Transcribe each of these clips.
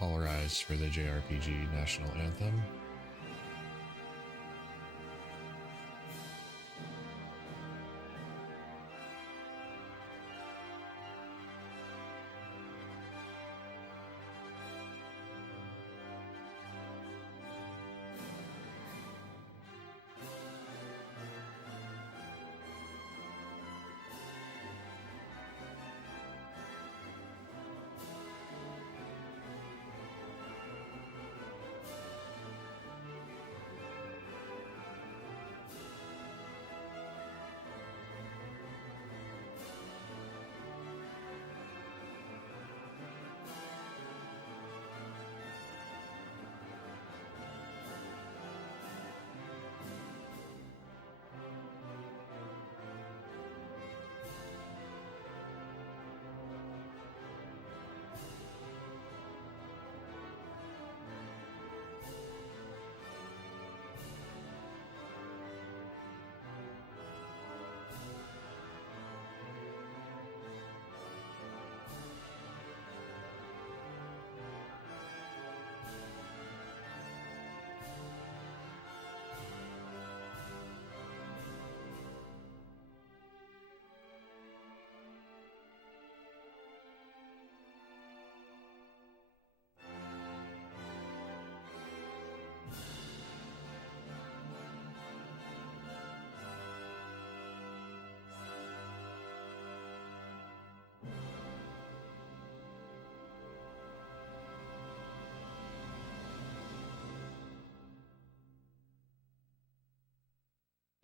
All rise for the JRPG National Anthem.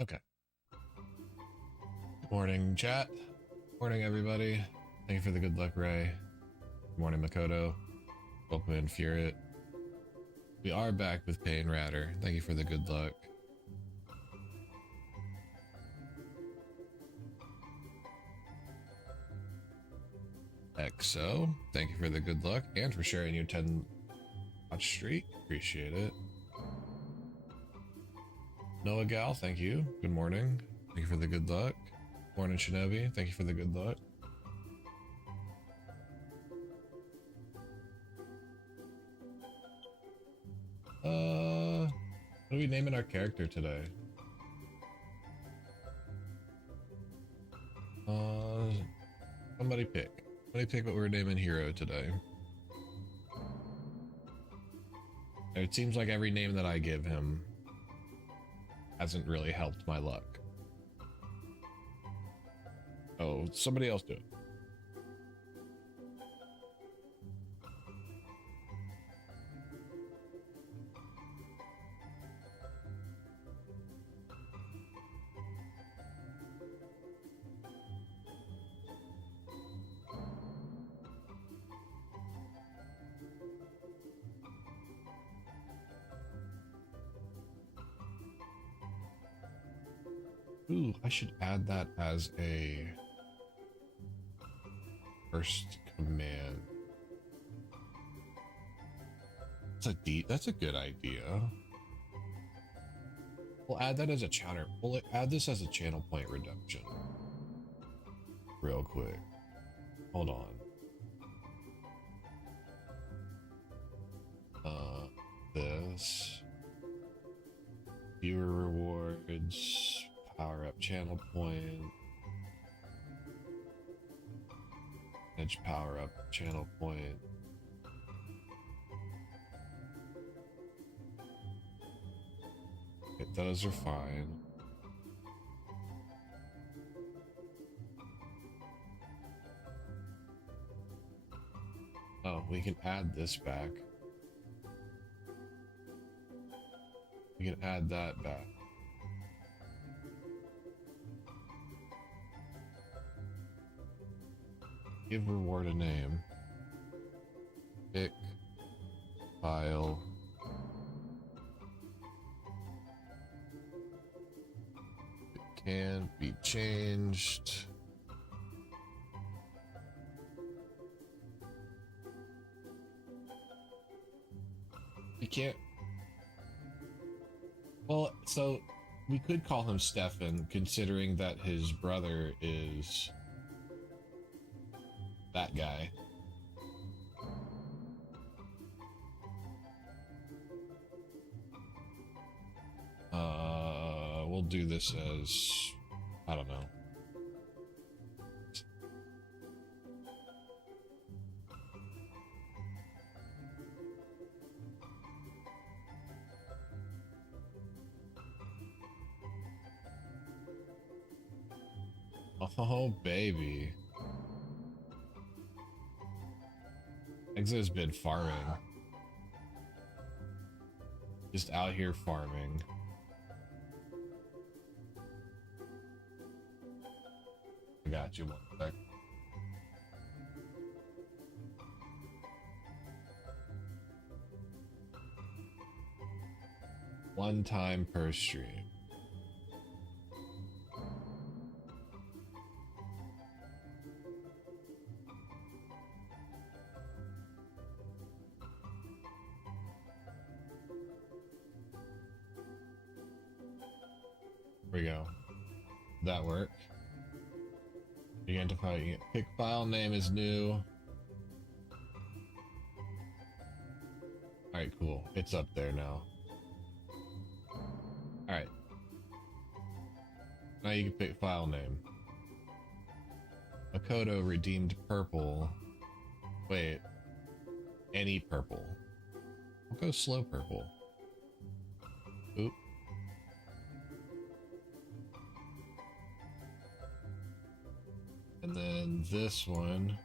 Okay. Morning, chat. Morning, everybody. Thank you for the good luck, Ray. Good morning, Makoto. Welcome in, Furit. We are back with Pain Ratter. Thank you for the good luck. XO, thank you for the good luck and for sharing your 10 watch streak. Appreciate it. Noah Gal, thank you. Good morning. Thank you for the good luck. Morning, Shinobi. Thank you for the good luck. What are we naming our character today? Somebody pick. Somebody pick what we're naming Hero today. It seems like every name that I give him hasn't really helped my luck. Oh, somebody else do it. Ooh, I should add that as a first command. That's a good idea. We'll add that as a channel. We'll add this as a channel point redemption. Real quick. Hold on. This. Viewer rewards. Power up channel point. Edge power up channel point. Okay, those are fine. Oh, we can add this back. We can add that back. Give reward a name. Pick. File. It can be changed. You can't. Well, so we could call him Stefan, considering that his brother is that guy. We'll do this as, I don't know. Oh, baby. Exo's been farming. Just out here farming. I got you one sec. One time per stream. There we go. That work. Identify. Pick file name is new. Alright, cool. It's up there now. Alright. Now you can pick file name. Makoto redeemed purple. Wait. Any purple. We'll go slow purple. Oop. And then this one.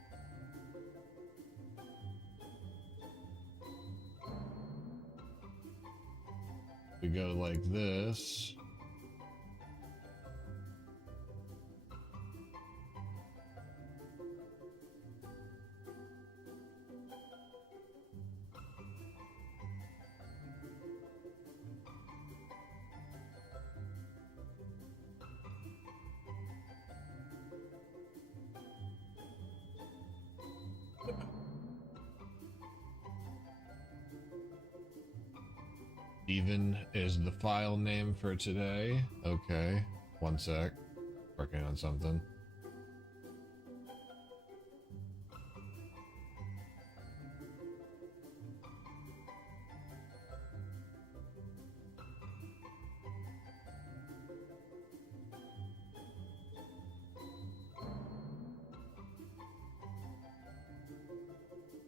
We go like this. Even is the file name for today. Okay, one sec. Working on something.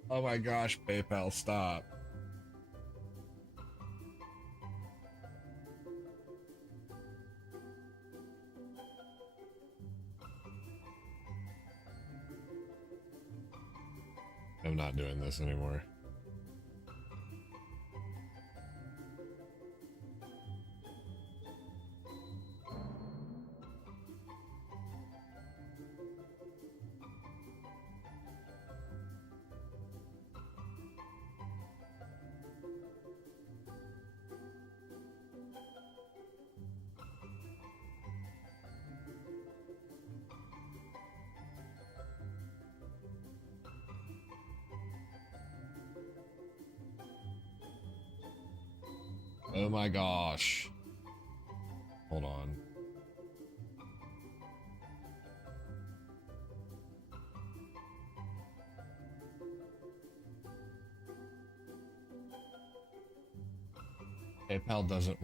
Oh my gosh, PayPal, stop. I'm not doing this anymore. Oh my gosh. Hold on. PayPal doesn't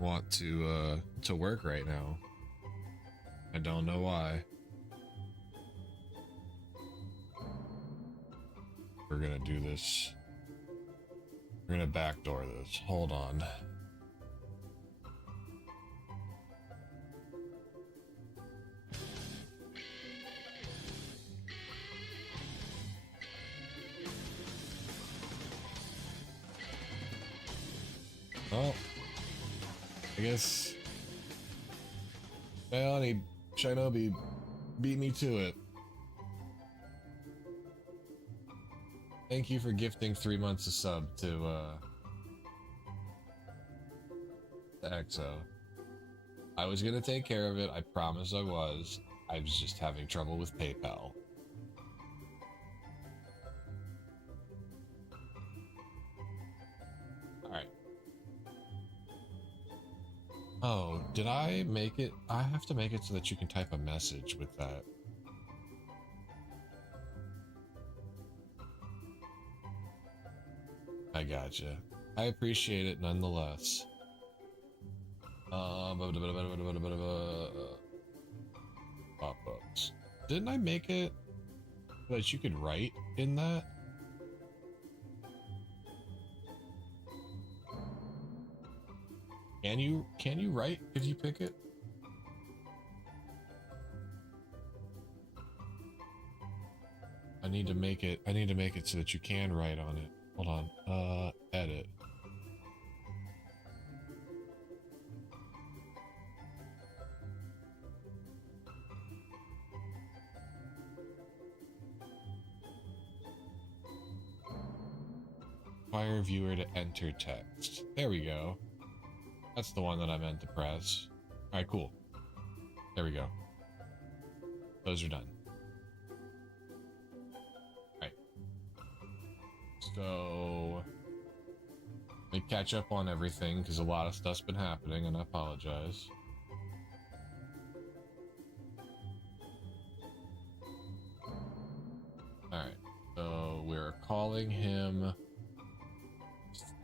want to work right now. I don't know why. We're gonna do this. We're gonna backdoor this. Hold on. Well, I guess Shinobi beat me to it. Thank you for gifting 3 months of sub to EXO. I was gonna take care of it. I promise I was. I was just having trouble with PayPal. Alright. Oh, did I make it? I have to make it so that you can type a message with that. I gotcha. I appreciate it nonetheless. Pop-ups. Didn't I make it that you could write in that? Can you write if you pick it? I need to make it so that you can write on it. Hold on. Edit. Require viewer to enter text. There we go. That's the one that I meant to press. Alright, cool. There we go. Those are done. Alright. So let me catch up on everything because a lot of stuff's been happening and I apologize. Alright. So we're calling him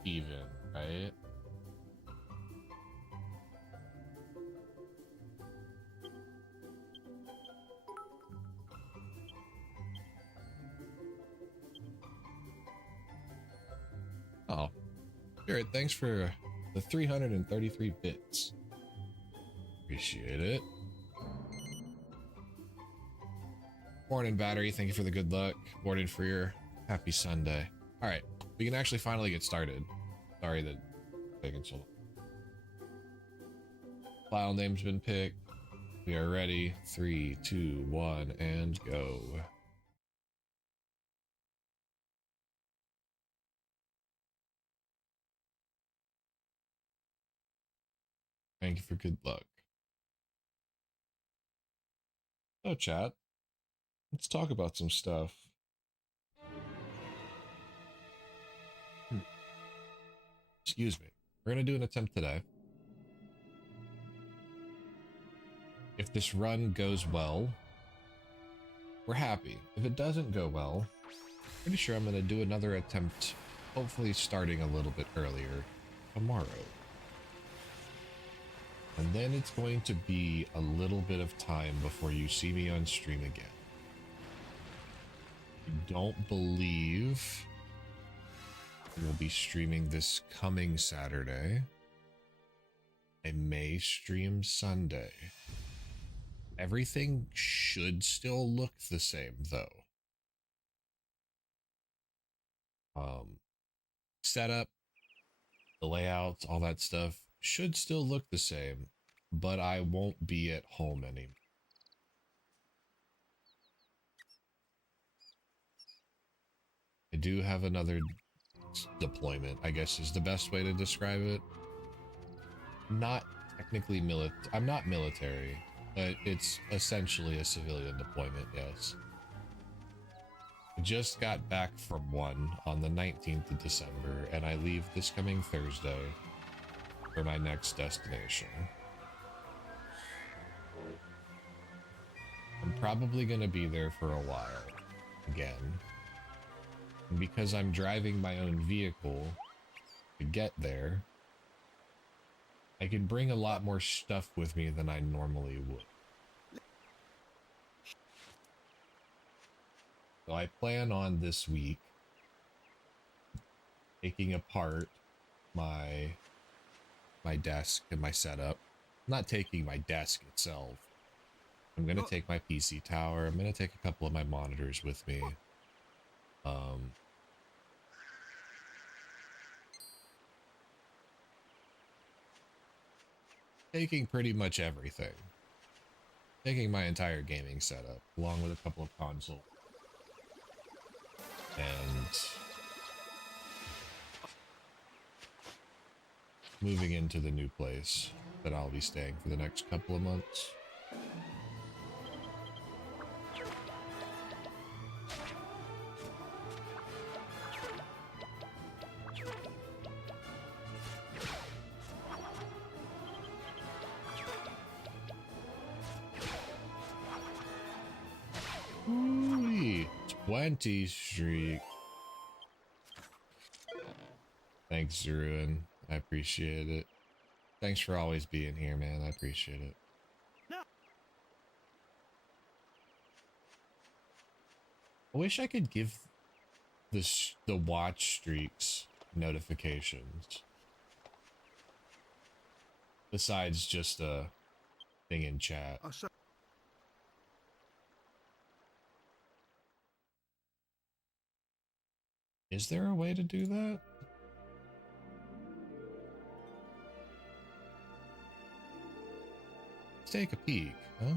Steven, right? Oh, Spirit, thanks for the 333 bits. Appreciate it. Morning, Battery. Thank you for the good luck. Morning, Freer. Happy Sunday. All right, we can actually finally get started. Sorry that it's taking so long. File name's been picked. We are ready. 3, 2, 1, and go. Thank you for good luck. So, chat, let's talk about some stuff. Excuse me. We're going to do an attempt today. If this run goes well, we're happy. If it doesn't go well, pretty sure I'm going to do another attempt, hopefully starting a little bit earlier tomorrow. And then it's going to be a little bit of time before you see me on stream again. I don't believe we'll be streaming this coming Saturday. I may stream Sunday. Everything should still look the same, though. Setup, the layouts, all that stuff should still look the same, but I won't be at home anymore. I do have another deployment, I guess is the best way to describe it. Not technically I'm not military, but it's essentially a civilian deployment, yes. I just got back from one on the 19th of December, and I leave this coming Thursday for my next destination. I'm probably going to be there for a while, again. And because I'm driving my own vehicle to get there, I can bring a lot more stuff with me than I normally would. So I plan on this week taking apart my desk and my setup. I'm not taking my desk itself. I'm going to take my PC tower. I'm going to take a couple of my monitors with me. Taking pretty much everything. Taking my entire gaming setup, along with a couple of consoles. And moving into the new place that I'll be staying for the next couple of months. Ooh, 20 streak. Thanks, Zeruin. I appreciate it. Thanks for always being here, man. I appreciate it. I wish I could give the watch streaks notifications. Besides just a thing in chat. Is there a way to do that? Let's take a peek, huh?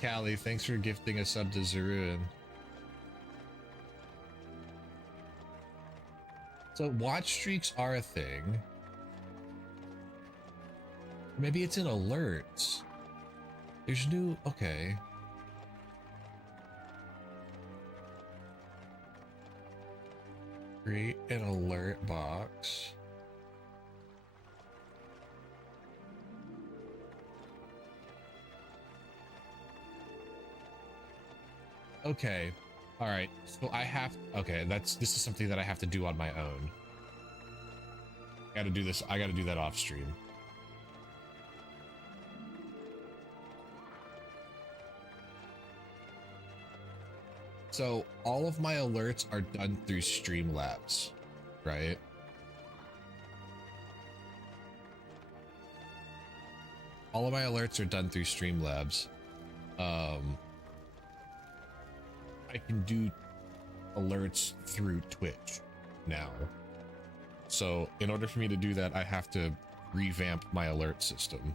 Callie, thanks for gifting a sub to Zeruin. So watch streaks are a thing. Maybe it's in alerts. There's new, okay. Create an alert box. Okay. All right. So I have, okay, this is something that I have to do on my own. I gotta do this. I gotta do that off stream. So all of my alerts are done through Streamlabs, right? All of my alerts are done through Streamlabs. I can do alerts through Twitch now. So in order for me to do that, I have to revamp my alert system.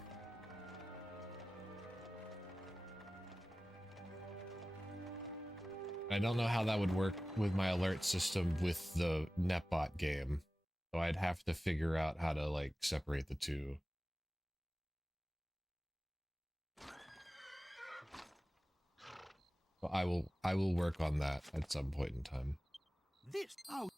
I don't know how that would work with my alert system with the NetBot game. So I'd have to figure out how to like separate the two. So I will work on that at some point in time. This out.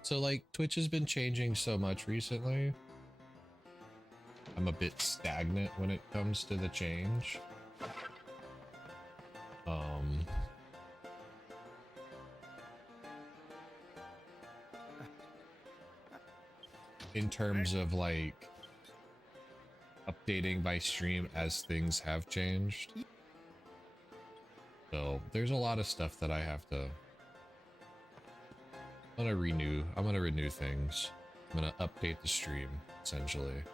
So like Twitch has been changing so much recently. I'm a bit stagnant when it comes to the change. In terms of like updating my stream as things have changed. So there's a lot of stuff that I have to, I'm gonna renew things. I'm gonna update the stream, essentially.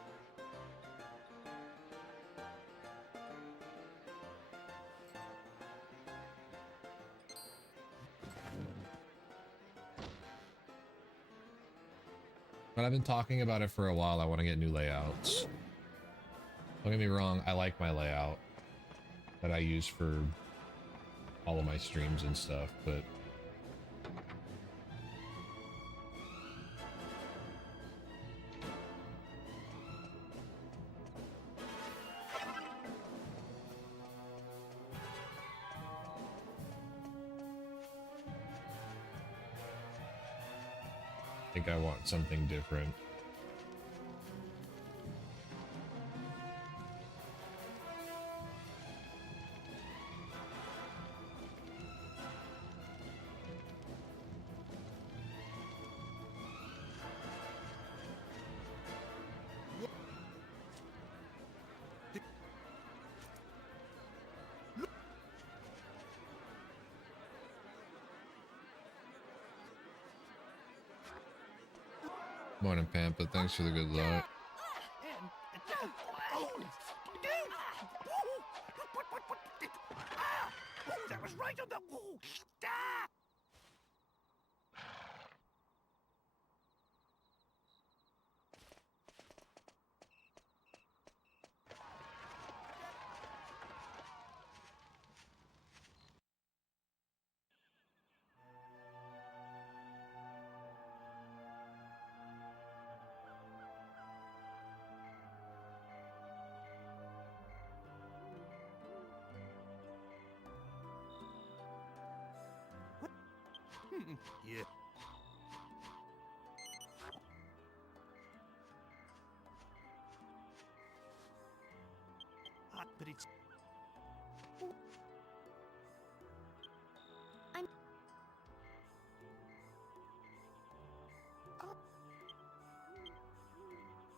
But I've been talking about it for a while. I want to get new layouts. Don't get me wrong, I like my layout that I use for all of my streams and stuff, but I think I want something different. Morning, Pampa. Thanks for the good luck. That was right on the wall. Yeah. But it's I'm oh,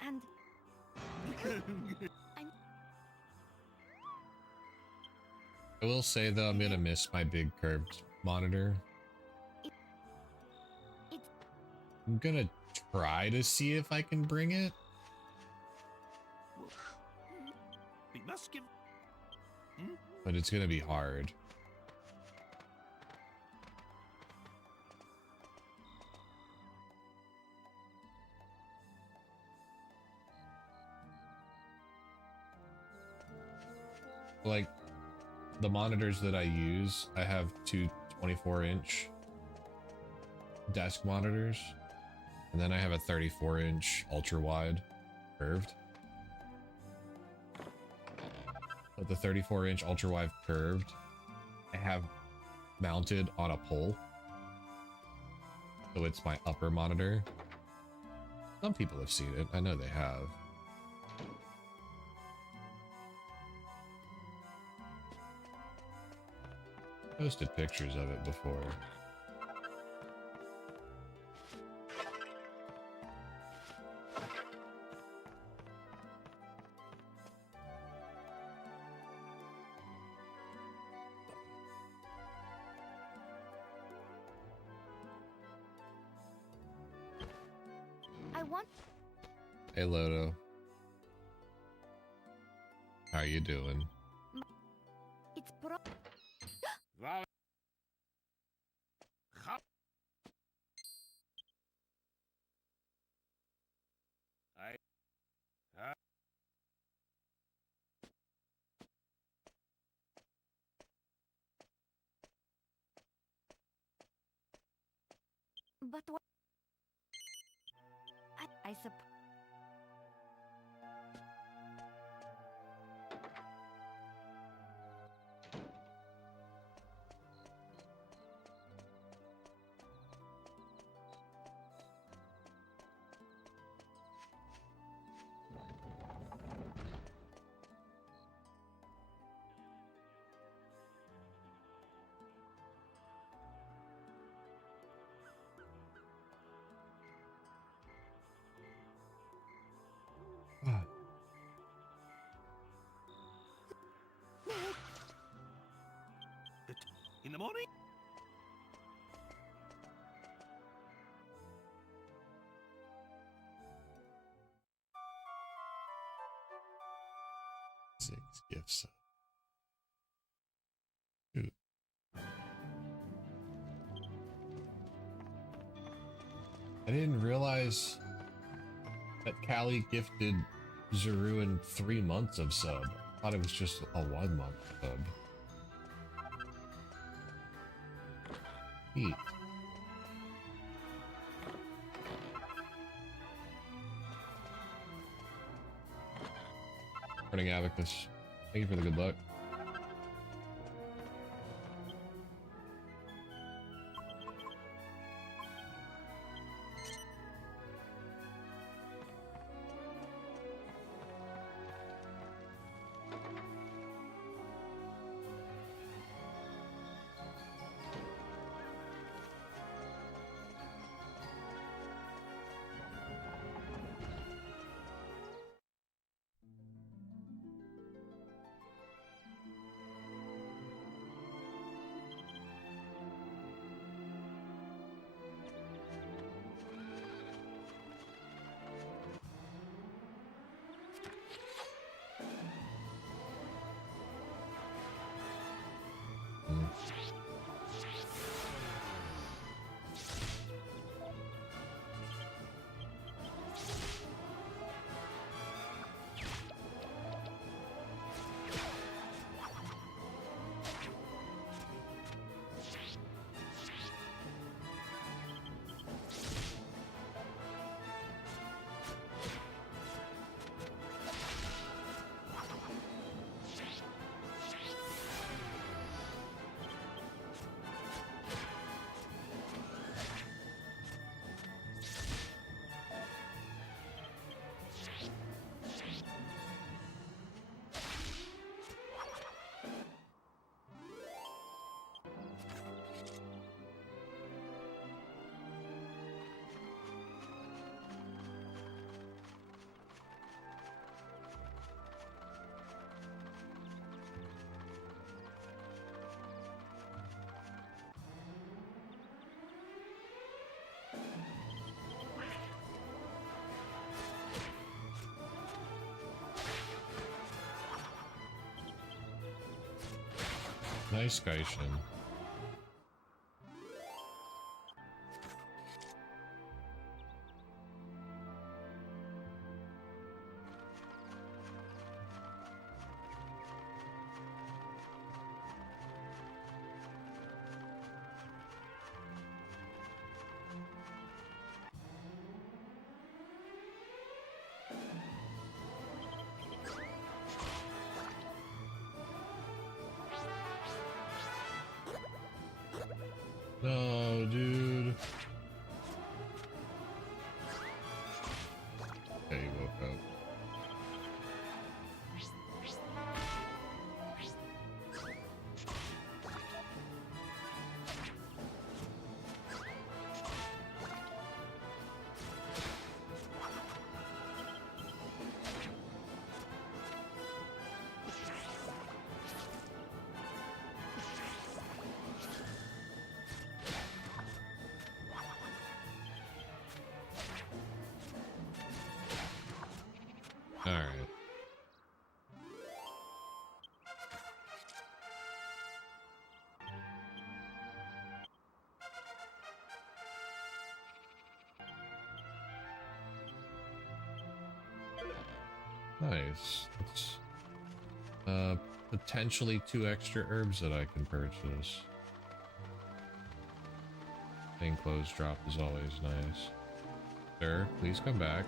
and I'm I will say though, I'm gonna miss my big curved monitor. it, it's I'm gonna try to see if I can bring it. well, we must give. Hmm? But it's gonna be hard. Like, the monitors that I use, I have two 24-inch desk monitors, and then I have a 34-inch ultra-wide curved. But the 34-inch ultra-wide curved, I have mounted on a pole. So it's my upper monitor. Some people have seen it. I know they have. Posted pictures of it before. I want Hey Lodo. How you doing? it's pro Wow. I. but what I suppose In the morning. Six gifts. Ooh. I didn't realize that Callie gifted Zeruin 3 months of sub. I thought it was just a 1 month sub. Neat. Morning, Abacus. Thank you for the good luck. Nice Gaishin. No, dude. Okay, he woke up. All right. Nice. That's potentially 2 extra herbs that I can purchase. Plain clothes drop is always nice. Sir, please come back.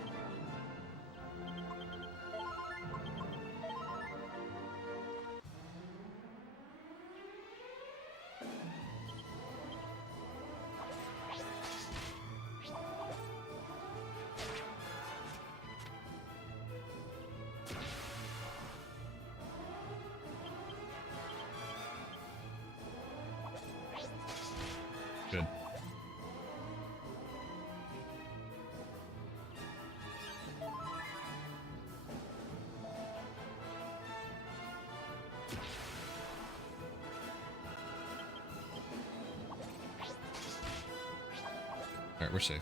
Good. All right, we're safe.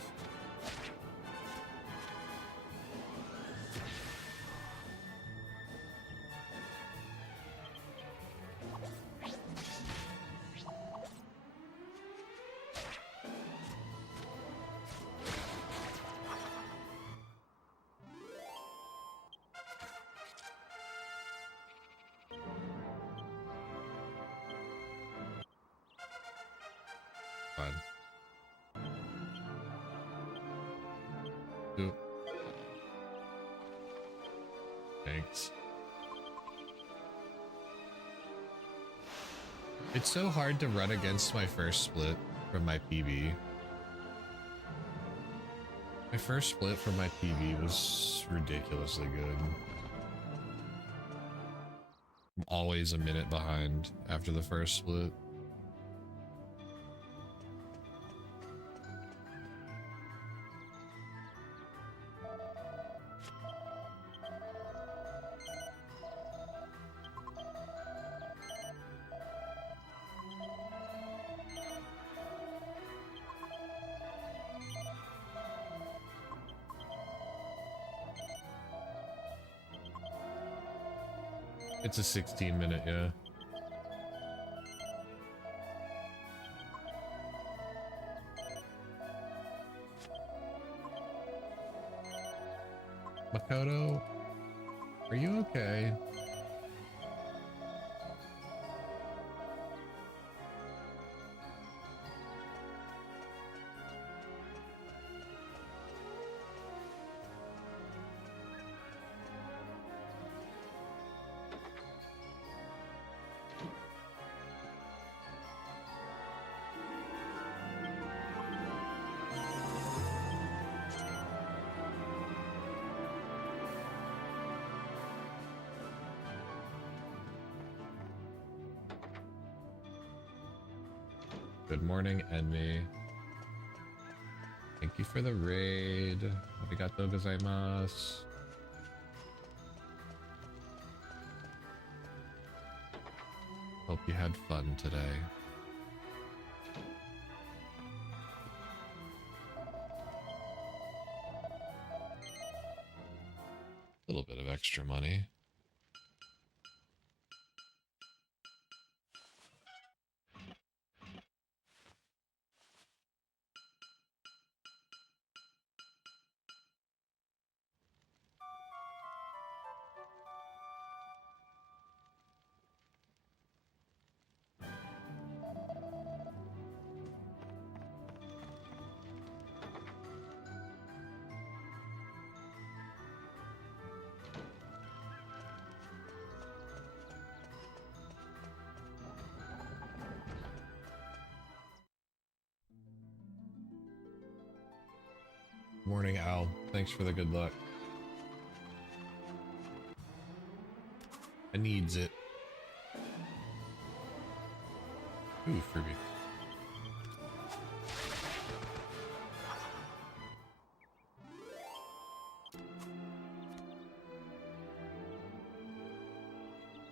Fine. Oop. Thanks. It's so hard to run against my first split from my PB. My first split from my PB was ridiculously good. I'm always a minute behind after the first split. It's a 16-minute, yeah. Makoto, are you okay? Good morning, Envy. Thank you for the raid. Arigatou gozaimasu. Hope you had fun today. A little bit of extra money. Morning, Al. Thanks for the good luck. I needs it. Ooh, freebie.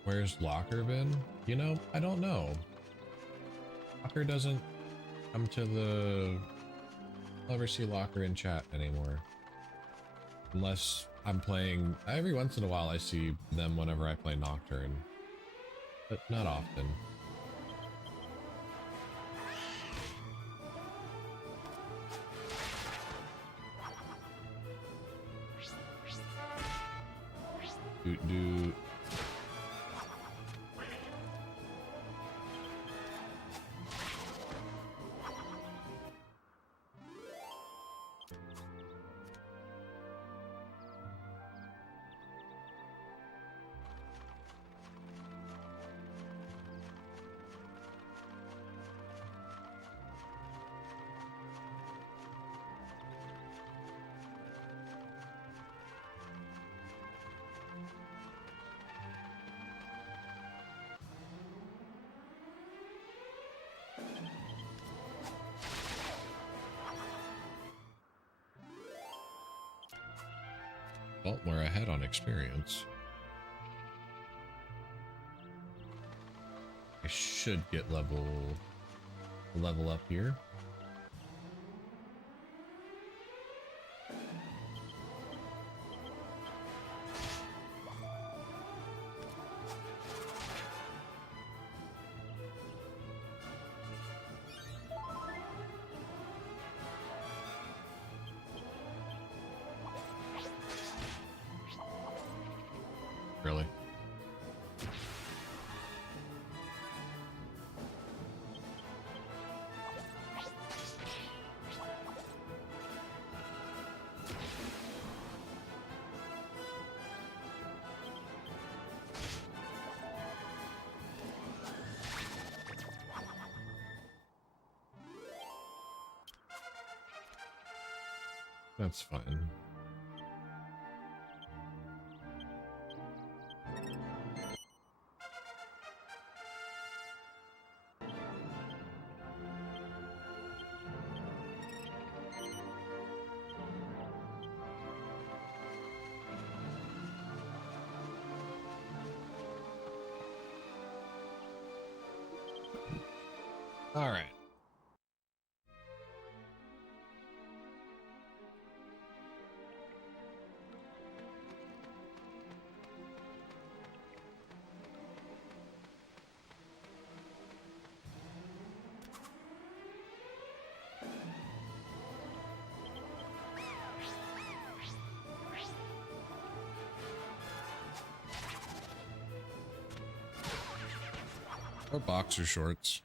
Where's Locker been? You know, I don't know. Locker doesn't come to the... I'll never see Locker in chat anymore. Unless I'm playing... Every once in a while I see them whenever I play Nocturne. But not often. Doot doot. Well, we're ahead on experience. I should get level up here. Really? That's fine. All right. Or boxer shorts.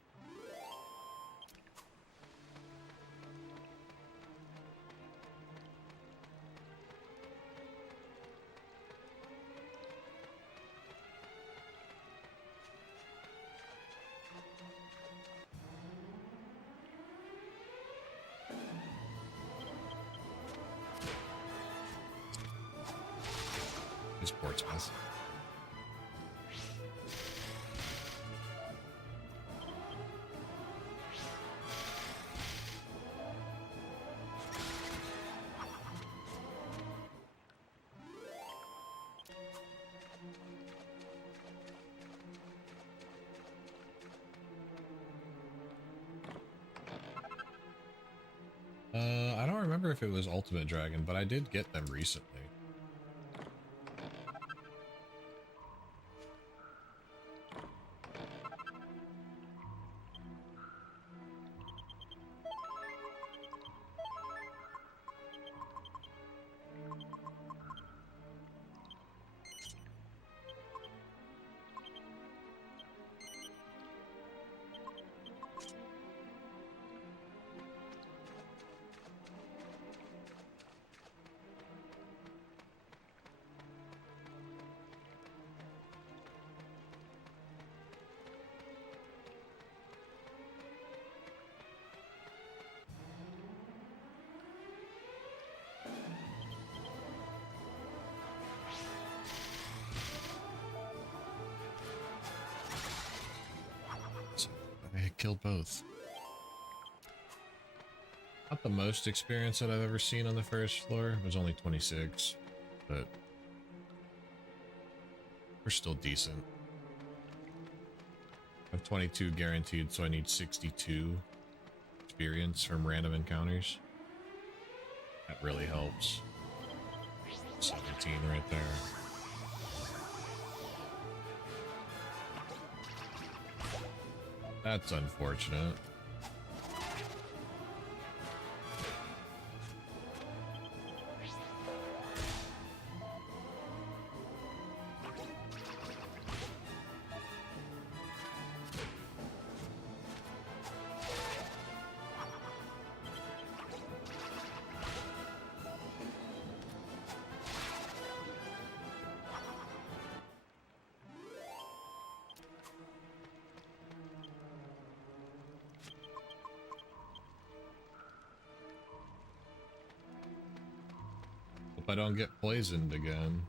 Sports mess. I don't remember if it was Ultimate Dragon, but I did get them recently. kill both. Not the most experience that I've ever seen on the first floor. It was only 26, but we're still decent. I have 22 guaranteed, so I need 62 experience from random encounters. That really helps. 17 right there. That's unfortunate. Hope I don't get poisoned again.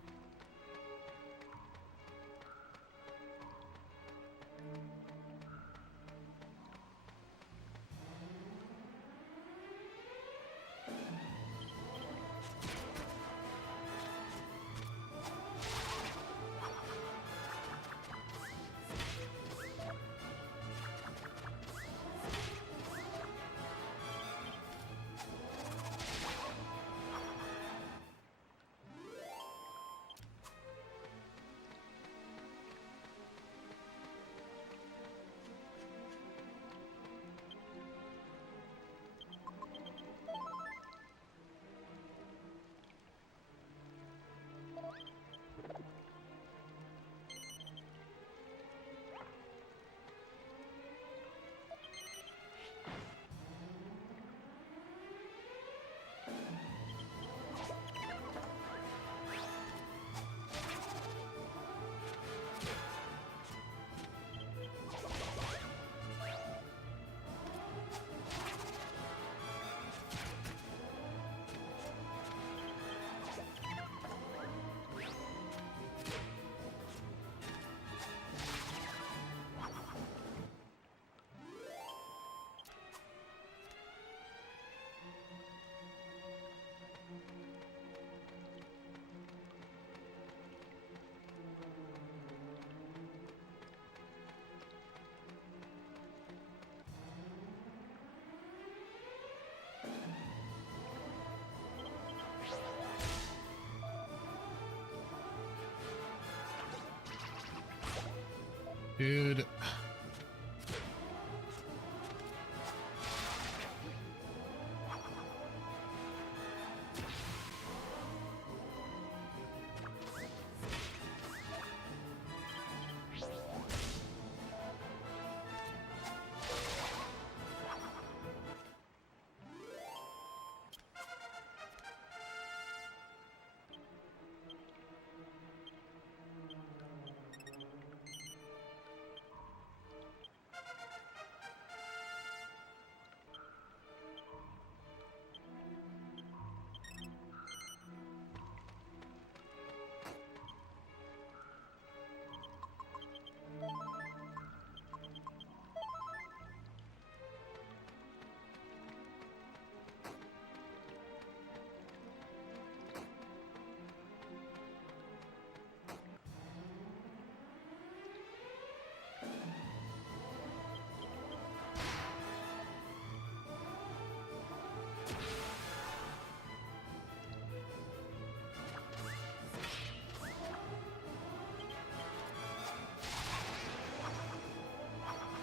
Dude.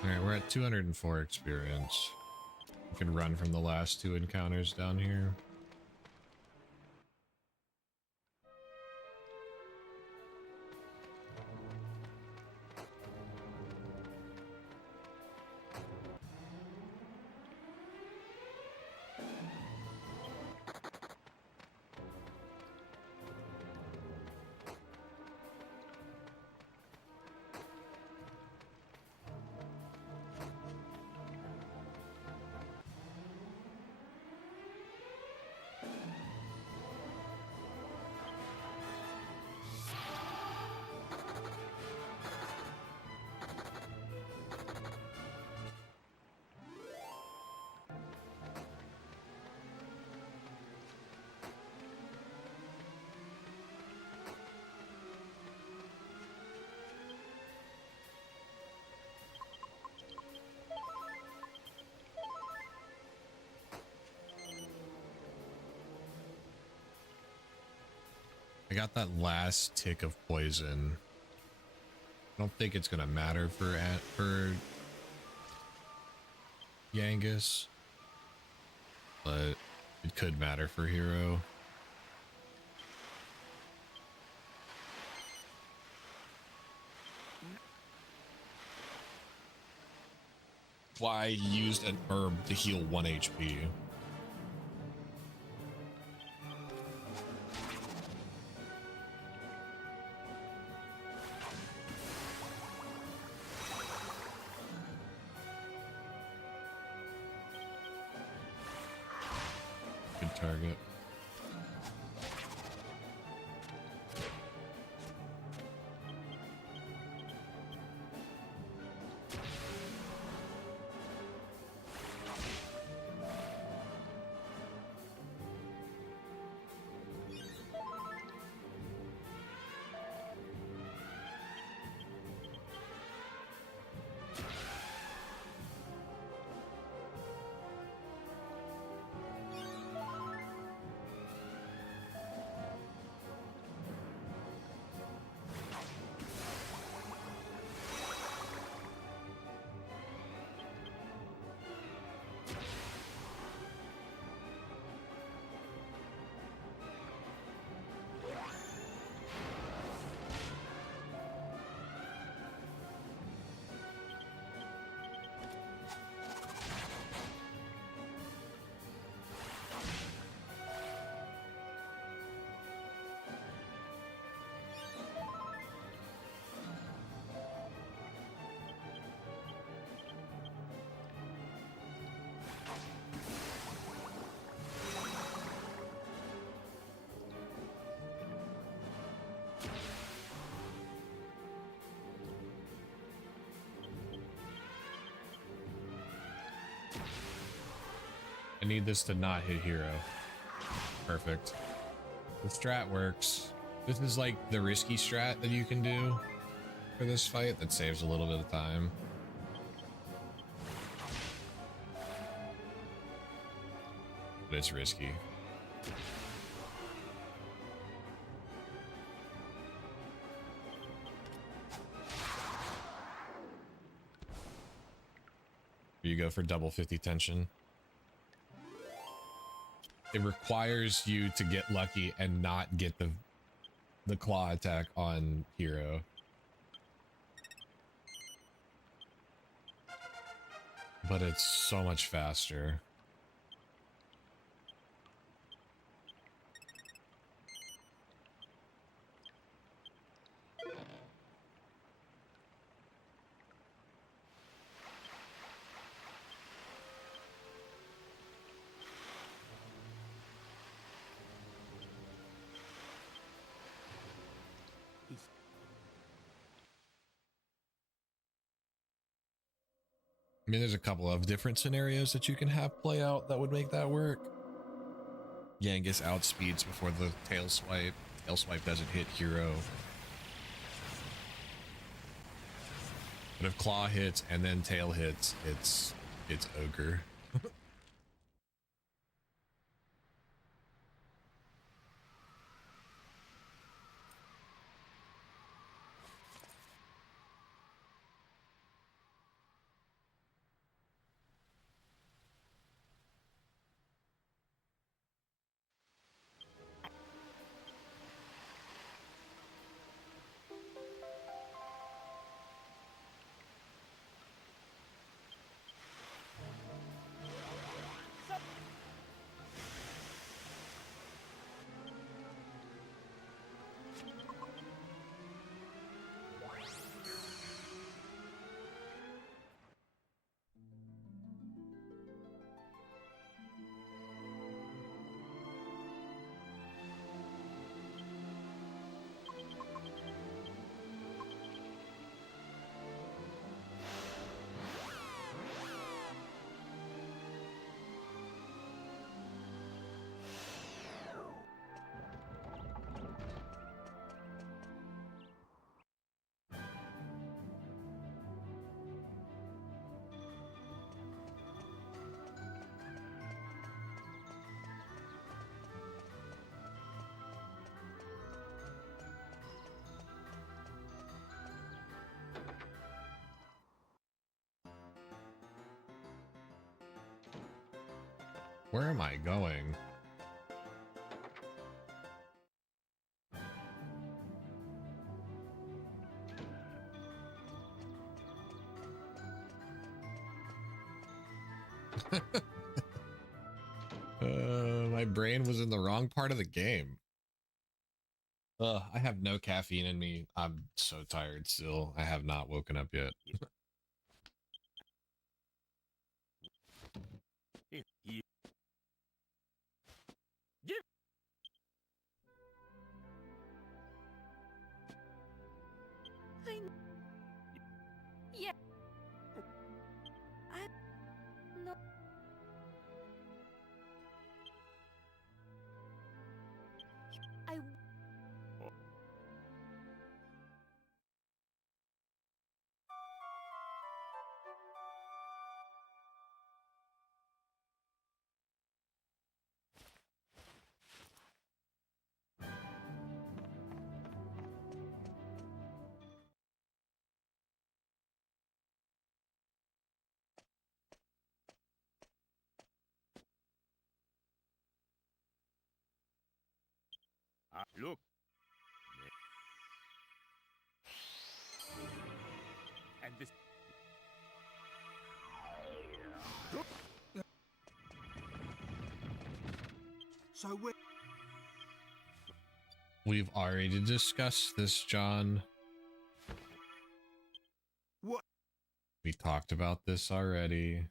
Alright, we're at 204 experience. We can run from the last two encounters down here. I got that last tick of poison. I don't think it's gonna matter for Yangus, but it could matter for Hero. Why I used an herb to heal 1 HP. Good target. I need this to not hit Hero. Perfect. The strat works. This is like the risky strat that you can do for this fight that saves a little bit of time. But it's risky. You go for double 50 tension. It requires you to get lucky and not get the claw attack on Hero. But it's so much faster. I mean, there's a couple of different scenarios that you can have play out that would make that work. Yangus outspeeds before the tail swipe. Tail swipe doesn't hit Hero. But if claw hits and then tail hits, it's ogre. Where am I going? My brain was in the wrong part of the game. I have no caffeine in me. I'm so tired still. I have not woken up yet. Yeah. Yeah. I... Yeah. I... No. I... Look. And this. So we. We've already discussed this, John. What? We talked about this already.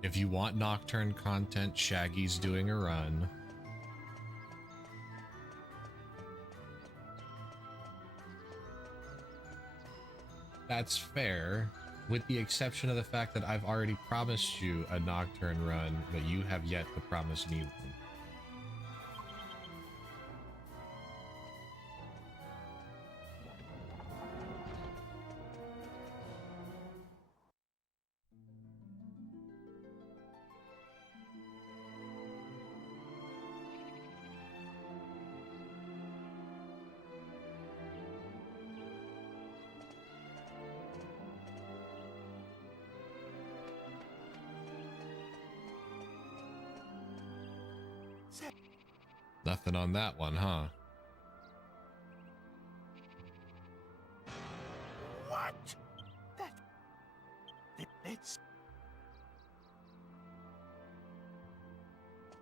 If you want Nocturne content, Shaggy's doing a run. That's fair, with the exception of the fact that I've already promised you a Nocturne run, but you have yet to promise me one. Nothing on that one, huh? What? It's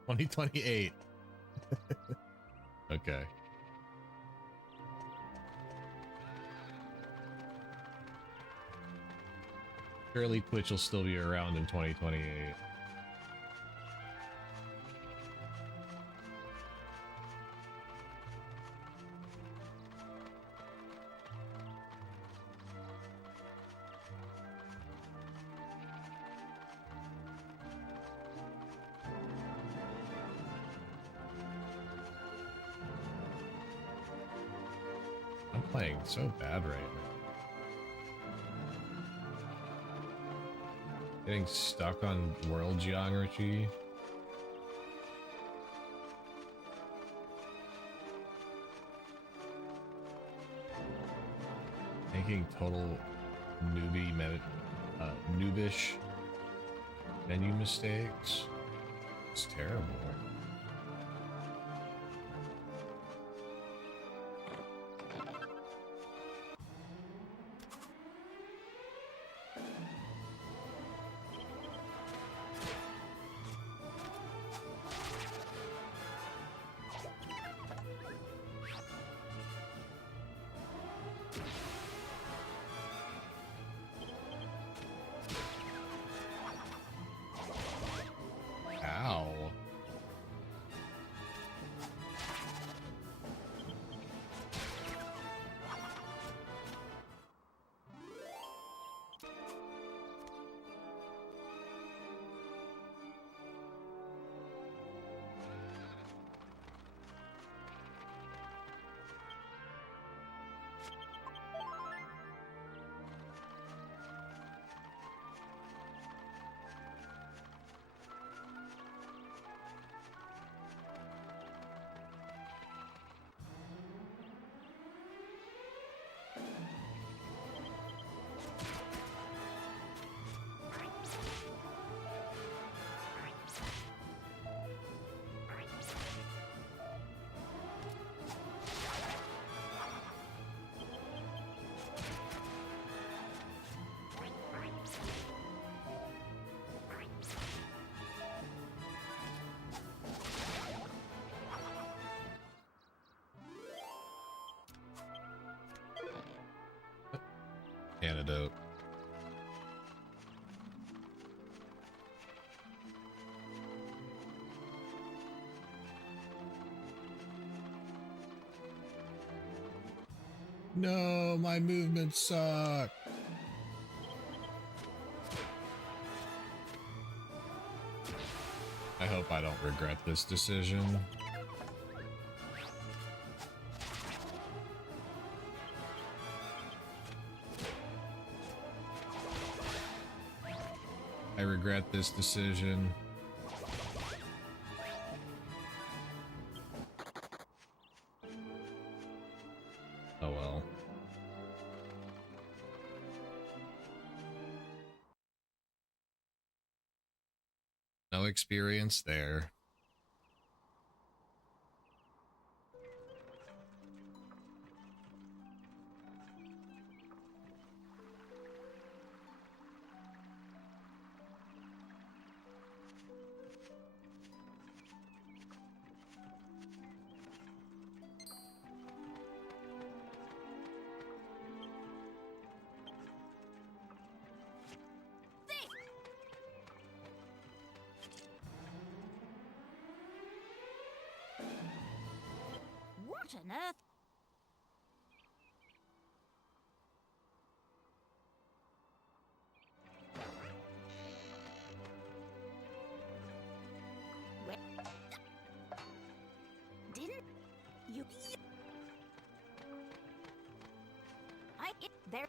2028. Okay. Surely Twitch will still be around in 2028. I'm playing so bad right now. Getting stuck on world geography. Making total noobish menu mistakes. It's terrible. Ow. antidote. No, my movements suck. I hope I don't regret this decision. I regret this decision. Oh well. No experience there. What on earth? Where? Didn't you? There.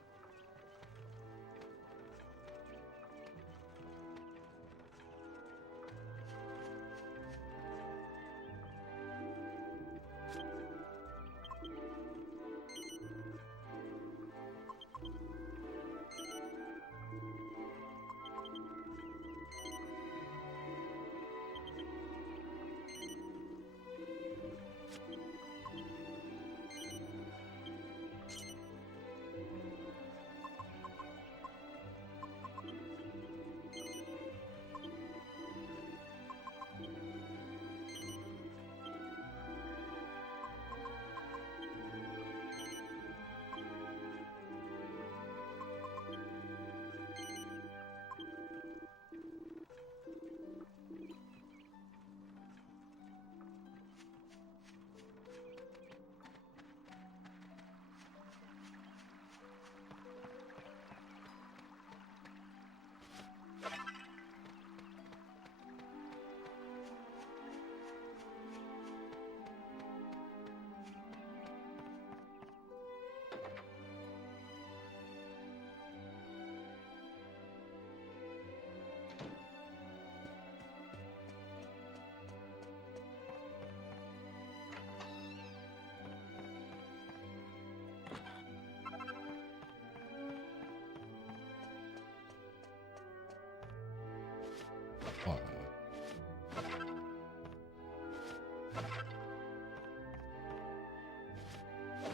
Oh.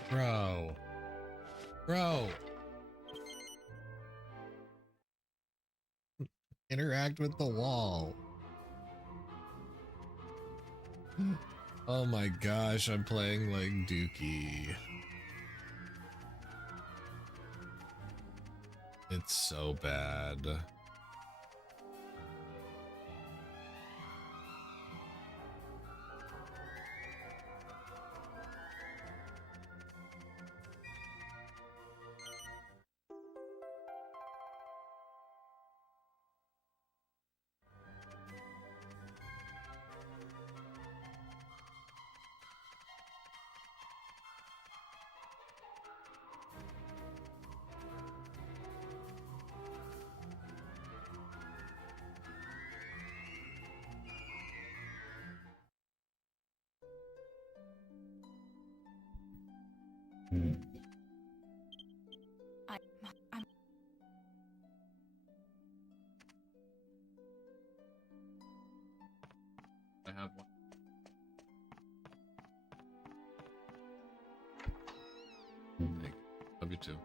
Bro. Bro. Interact with the wall. Oh my gosh, I'm playing like Dookie. It's so bad. I'm I have one. Thank you. Love you too.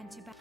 and to back.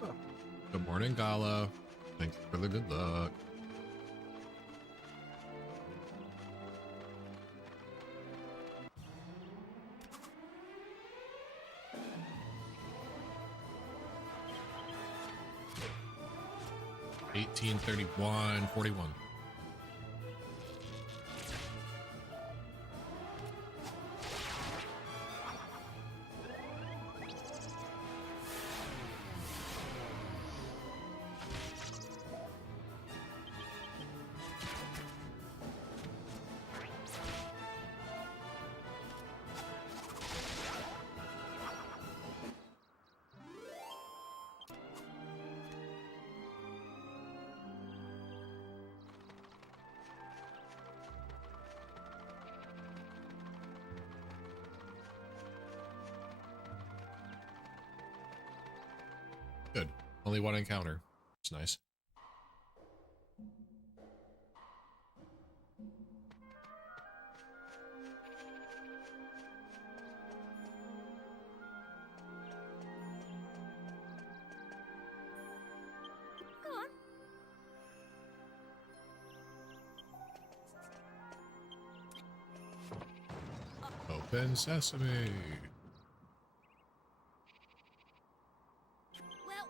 Good. Good morning, Gala. Thanks for the good luck. $18.31.41. Good. Only one encounter. It's nice. Go on. Open sesame. Well,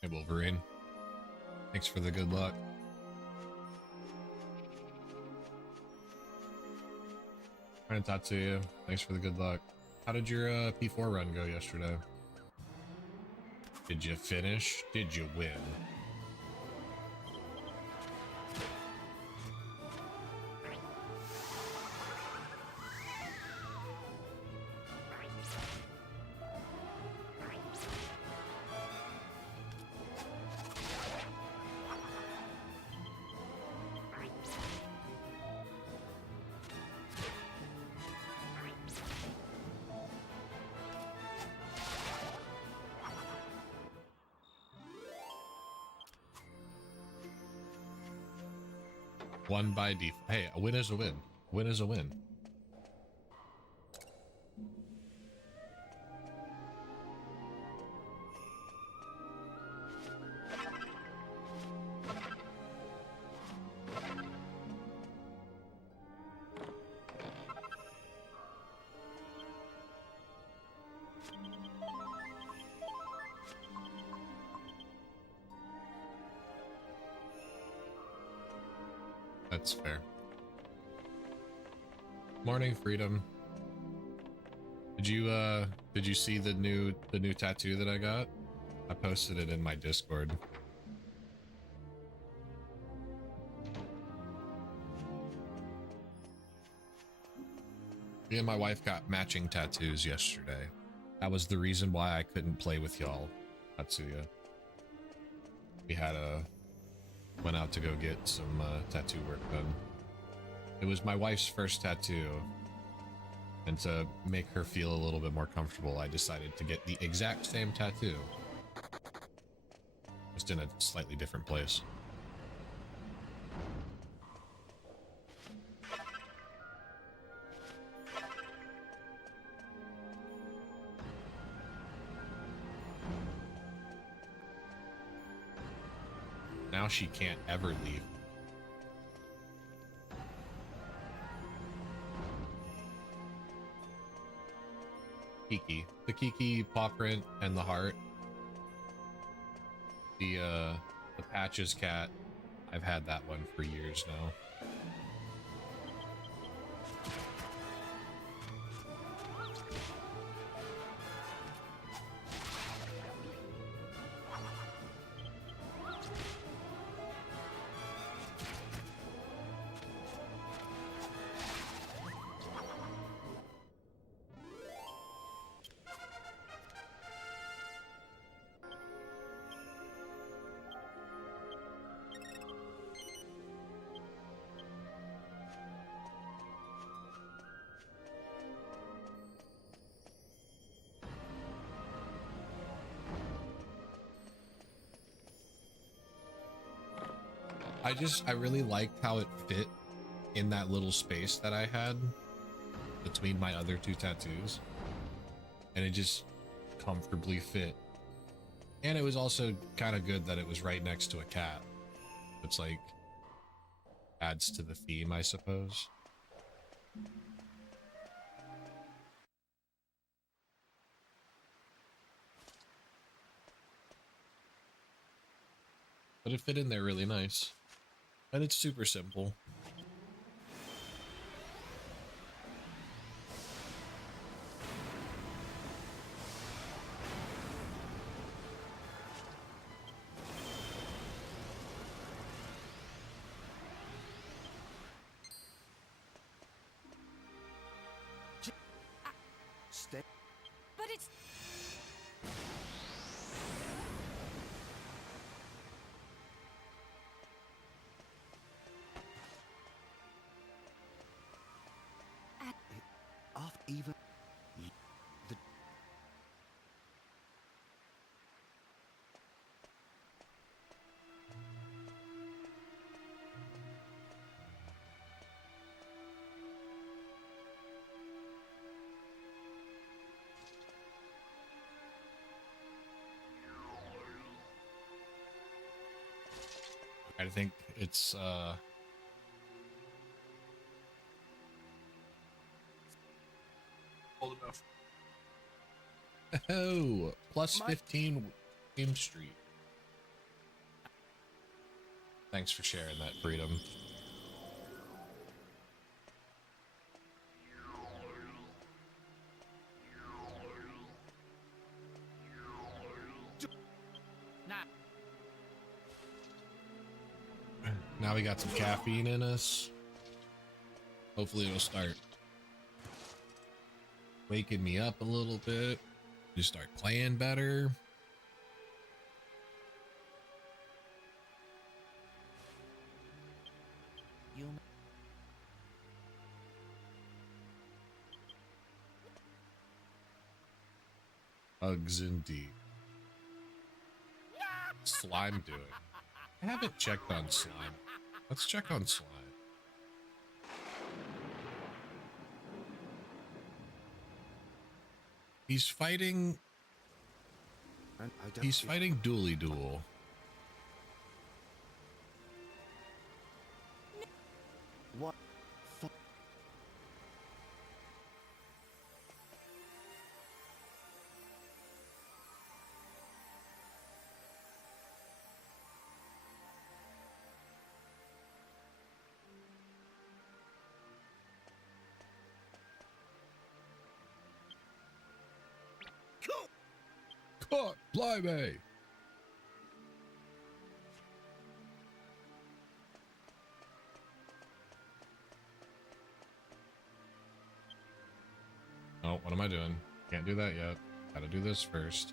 Hey, Wolverine. Thanks for the good luck. Trying to talk to you. Thanks for the good luck. How did your P4 run go yesterday? Did you finish? Did you win? One by default. Hey, a win is a win. A win is a win. That's fair. Morning, Freedom. Did you see the new tattoo that I got? I posted it in my Discord. Me and my wife got matching tattoos yesterday. That was the reason why I couldn't play with y'all, Tatsuya. We had went out to go get some tattoo work done. It was my wife's first tattoo, and to make her feel a little bit more comfortable, I decided to get the exact same tattoo, just in a slightly different place. Now she can't ever leave. Kiki. The Kiki paw print and the heart. The Patches cat. I've had that one for years now. I really liked how it fit in that little space that I had between my other two tattoos, and it just comfortably fit. And it was also kind of good that it was right next to a cat. It's like adds to the theme, I suppose. But it fit in there really nice. And it's super simple. Step. But it's... Off even. The I think it's old enough. Oh, plus 15 Game Street. Thanks for sharing that, Freedom. Now we got some caffeine in us. Hopefully it'll start waking me up a little bit. Just start playing better. Hugs indeed. Slime doing? I haven't checked on Slime. Let's check on Slime. He's fighting Dooley Duel. what? Caught! Blimey! Oh, what am I doing? Can't do that yet. Gotta do this first.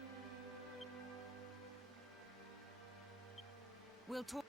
We'll talk...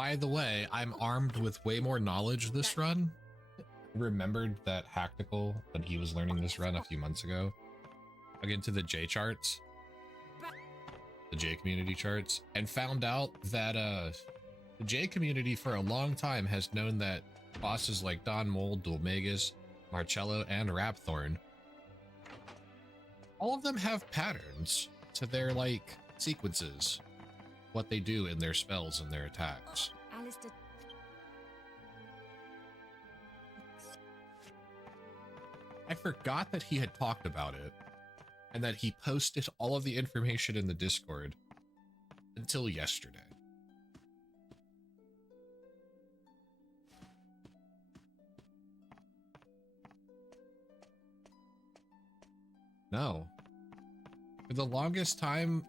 By the way, I'm armed with way more knowledge this run. I remembered that Hactical, when he was learning this run a few months ago, dug into the J charts, the J community charts, and found out that the J community for a long time has known that bosses like Don Mole, Dulmagus, Marcello, and Rapthorn, all of them have patterns to their like sequences, what they do in their spells and their attacks. Alistair. I forgot that he had talked about it and that he posted all of the information in the Discord until yesterday. No. For the longest time,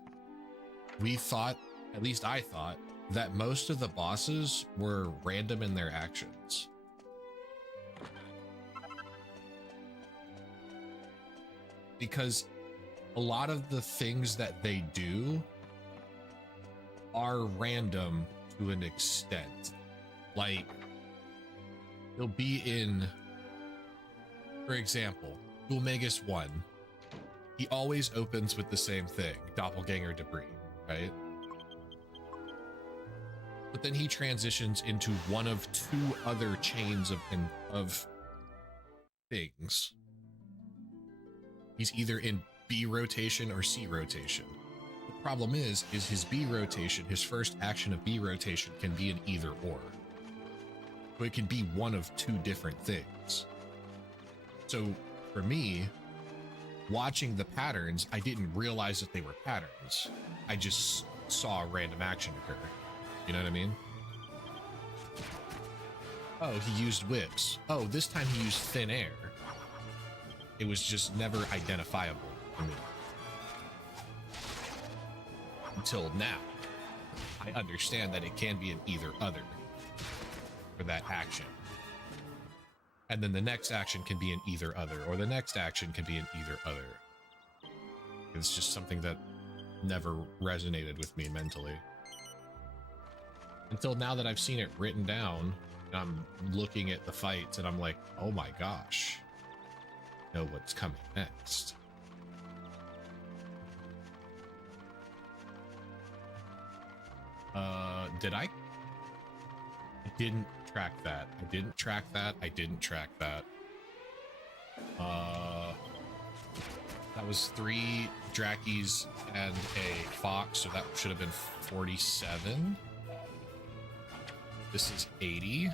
we thought, at least I thought, that most of the bosses were random in their actions. Because a lot of the things that they do are random to an extent. Like, they'll be in, for example, Dulmagus 1. He always opens with the same thing, doppelganger debris, right? But then he transitions into one of two other chains of things. He's either in B rotation or C rotation. The problem is his B rotation, his first action of B rotation can be an either or. So it can be one of two different things. So for me, watching the patterns, I didn't realize that they were patterns. I just saw a random action occur. You know what I mean? Oh, he used whips. Oh, this time he used thin air. It was just never identifiable for me. Until now. I understand that it can be an either other for that action. And then the next action can be an either other, or the next action can be an either other. It's just something that never resonated with me mentally. Until now that I've seen it written down, and I'm looking at the fights and I'm like, oh my gosh, I know what's coming next. I didn't track that. I didn't track that. That was 3 Drakis and a Fox, so that should have been 47. This is 80.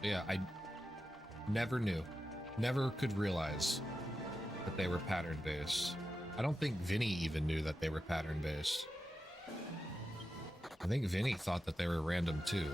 Yeah, I never knew. Never could realize that they were pattern-based. I don't think Vinny even knew that they were pattern-based. I think Vinny thought that they were random too.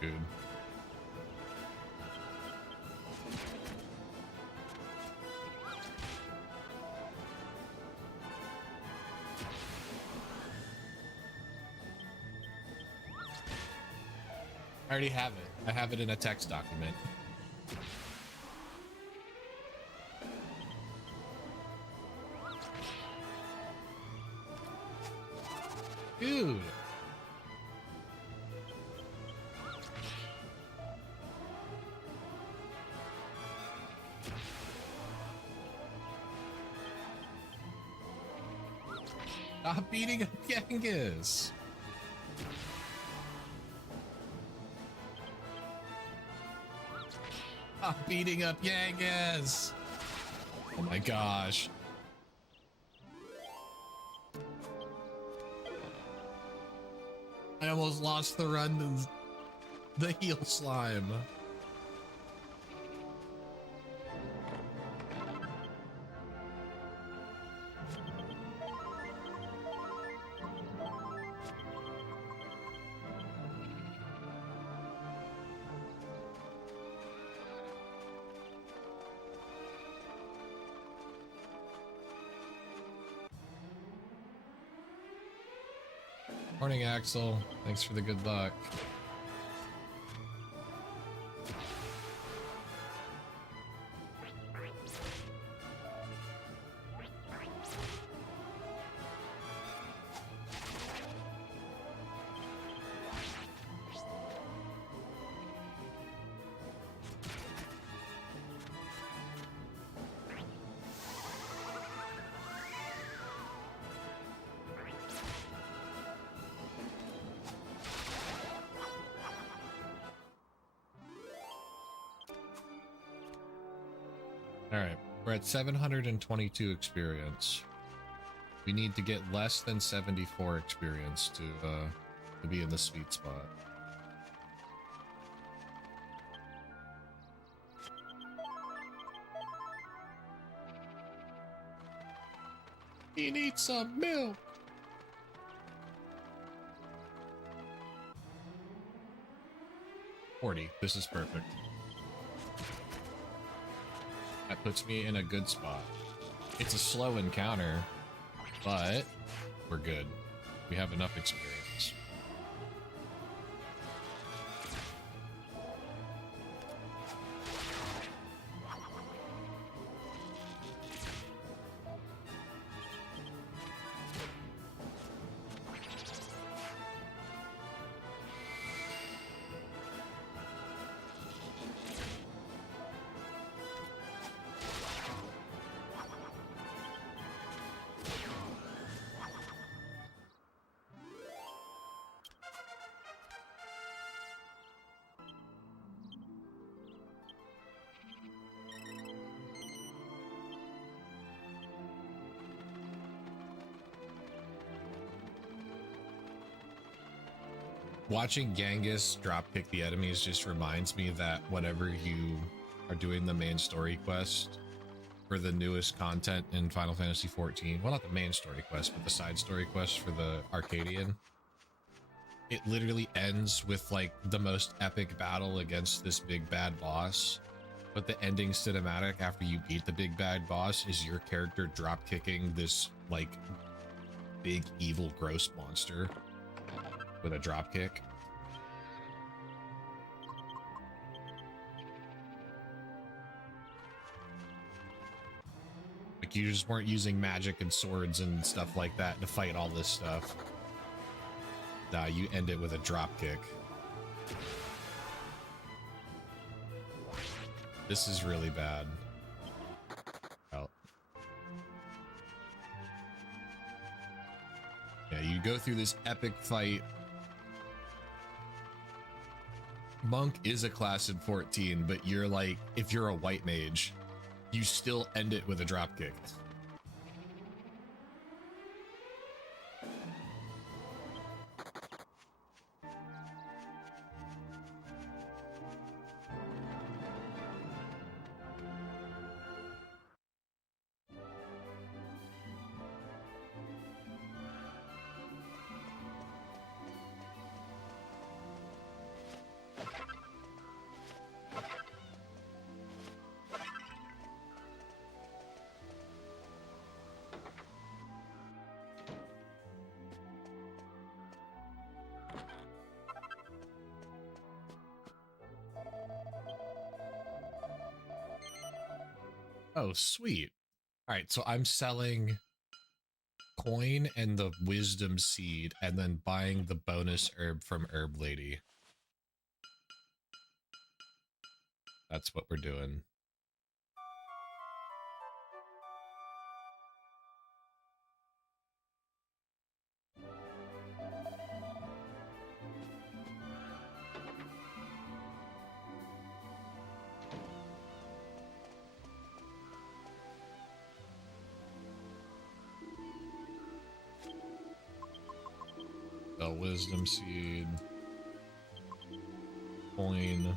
Dude. I already have it. I have it in a text document. Dude. Stop beating up Genghis. Stop beating up Genghis. Oh my gosh. I almost lost the run to the heel slime. Morning, Axel. Thanks for the good luck. All right, we're at 722 experience. We need to get less than 74 experience to be in the sweet spot. He needs some milk. $40. This is perfect. That puts me in a good spot. It's a slow encounter, but we're good. We have enough experience. Watching Genghis dropkick the enemies just reminds me that whenever you are doing the main story quest for the newest content in Final Fantasy XIV, well, not the main story quest, but the side story quest for the Arcadian, it literally ends with like the most epic battle against this big bad boss. But the ending cinematic after you beat the big bad boss is your character drop kicking this like big evil gross monster with a drop kick. Like you just weren't using magic and swords and stuff like that to fight all this stuff. Nah, you end it with a drop kick. This is really bad. Oh. Yeah, you go through this epic fight. Monk is a class in 14, but you're like, if you're a white mage, you still end it with a drop kick. Oh, sweet. All right, so I'm selling coin and the wisdom seed and then buying the bonus herb from Herb Lady. That's what we're doing. The wisdom seed. Coin.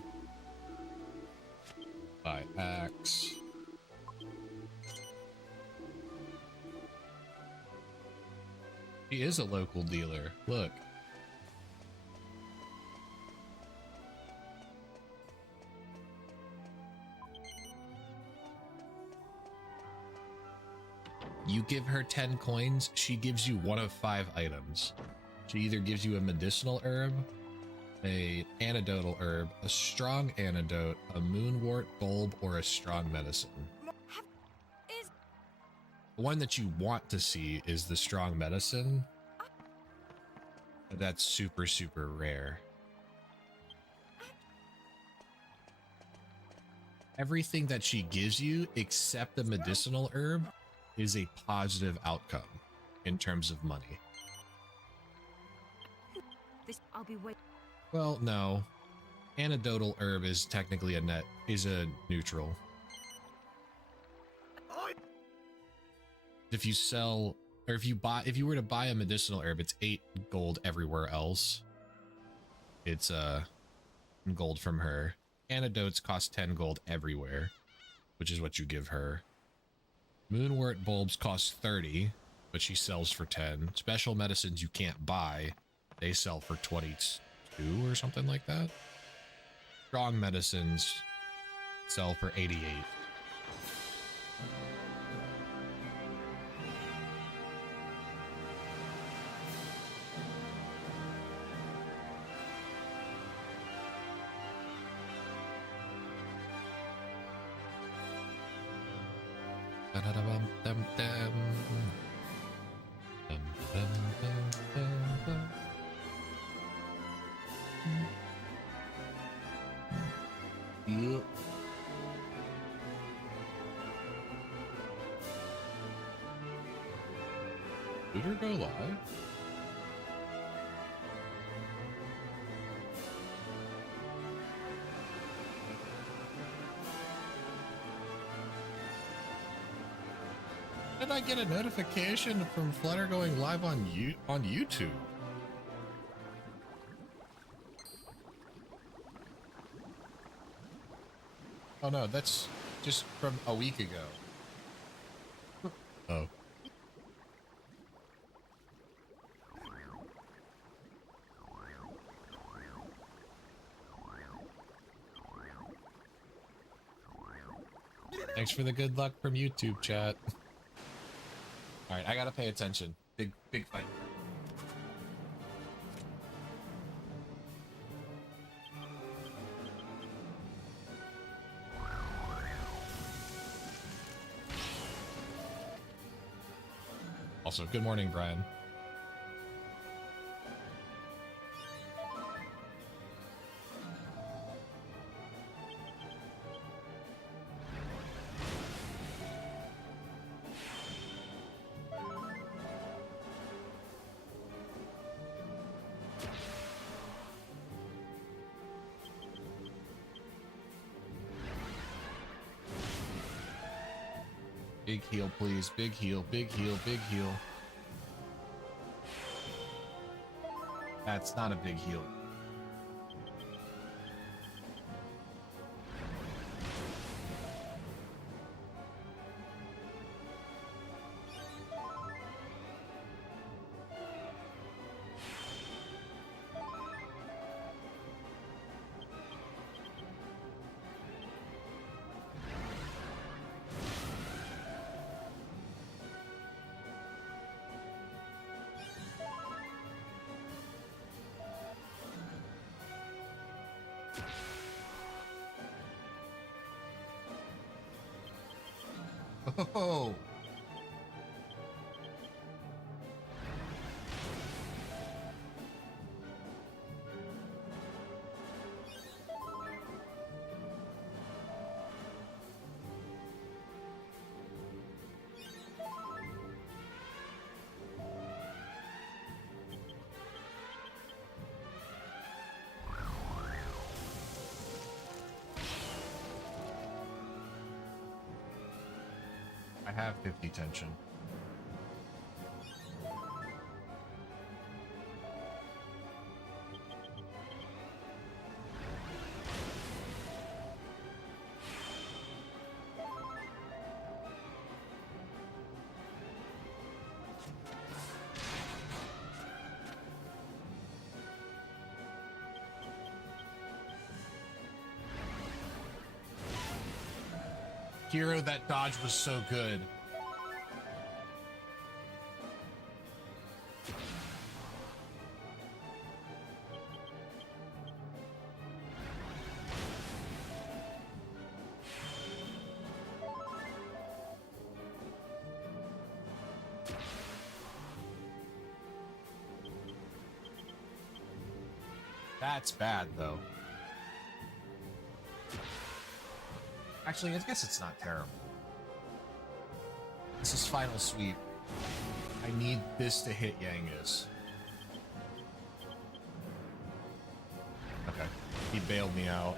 Buy axe. She is a local dealer. Look. You give her 10 coins, she gives you one of 5 items. She either gives you a medicinal herb, a antidotal herb, a strong antidote, a moonwort bulb, or a strong medicine. The one that you want to see is the strong medicine. That's super, super rare. Everything that she gives you, except the medicinal herb, is a positive outcome in terms of money. I'll be waiting. Well, no. Antidotal herb is technically a neutral. If you sell, or if you were to buy a medicinal herb, it's 8 gold everywhere else. It's gold from her. Antidotes cost 10 gold everywhere, which is what you give her. Moonwort bulbs cost 30, but she sells for 10. Special medicines you can't buy, they sell for 22 or something like that. Strong medicines sell for 88. Did her go live? Did I get a notification from Flutter going live on YouTube? Oh no, that's just from a week ago. Oh. Thanks for the good luck from YouTube chat. All right, I gotta pay attention. Big fight. Also, good morning, Brian. Big heal, please. Big heal, big heal, big heal. That's not a big heal. Oh, I have 50 tension. Hero, that dodge was so good. That's bad, though. Actually, I guess it's not terrible. This is final sweep. I need this to hit Yangus. Okay. He bailed me out.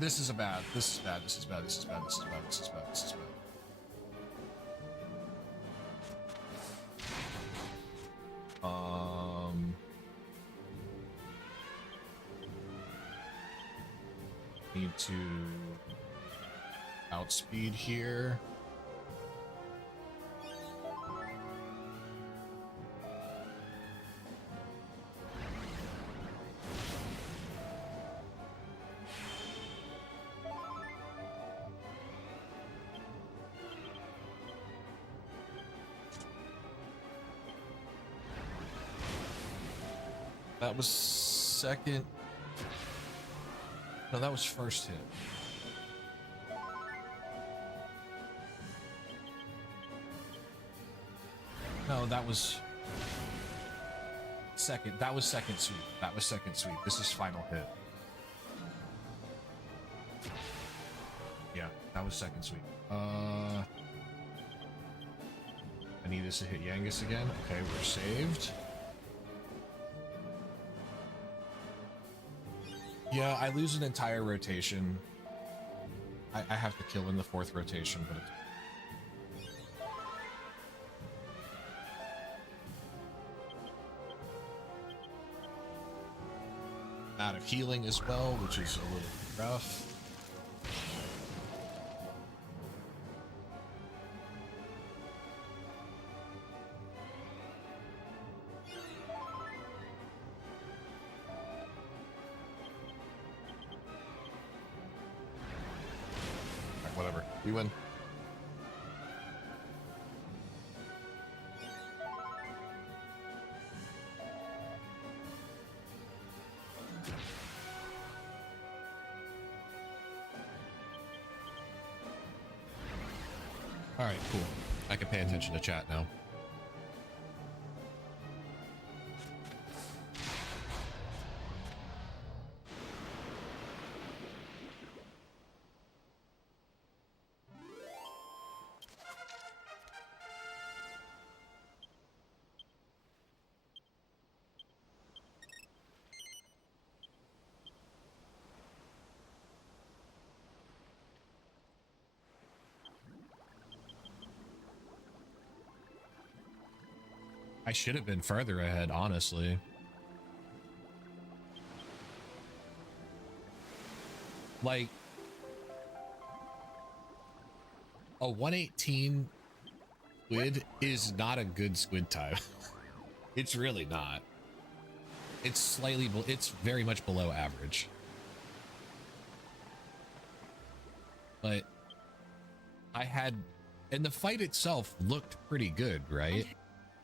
This is bad. This is bad. This is bad. This is bad. This is bad. This is bad. This is bad. Need to outspeed here. That was second. No, that was first hit. No, that was second. That was second sweep. That was second sweep. This is final hit. Yeah, that was second sweep. I need this to hit Yangus again. Okay, we're saved. Yeah, I lose an entire rotation. I have to kill in the fourth rotation, but it's... out of healing as well, which is a little rough. Whatever. We win. All right, cool. I can pay attention to chat now. I should have been further ahead, honestly. Like, a 118 squid is not a good squid time. It's really not. It's slightly, it's very much below average. But I had, and the fight itself looked pretty good, right?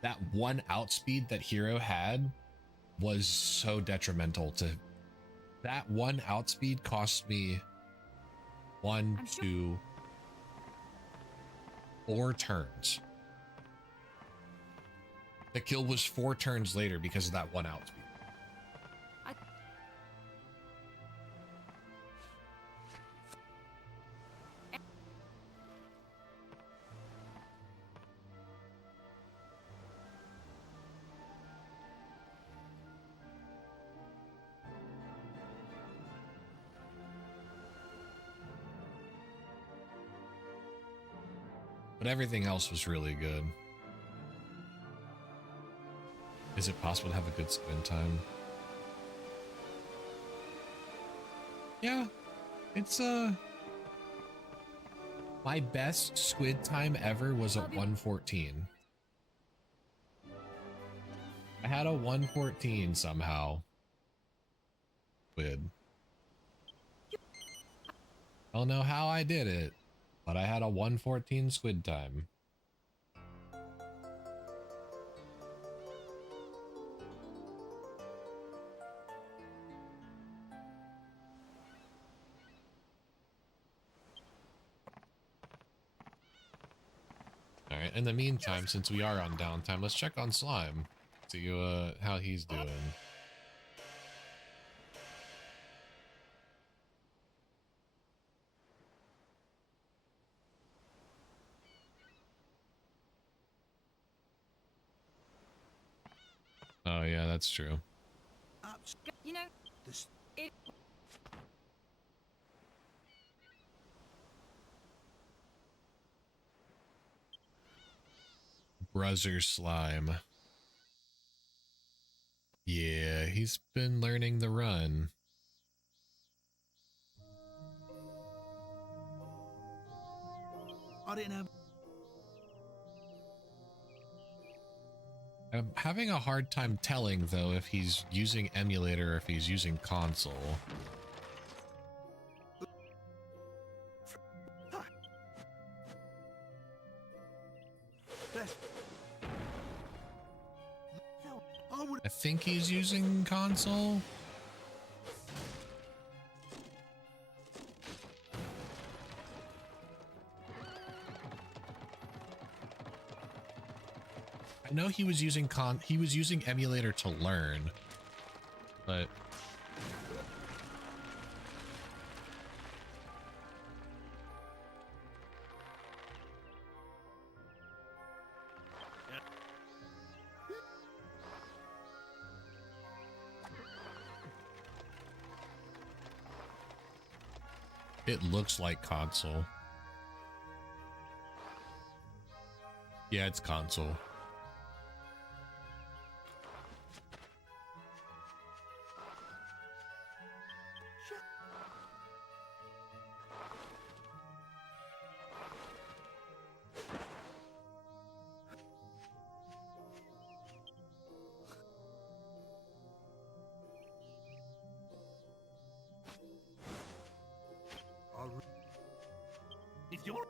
That one outspeed that Hero had was so detrimental to That one outspeed cost me one, I'm sure- 2, 4 turns. The kill was 4 turns later because of that one outspeed. But everything else was really good. Is it possible to have a good spin time? Yeah, it's my best squid time ever was at 114. I had a 114 somehow. Squid. I don't know how I did it, but I had a 114 squid time. All right, in the meantime, since we are on downtime, let's check on Slime. See how he's doing. Oh yeah, that's true. You know, This it. Brother Slime. Yeah, he's been learning the run. I didn't have. I'm having a hard time telling, though, if he's using emulator or if he's using console. That's, no, I would. I think he's using console. I know he was using emulator to learn, but it looks like console. Yeah, it's console. If you're.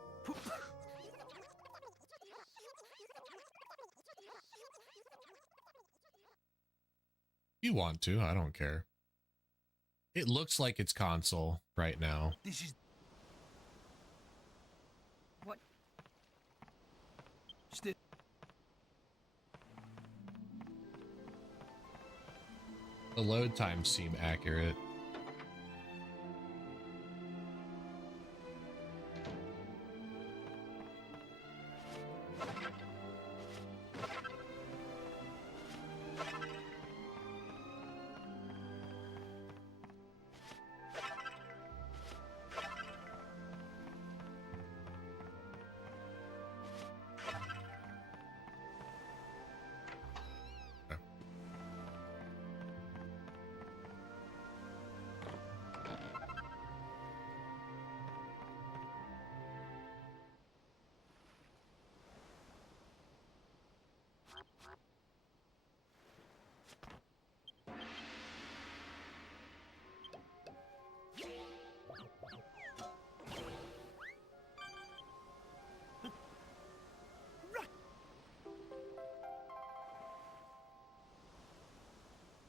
If you want to, I don't care. It looks like it's console right now. This is. What? Still. The load times seem accurate.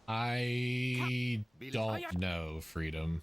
I don't know, Freedom.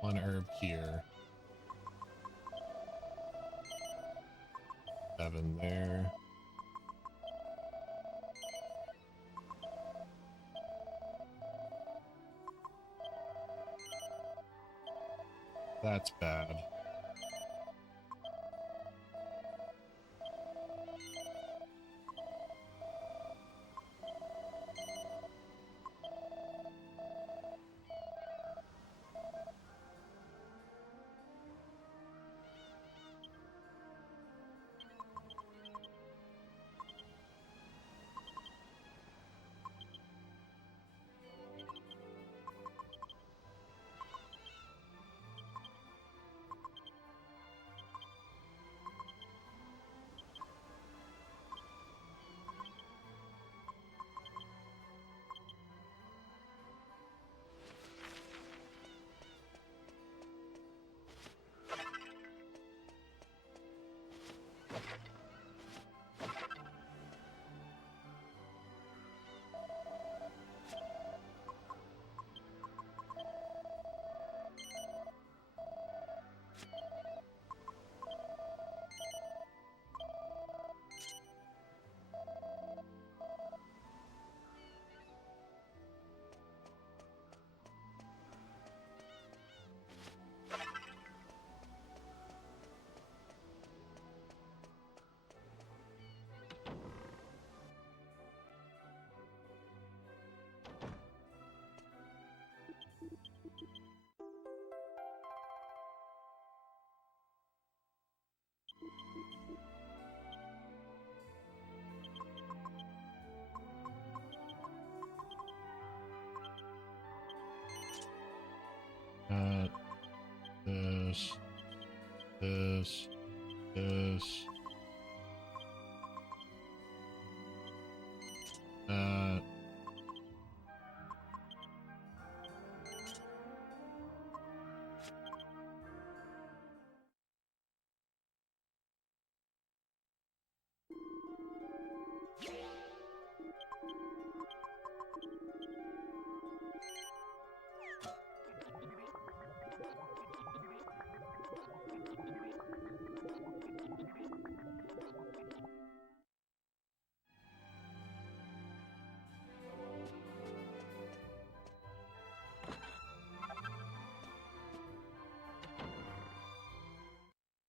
One herb here. 7 there. That's bad. This, this, this, that.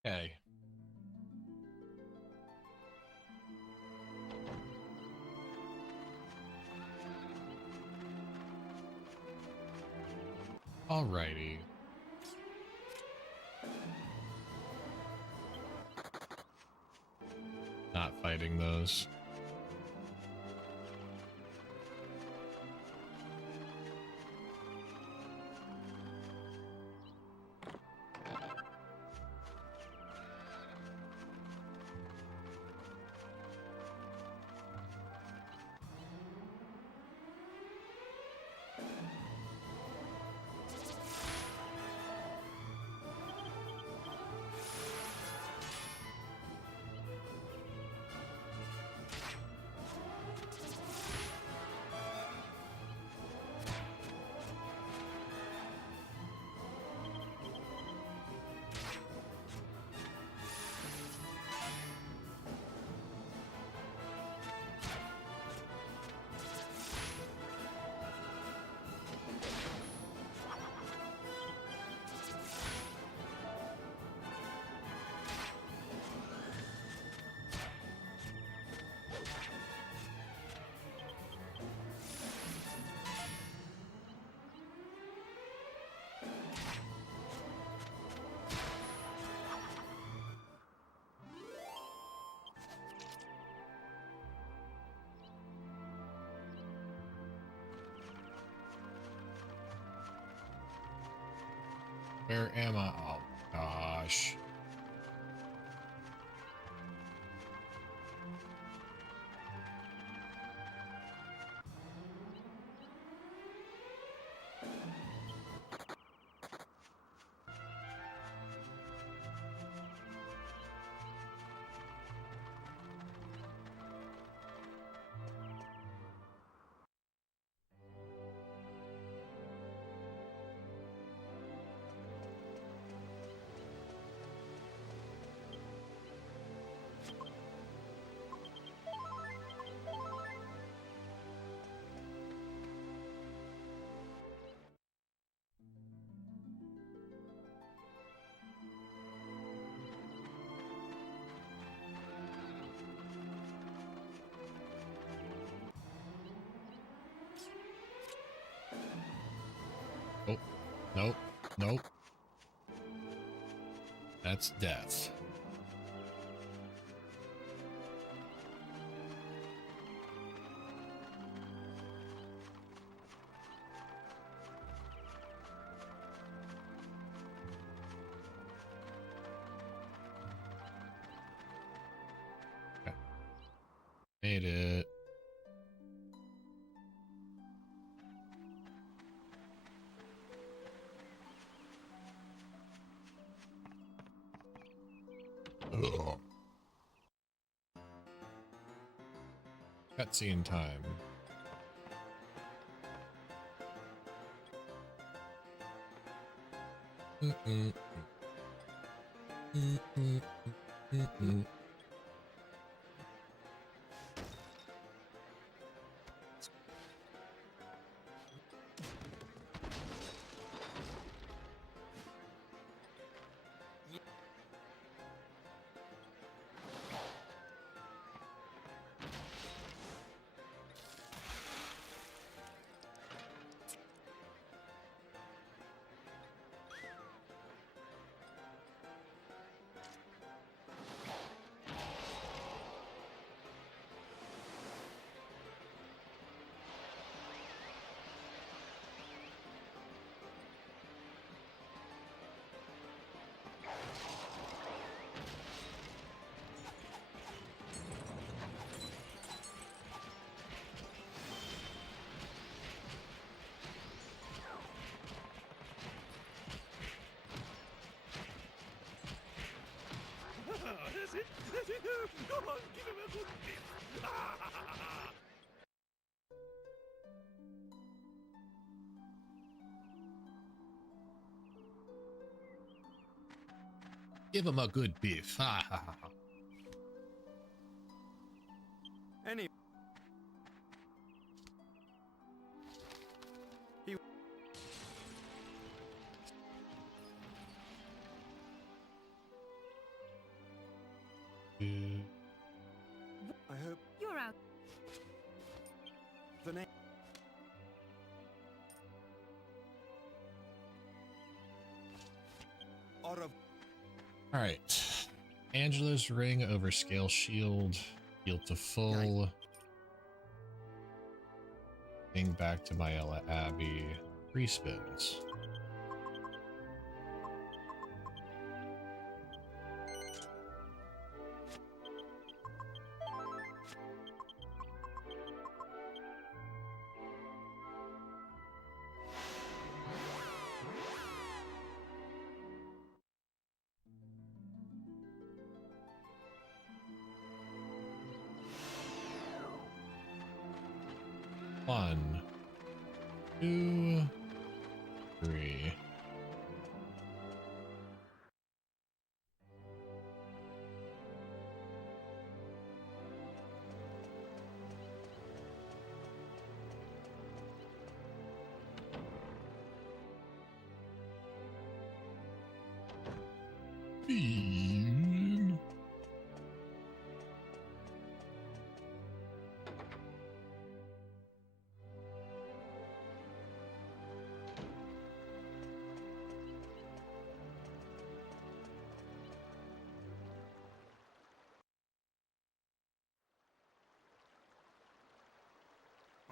Okay. Alrighty. Not fighting those. Where am I? Oh, gosh. Oh, nope, nope. That's death. Okay. Made it. Ugh. Cutscene time. Mm-mm. Mm-mm. Mm-mm. That's it. That's it. Come on, give him a good biff. Give him a good biff. Ha ha ha. Any. He. I hope You're out. the name. Out of. All right. Angela's ring over scale shield. Heal to full. Thing back to Myella Abbey. 3 spins. One, 2, 3. Bean.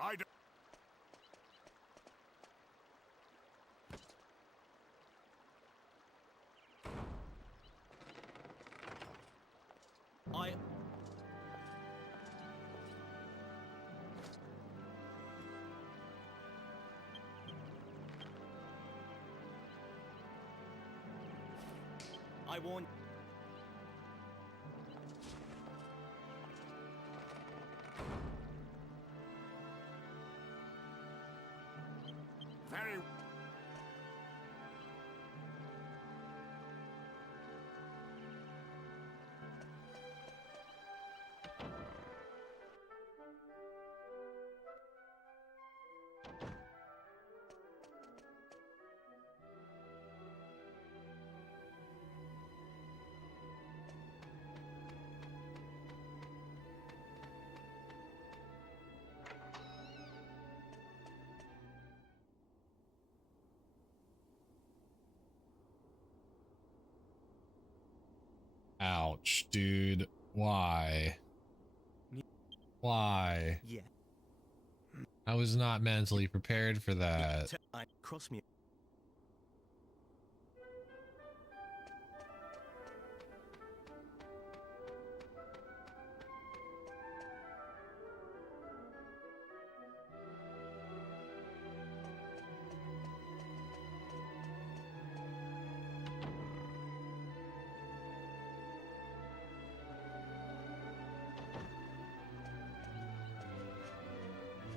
I don't. I warn. Very. Ouch, dude. Why? Why? Yeah. I was not mentally prepared for that. I cross me.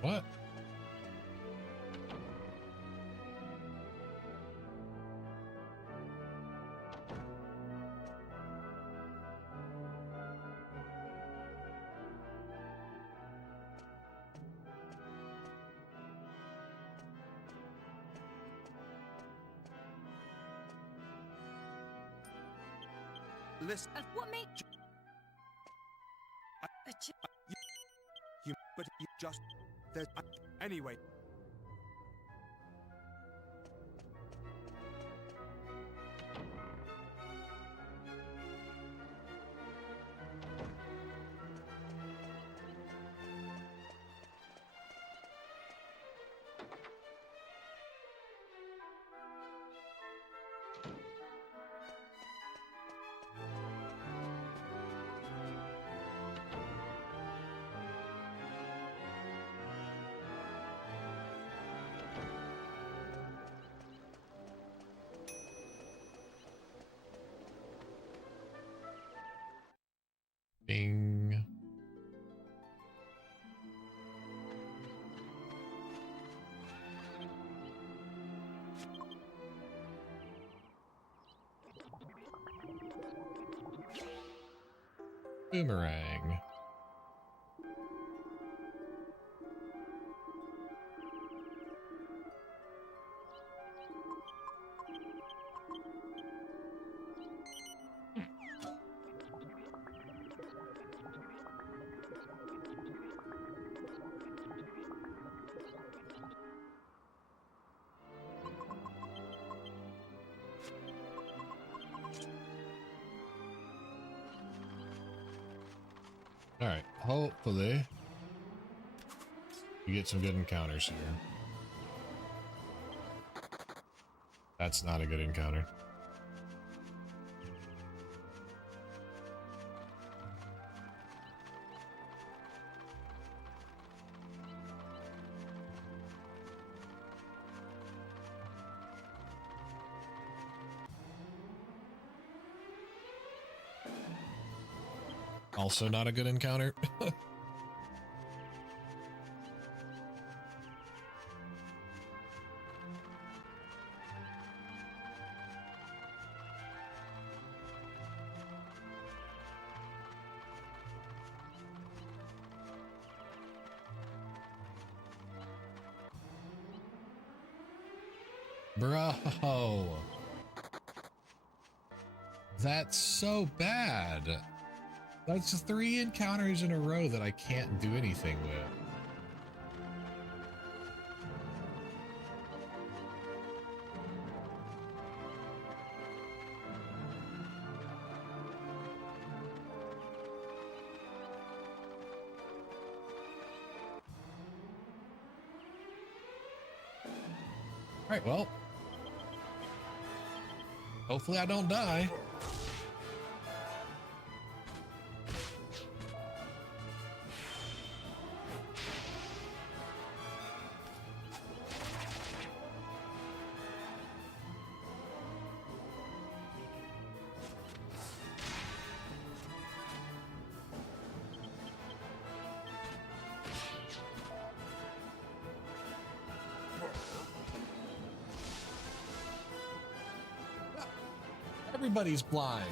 What? Listen. What made You, but you just. There's. Anyway. Bing. Boomerang. All right, hopefully we get some good encounters here. That's not a good encounter. Also not a good encounter. Bro, that's so bad. That's 3 encounters in a row that I can't do anything with. All right, well, hopefully I don't die. Everybody's blind.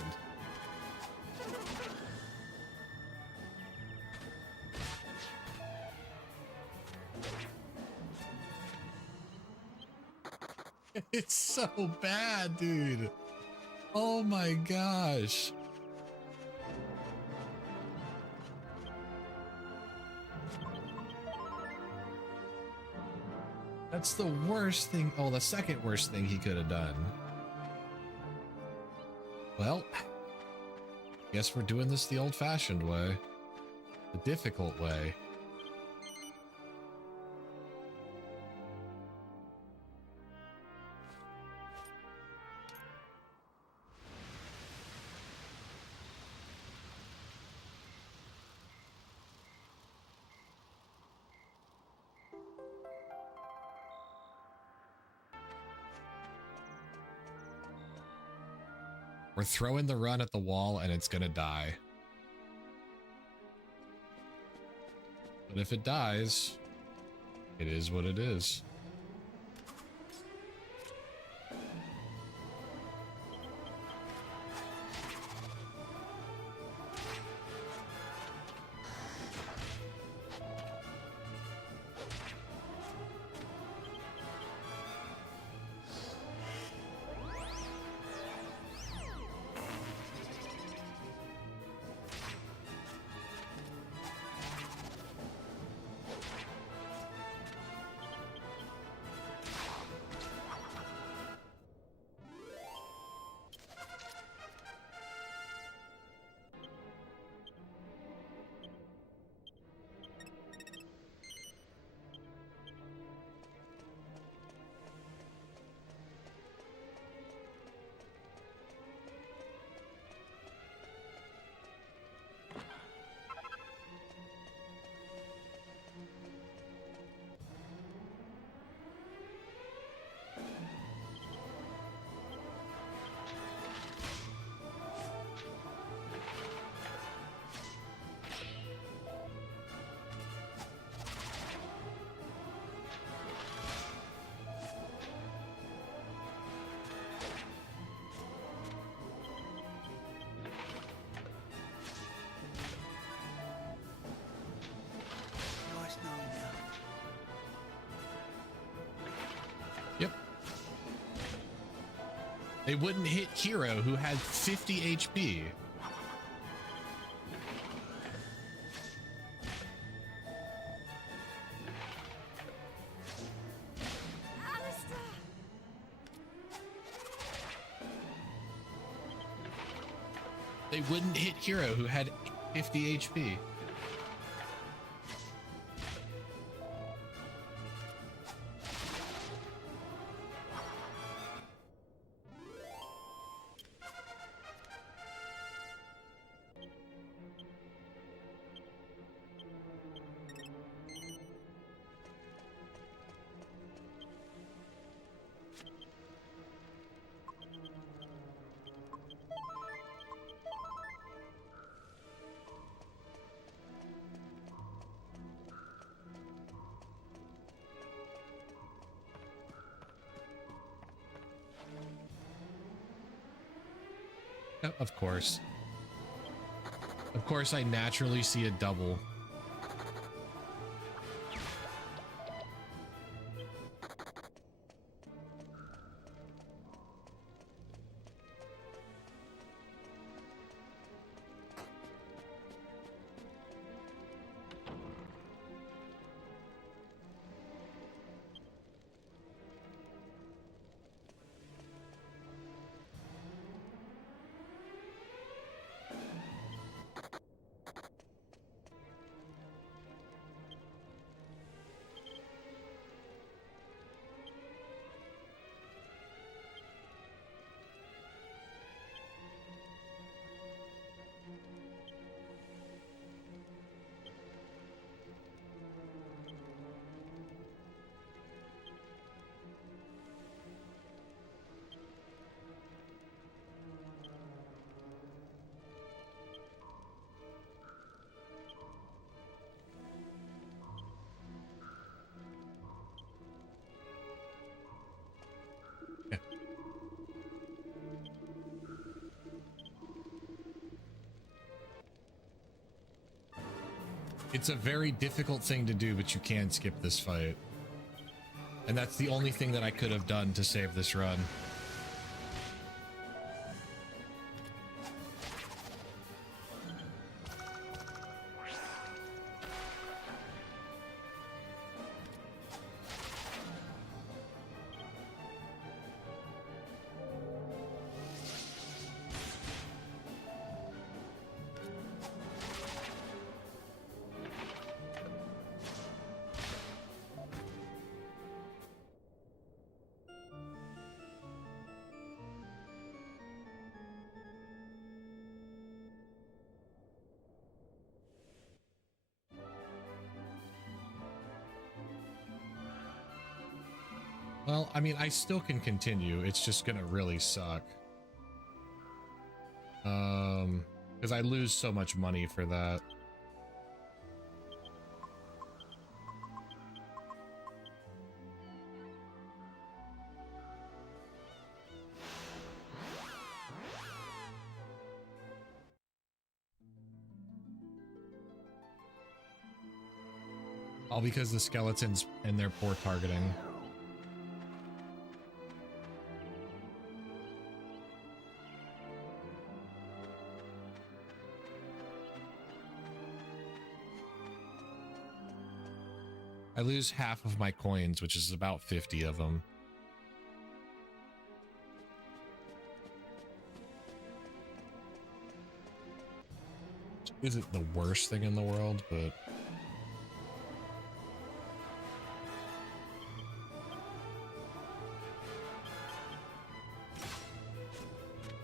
It's so bad, dude. Oh my gosh. That's the worst thing. Oh, the second worst thing he could have done. Well, guess we're doing this the old-fashioned way. The difficult way. We're throwing the run at the wall and it's gonna die. But if it dies, it is what it is. Yep. They wouldn't hit Hero, who had 50 HP. They wouldn't hit Hero, who had 50 HP. Of course. Of course, I naturally see a double. It's a very difficult thing to do, but you can skip this fight. And that's the only thing that I could have done to save this run. Well, I mean, I still can continue. It's just gonna really suck. Because I lose so much money for that. All because the skeletons and their poor targeting. I lose half of my coins, which is about 50 of them. Isn't the worst thing in the world, but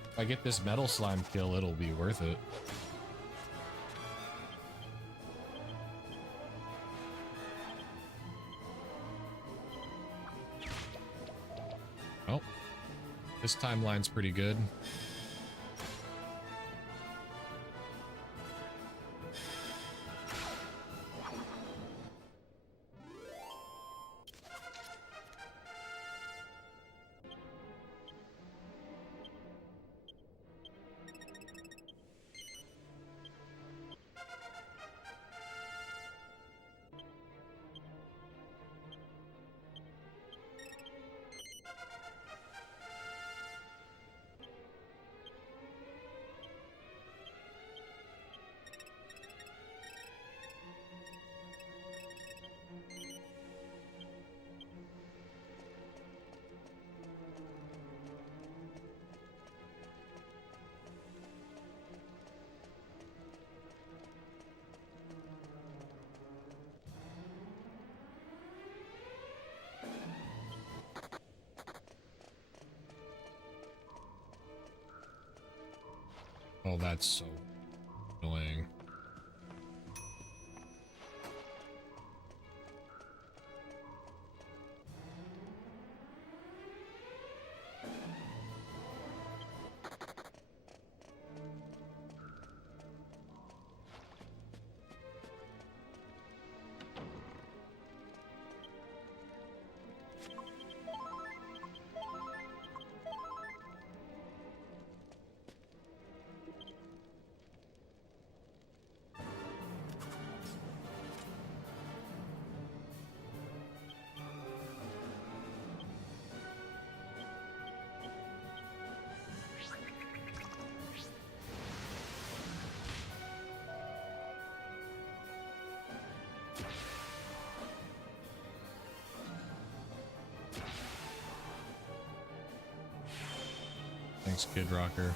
if I get this metal slime kill, it'll be worth it. Oh, this timeline's pretty good. Oh, that's so annoying. Thanks, Kid Rocker.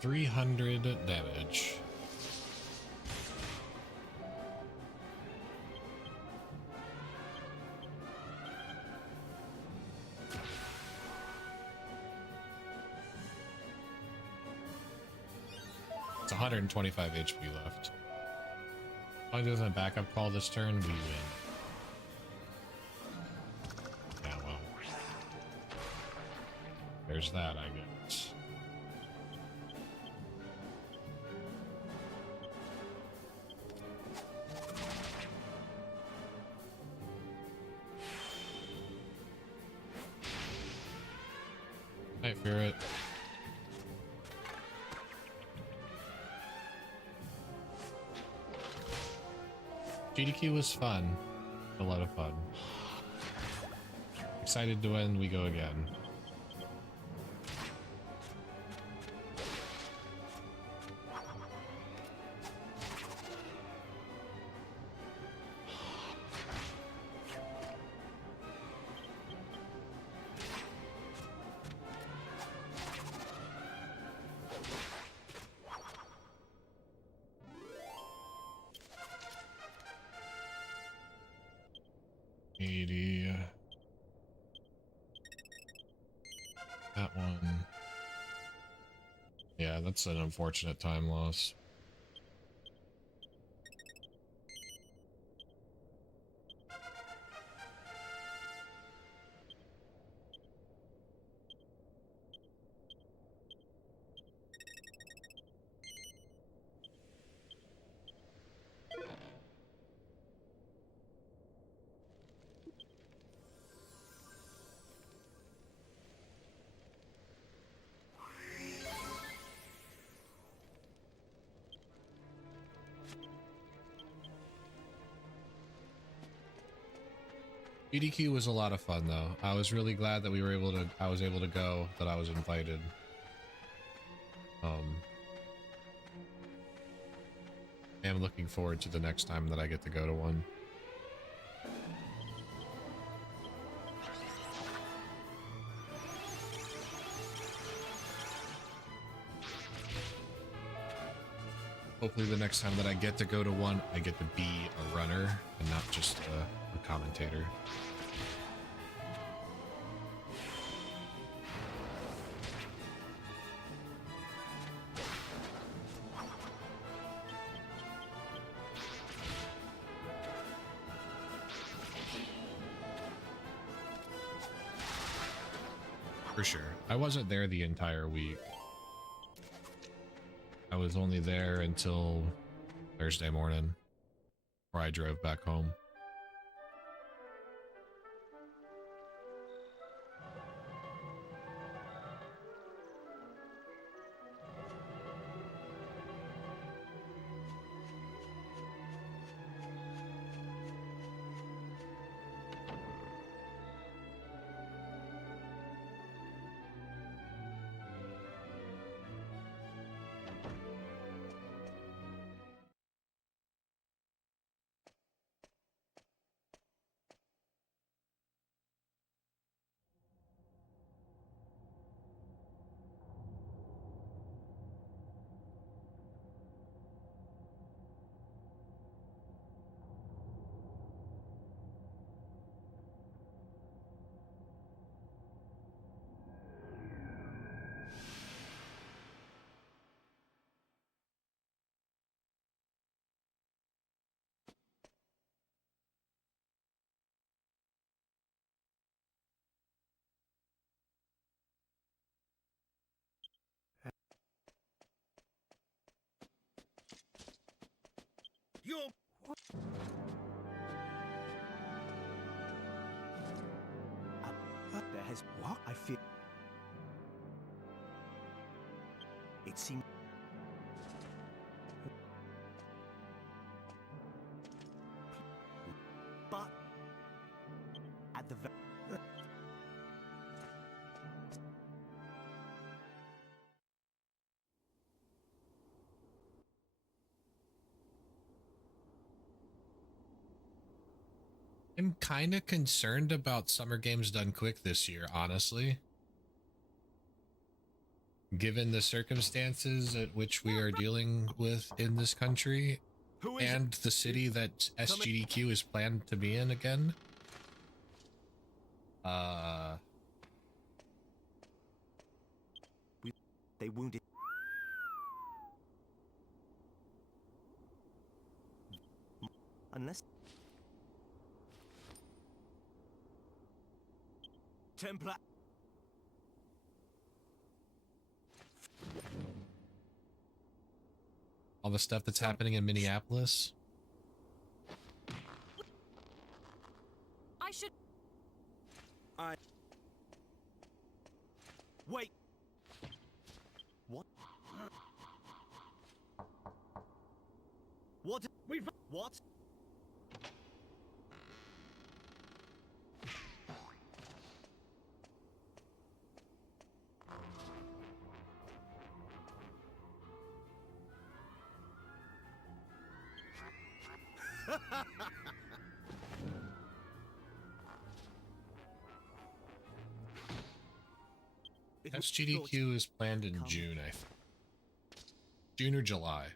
300 damage. It's 125 HP left. As long as there's a backup call this turn, we win. Yeah, well. There's that, I guess. I fear it. GDQ was fun. A lot of fun. Excited to when we go again. That one. Yeah, that's an unfortunate time loss. BDQ was a lot of fun though. I was really glad that I was able to go, that I was invited. I'm looking forward to the next time that I get to go to one. Hopefully the next time that I get to go to one, I get to be a runner and not just a commentator. For sure. I wasn't there the entire week. I was only there until Thursday morning, where I drove back home. You're There has what? I feel it seems but at the I'm kind of concerned about Summer Games Done Quick this year, honestly. given the circumstances at which we are dealing with in this country Who is and the city that SGDQ is planned to be in again, They wounded. Unless Templar? all the stuff that's happening in Minneapolis. I should. Wait. what? What? What? SGDQ is planned in June, I think. June or July.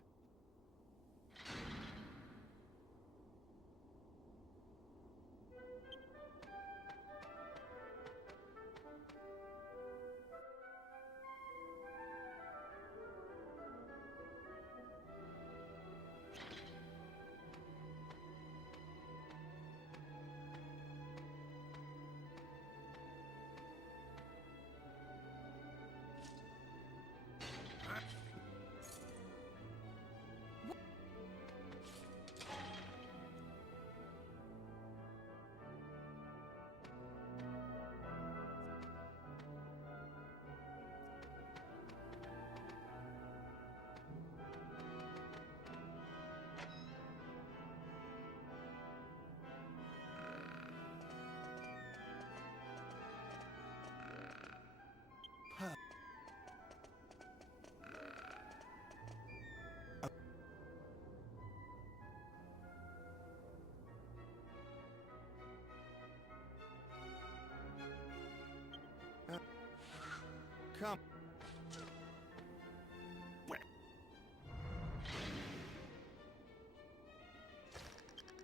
Come.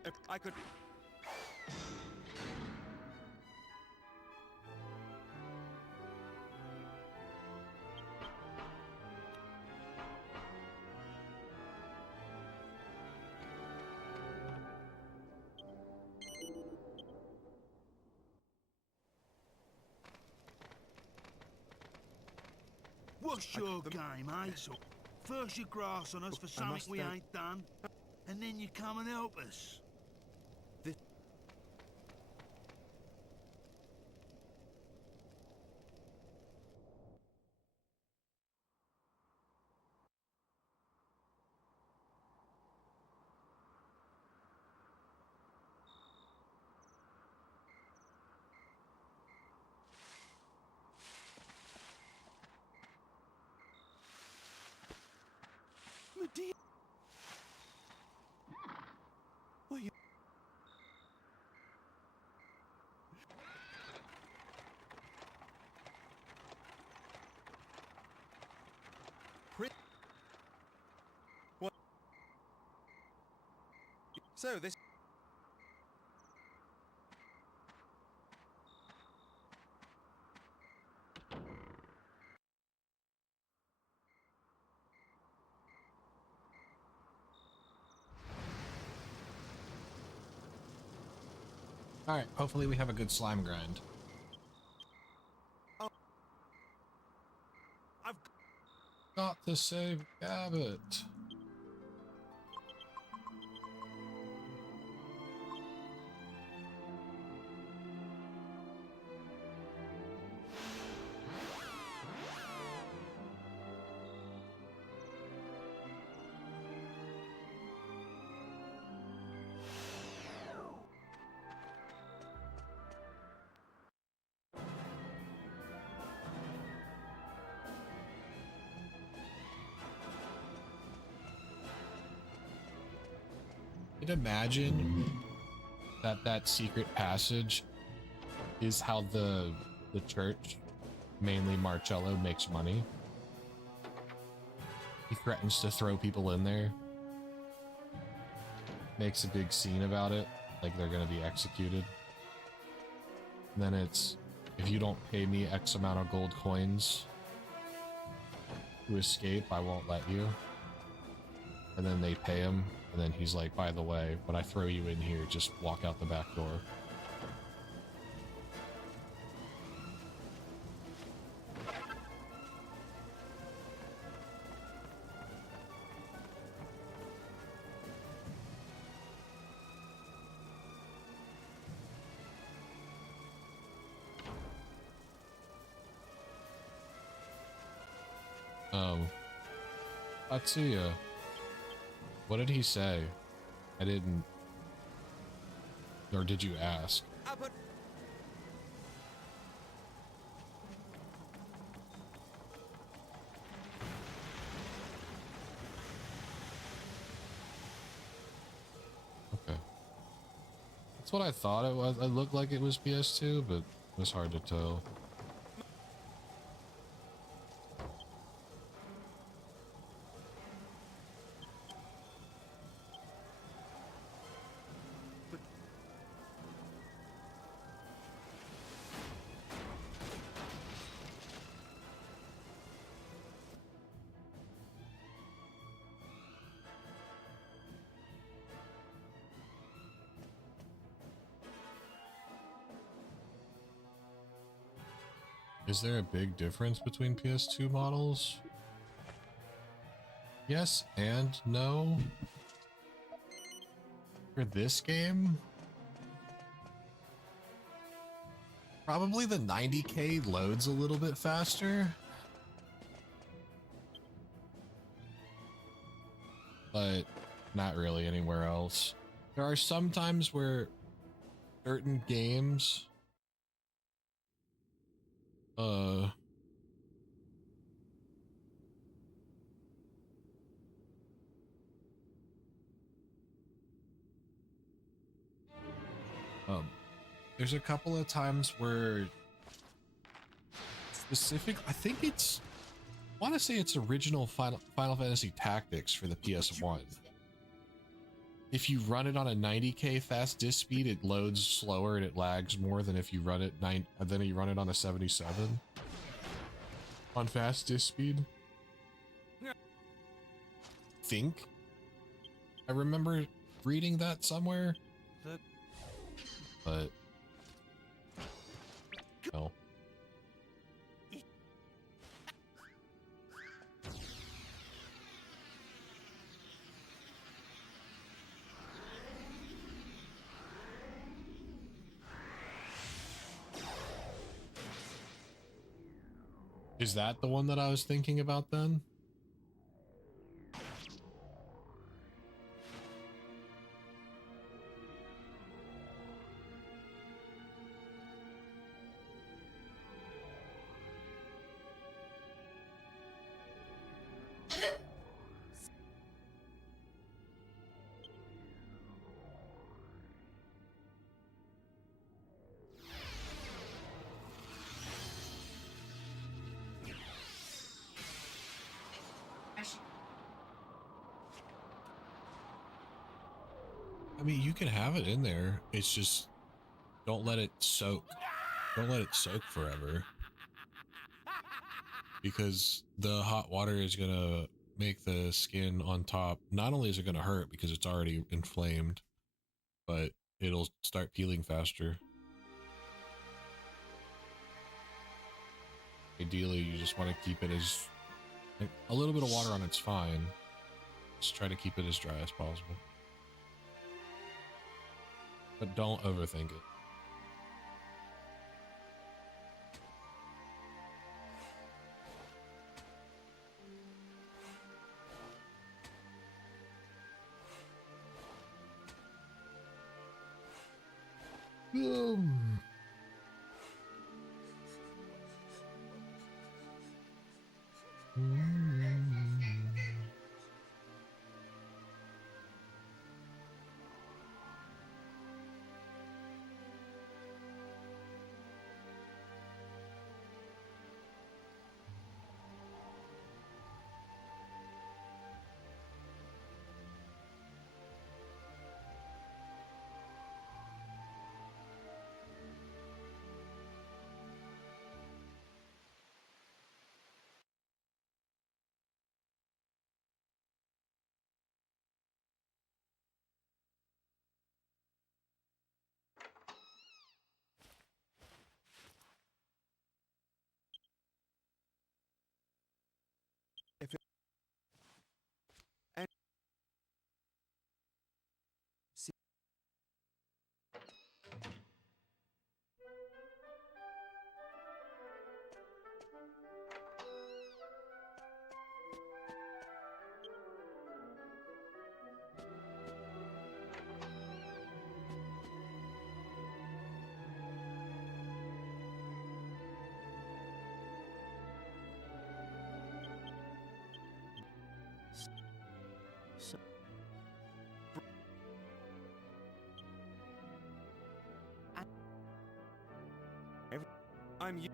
If I could. What's your game, eh? So first you grass on us for something we ain't done, and then you come and help us. Medea. What you? What? So this. Alright, hopefully we have a good slime grind. I've Got to save Gabbett. Could imagine that that secret passage is how the church, mainly Marcello, makes money. He threatens to throw people in there. Makes a big scene about it, like they're gonna be executed. And then it's, if you don't pay me X amount of gold coins to escape, I won't let you. And then they pay him, and then he's like, by the way, when I throw you in here, just walk out the back door. Atsuya, what did he say? I didn't, or did you ask? Okay. That's what I thought it was. It looked like it was PS2, but it was hard to tell. Is there a big difference between PS2 models? Yes and no. For this game? Probably the 90K loads a little bit faster. But not really anywhere else. There are some times where certain games there's a couple of times where specific, I think it's, I want to say it's original Final Fantasy Tactics for the PS1. If you run it on a 90K fast disk speed, it loads slower and it lags more than if you run it on a 77 on fast disk speed. I remember reading that somewhere, but no. Is that the one that I was thinking about then? I mean, you can have it in there. It's just, don't let it soak. Don't let it soak forever. Because the hot water is gonna make the skin on top, not only is it gonna hurt because it's already inflamed, but it'll start peeling faster. Ideally, you just want to keep it as, like, a little bit of water on it's fine. Just try to keep it as dry as possible. But don't overthink it. I'm you.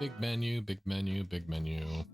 Big menu, big menu, big menu.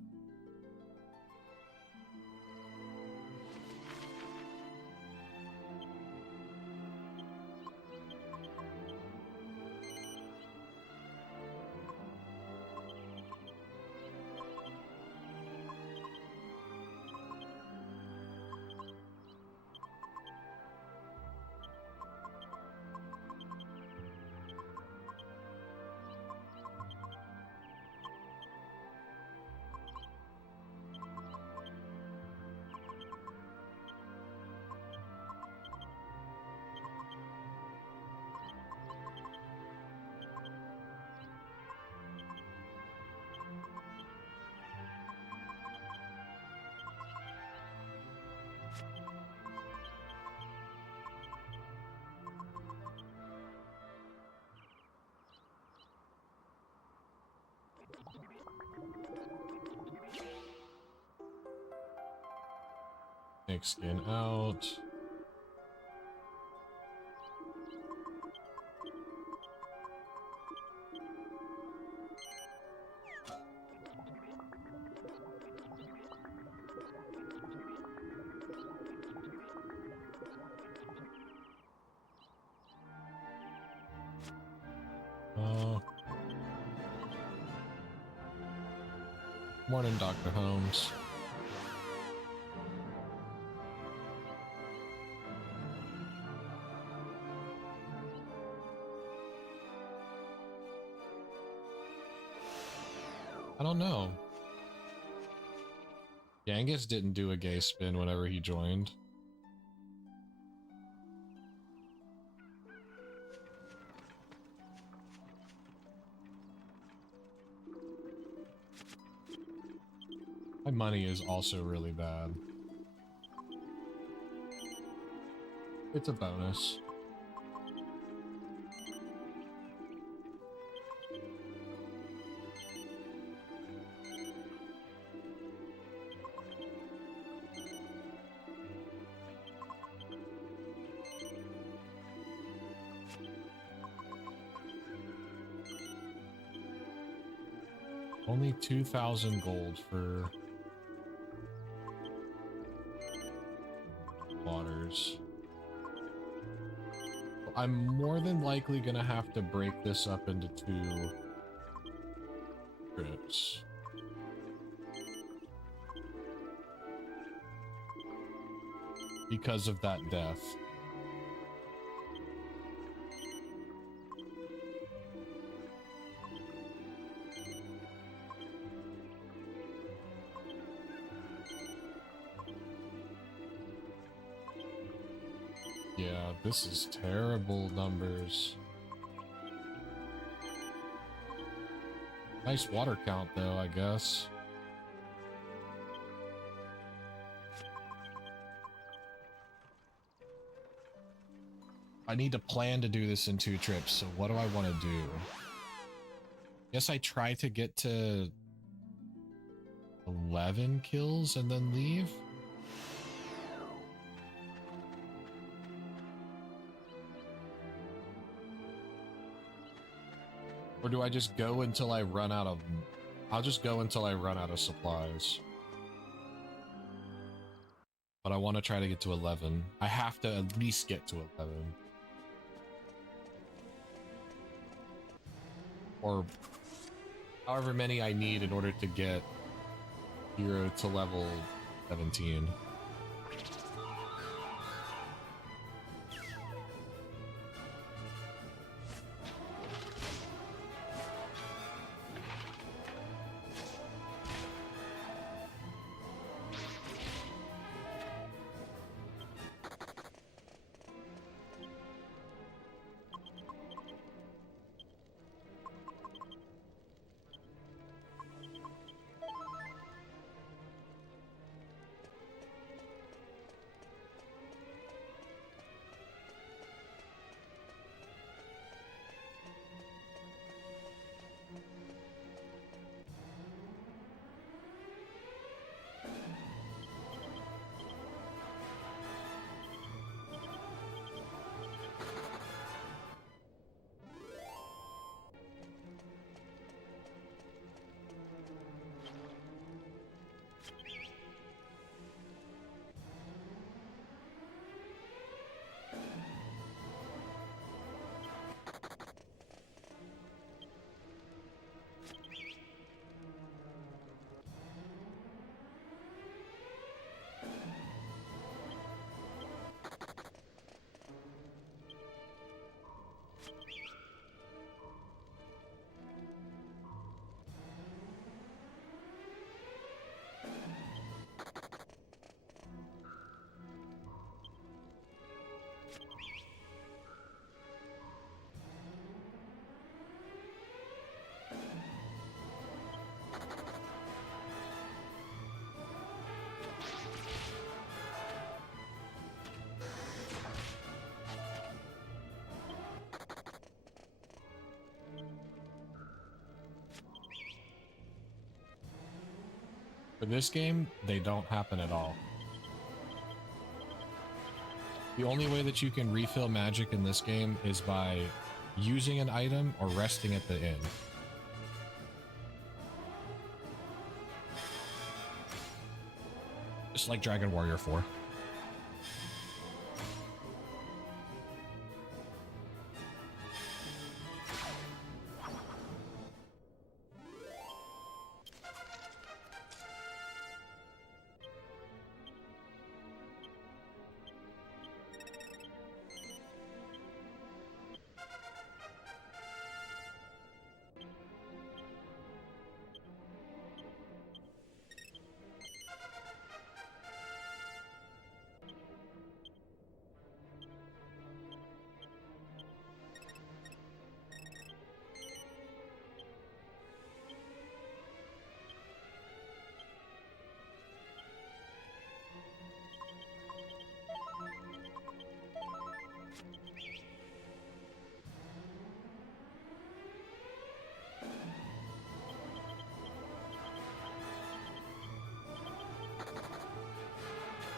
Snake skin out. Morning, Dr. Holmes. I don't know. Genghis didn't do a gay spin whenever he joined. My money is also really bad. It's a bonus. Only 2,000 gold for waters. I'm more than likely gonna have to break this up into 2 trips. Because of that death. Yeah, this is terrible numbers. Nice water count though, I guess. I need to plan to do this in 2 trips, so what do I want to do? Guess I try to get to 11 kills and then leave? Or do I just go until I run out of... I'll just go until I run out of supplies. But I want to try to get to 11. I have to at least get to 11. Or however many I need in order to get Hero to level 17. For this game, they don't happen at all. The only way that you can refill magic in this game is by using an item or resting at the inn. Just like Dragon Warrior 4.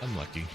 Unlucky.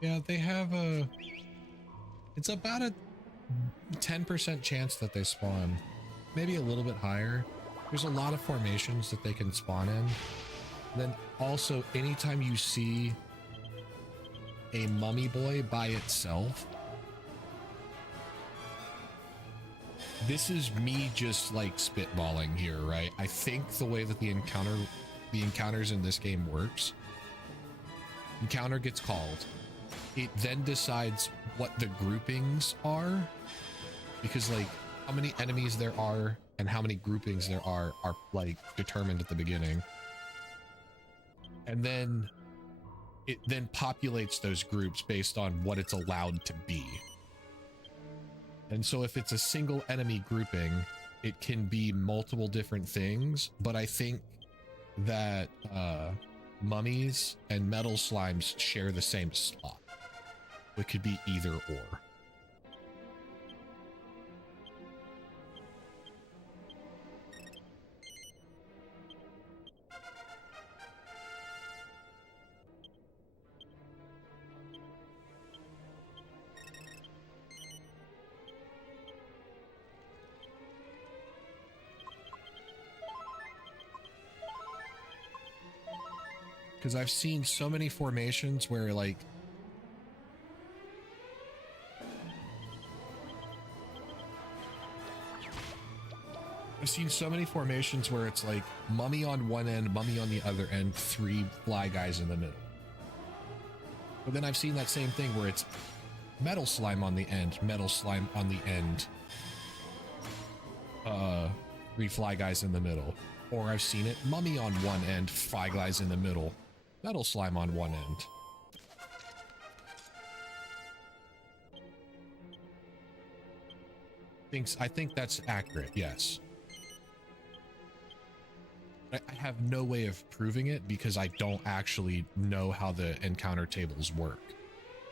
Yeah, they have a... It's about a 10% chance that they spawn. Maybe a little bit higher. There's a lot of formations that they can spawn in. Then also, anytime you see a mummy boy by itself, this is me just like spitballing here, right? I think the way that the encounters in this game works, encounter gets called. It then decides what the groupings are, because like how many enemies there are and how many groupings there are like determined at the beginning. And then it then populates those groups based on what it's allowed to be. And so if it's a single enemy grouping, it can be multiple different things, but I think that mummies and metal slimes share the same slot. It could be either or. Because I've seen so many formations where like it's like mummy on one end, mummy on the other end, 3 fly guys in the middle. But then I've seen that same thing where it's metal slime on the end, metal slime on the end, 3 fly guys in the middle. Or I've seen it mummy on one end, fly guys in the middle, metal slime on one end. I think that's accurate, yes. I have no way of proving it because I don't actually know how the encounter tables work.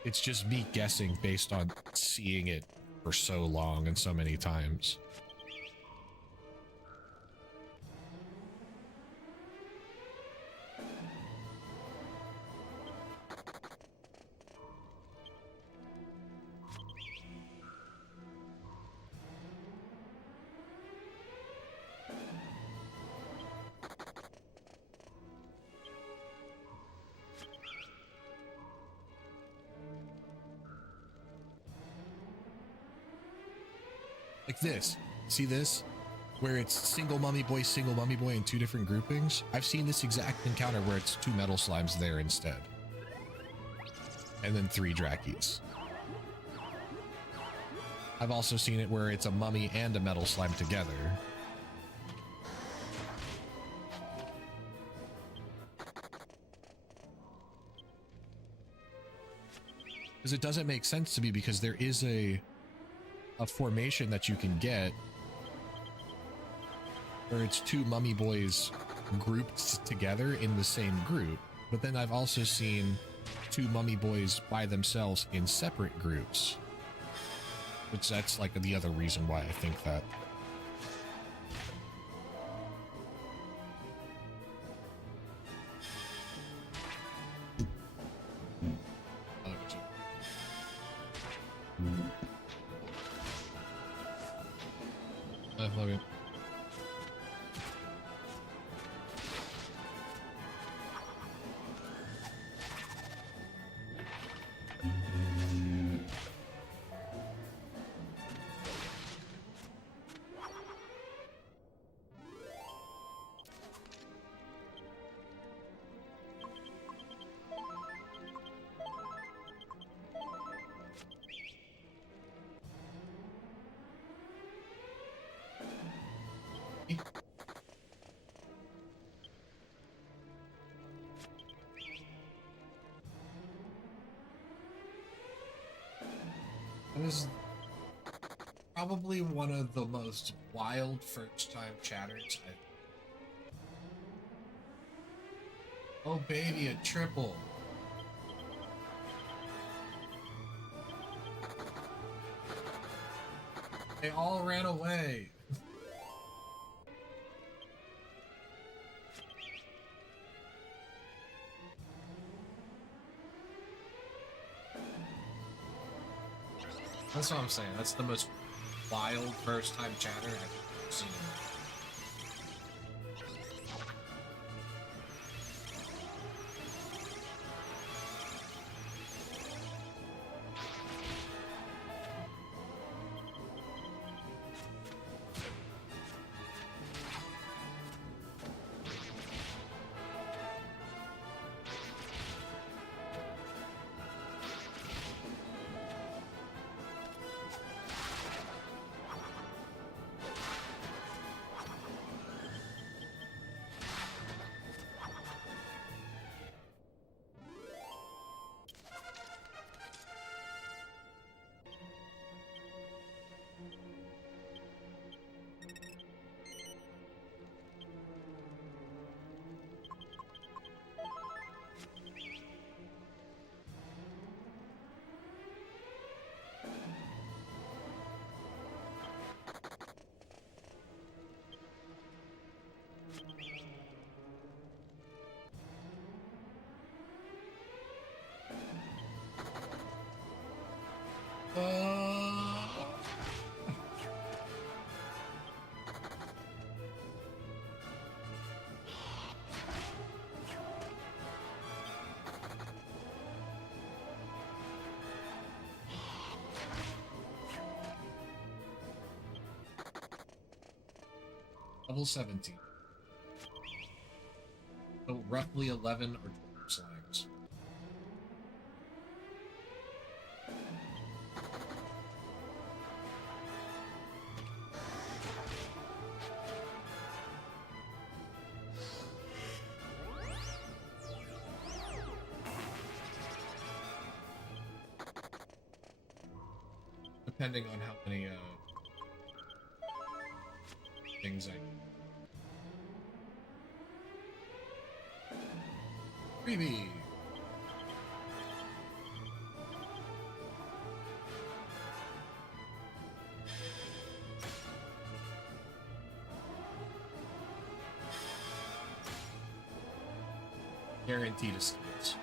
It's just me guessing based on seeing it for so long and so many times. Like this. See this? Where it's single mummy boy in 2 different groupings. I've seen this exact encounter where it's 2 metal slimes there instead. And then 3 Drakkies. I've also seen it where it's a mummy and a metal slime together. Because it doesn't make sense to me, because there is a formation that you can get where it's 2 mummy boys grouped together in the same group, but then I've also seen 2 mummy boys by themselves in separate groups, which that's like the other reason why I think that. I love it. It was probably one of the most wild first-time chatters I've... Oh baby, a triple. They all ran away. That's what I'm saying. That's the most wild first time chatter I've seen. Level 17. So roughly 11 or 12 slimes. Depending on how many things I freebie. Guaranteed escapes.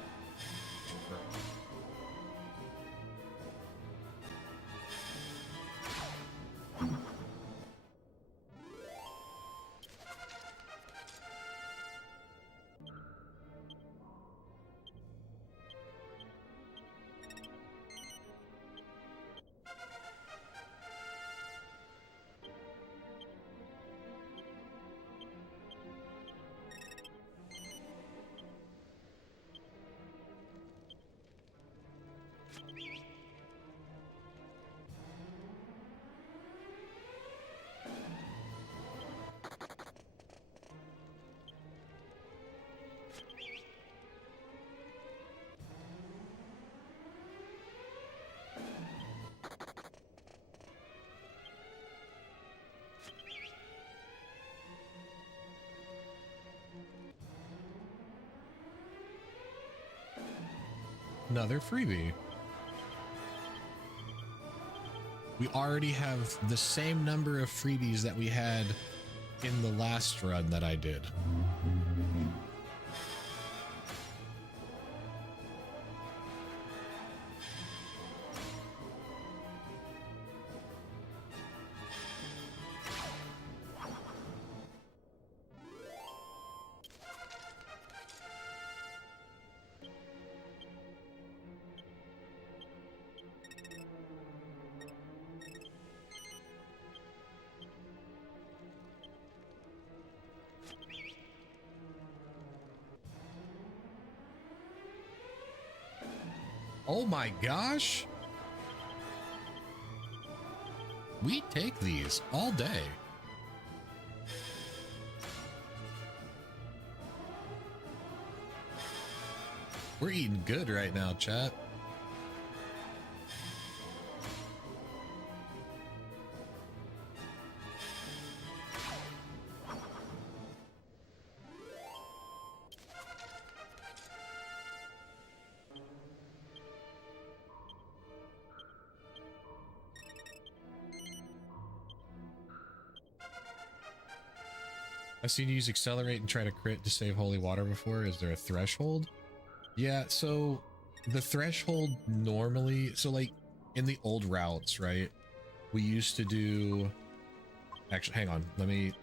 Another freebie. We already have the same number of freebies that we had in the last run that I did. Oh my gosh. We take these all day. We're eating good right now, chat. I've seen you use accelerate and try to crit to save holy water before. Is there a threshold? Yeah, so the threshold normally, so like in the old routes, right? We used to do, actually, hang on. Let me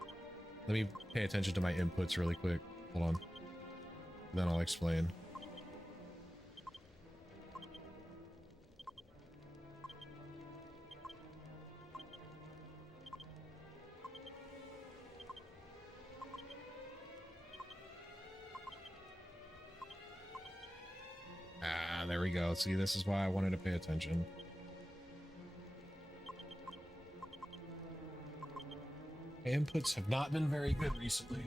pay attention to my inputs really quick. Hold on. Then I'll explain. Ah, there we go. See, this is why I wanted to pay attention. My inputs have not been very good recently.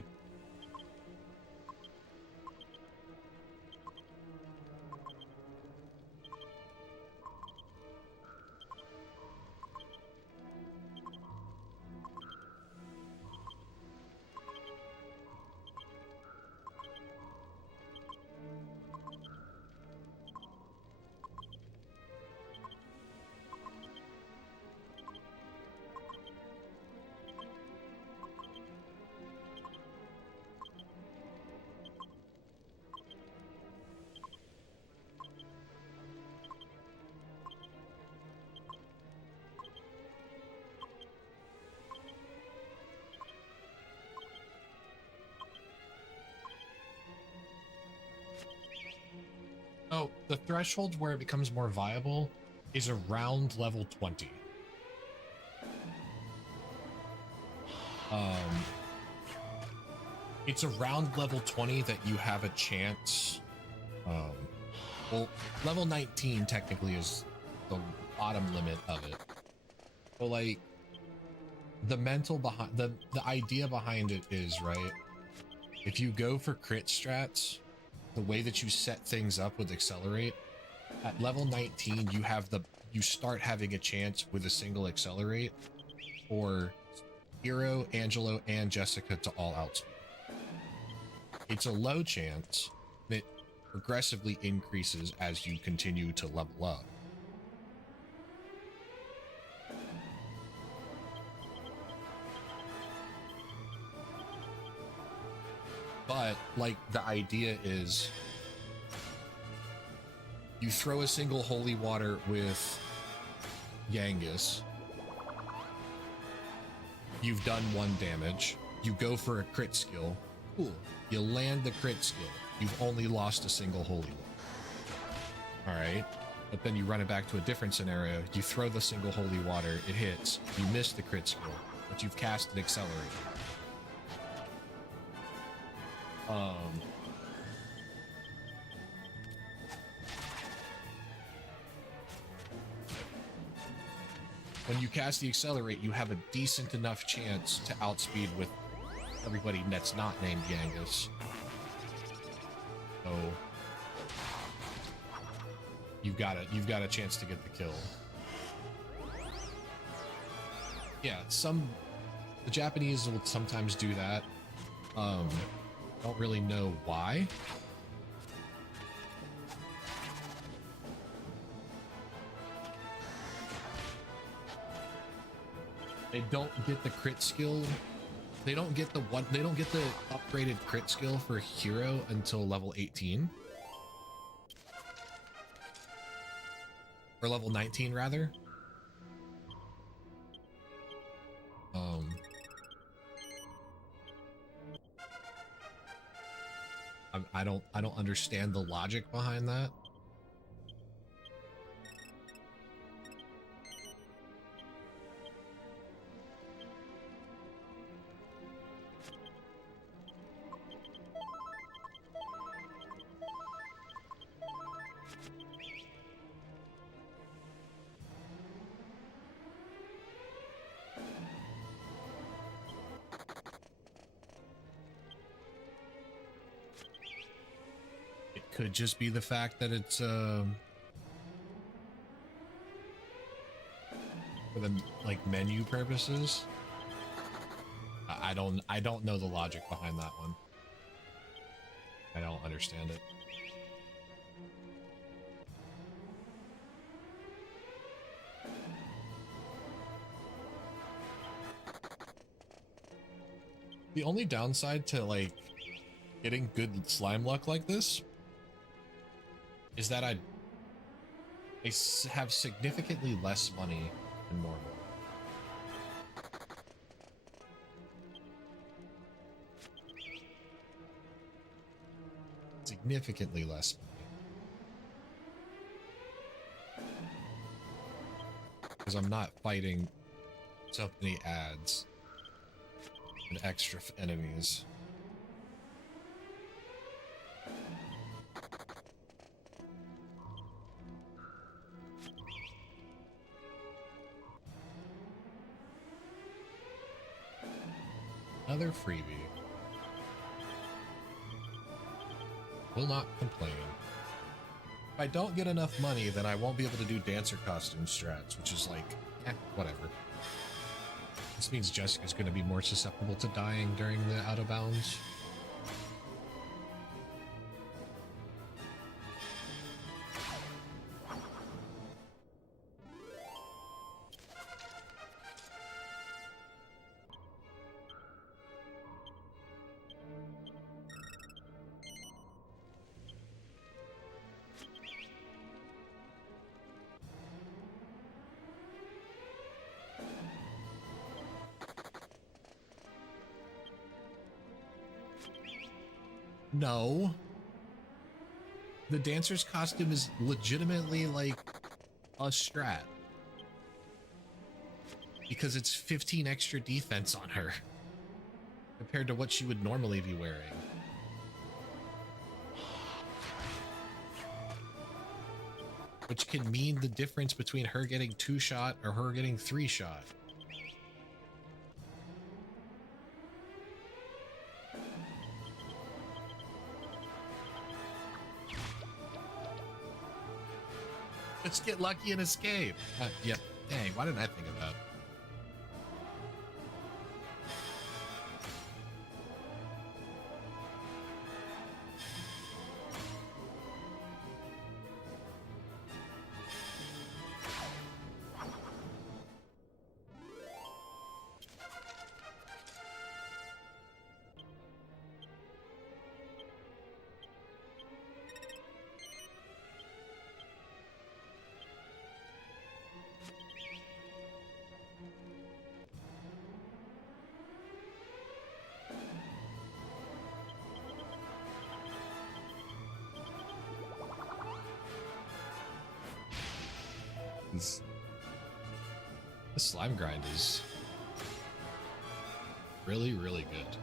Oh, the threshold where it becomes more viable is around level 20. It's around level 20 that you have a chance. Well, level 19 technically is the bottom limit of it. But like, the mental behind the idea behind it is, right, if you go for crit strats, the way that you set things up with accelerate at level 19, you start having a chance with a single accelerate for Hero, Angelo, and Jessica to all outspeed. It's a low chance that progressively increases as you continue to level up. But, like, the idea is you throw a single holy water with Yangus. You've done 1 damage. You go for a crit skill. Cool. You land the crit skill. You've only lost a single holy water. Alright. But then you run it back to a different scenario. You throw the single holy water. It hits. You miss the crit skill. But you've cast an accelerate. When you cast the accelerate, you have a decent enough chance to outspeed with everybody that's not named Yangus. So you've got a chance to get the kill. Yeah, the Japanese will sometimes do that. Don't really know why. They don't get the crit skill. They don't get the upgraded crit skill for Hero until level 18. Or level 19 rather. I don't understand the logic behind that. Could just be the fact that it's for the like menu purposes. I don't know the logic behind that one. I don't understand it. The only downside to like getting good slime luck like this is that have significantly less money than normal. Significantly less money. Because I'm not fighting so many ads and extra enemies. Another freebie. Will not complain. If I don't get enough money, then I won't be able to do dancer costume strats, which is like, whatever. This means Jessica's going to be more susceptible to dying during the out of bounds. No. The dancer's costume is legitimately like a strat. Because it's 15 extra defense on her compared to what she would normally be wearing. Which can mean the difference between her getting 2-shot or her getting 3-shot. Let's get lucky and escape. Yep. Dang, why didn't I think of that? The slime grind is really, really good.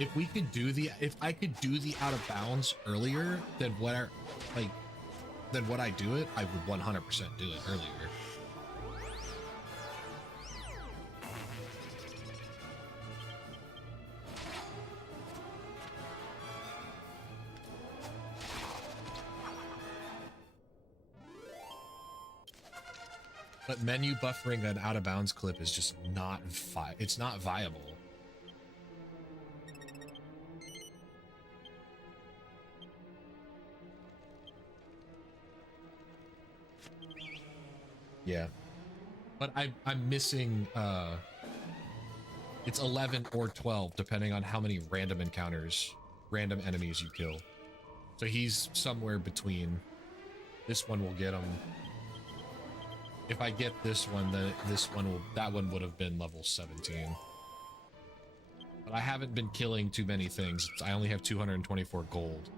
If we could do if I could do the out of bounds earlier than what I do it, I would 100% do it earlier. But menu buffering an out of bounds clip is just not it's not viable. Yeah, but I'm missing it's 11 or 12 depending on how many random enemies you kill. So he's somewhere between. This one will get him. If I get this one, then that one would have been level 17. But I haven't been killing too many things. I only have 224 gold.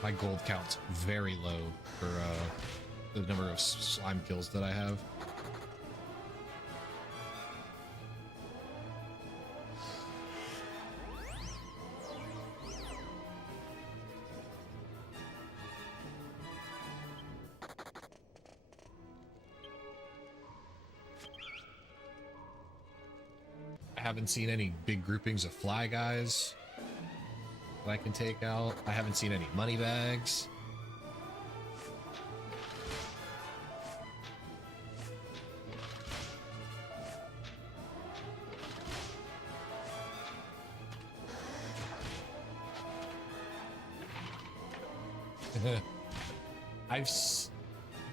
My gold count's very low for the number of slime kills that I have. I haven't seen any big groupings of fly guys. that I can take out. I haven't seen any money bags. I've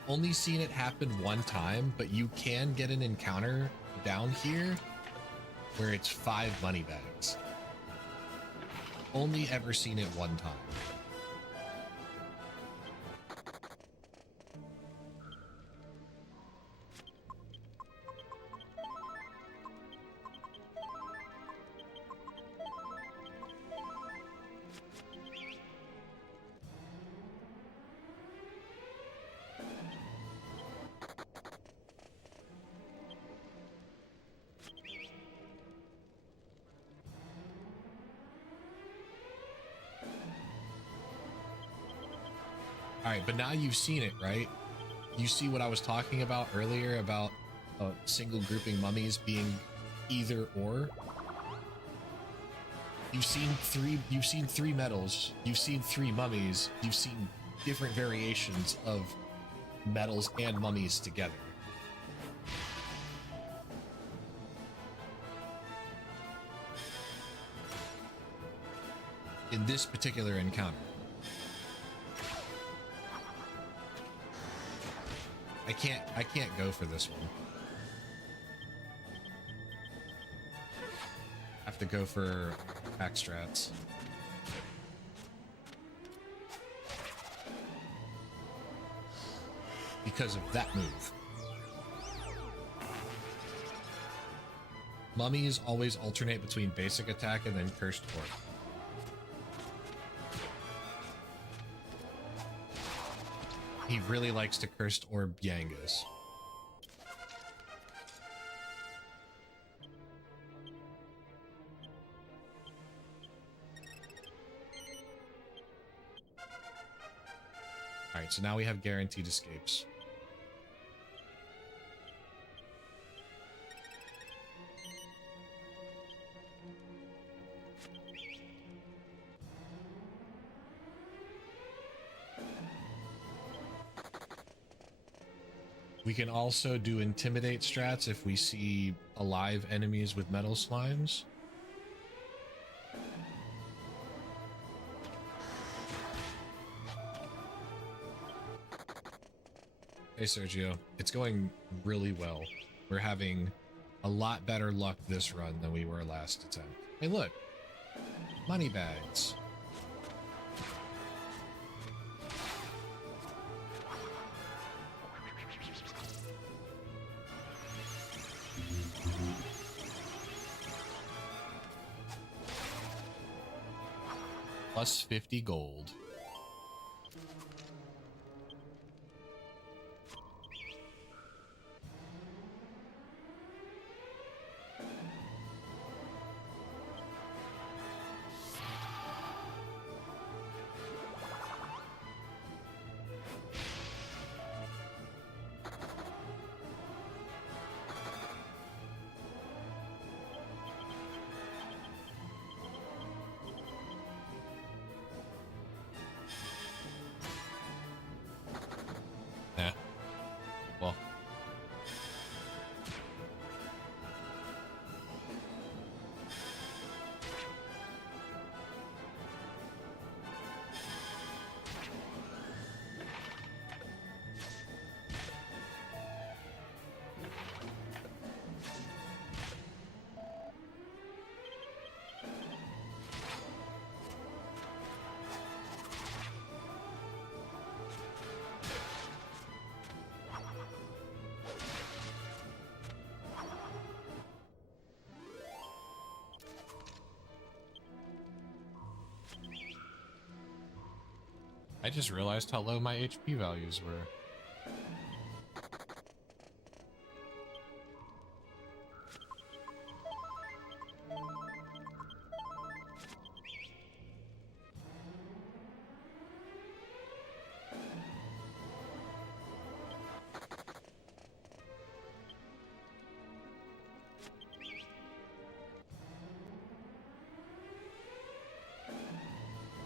only seen it happen one time, but you can get an encounter down here where it's 5 money bags. Only ever seen it one time. All right, but now you've seen it, right? You see what I was talking about earlier about single grouping mummies being either or. You've seen three medals, you've seen 3 mummies, you've seen different variations of medals and mummies together. In this particular encounter. I can't go for this one. I have to go for back strats. Because of that move. Mummies always alternate between basic attack and then cursed orb. He really likes to cursed orb Yangas. Alright, so now we have guaranteed escapes. We can also do intimidate strats if we see alive enemies with metal slimes. Hey Sergio, it's going really well. We're having a lot better luck this run than we were last attempt. Hey look, money bags. Plus 50 gold. I just realized how low my HP values were.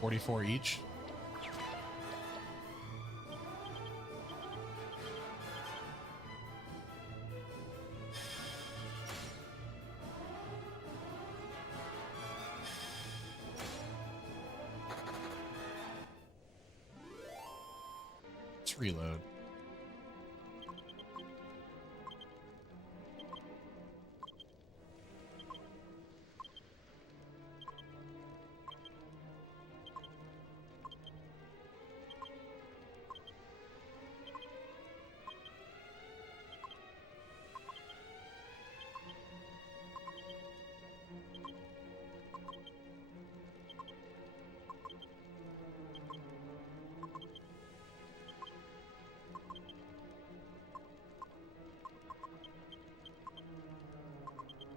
44 each. Let's reload.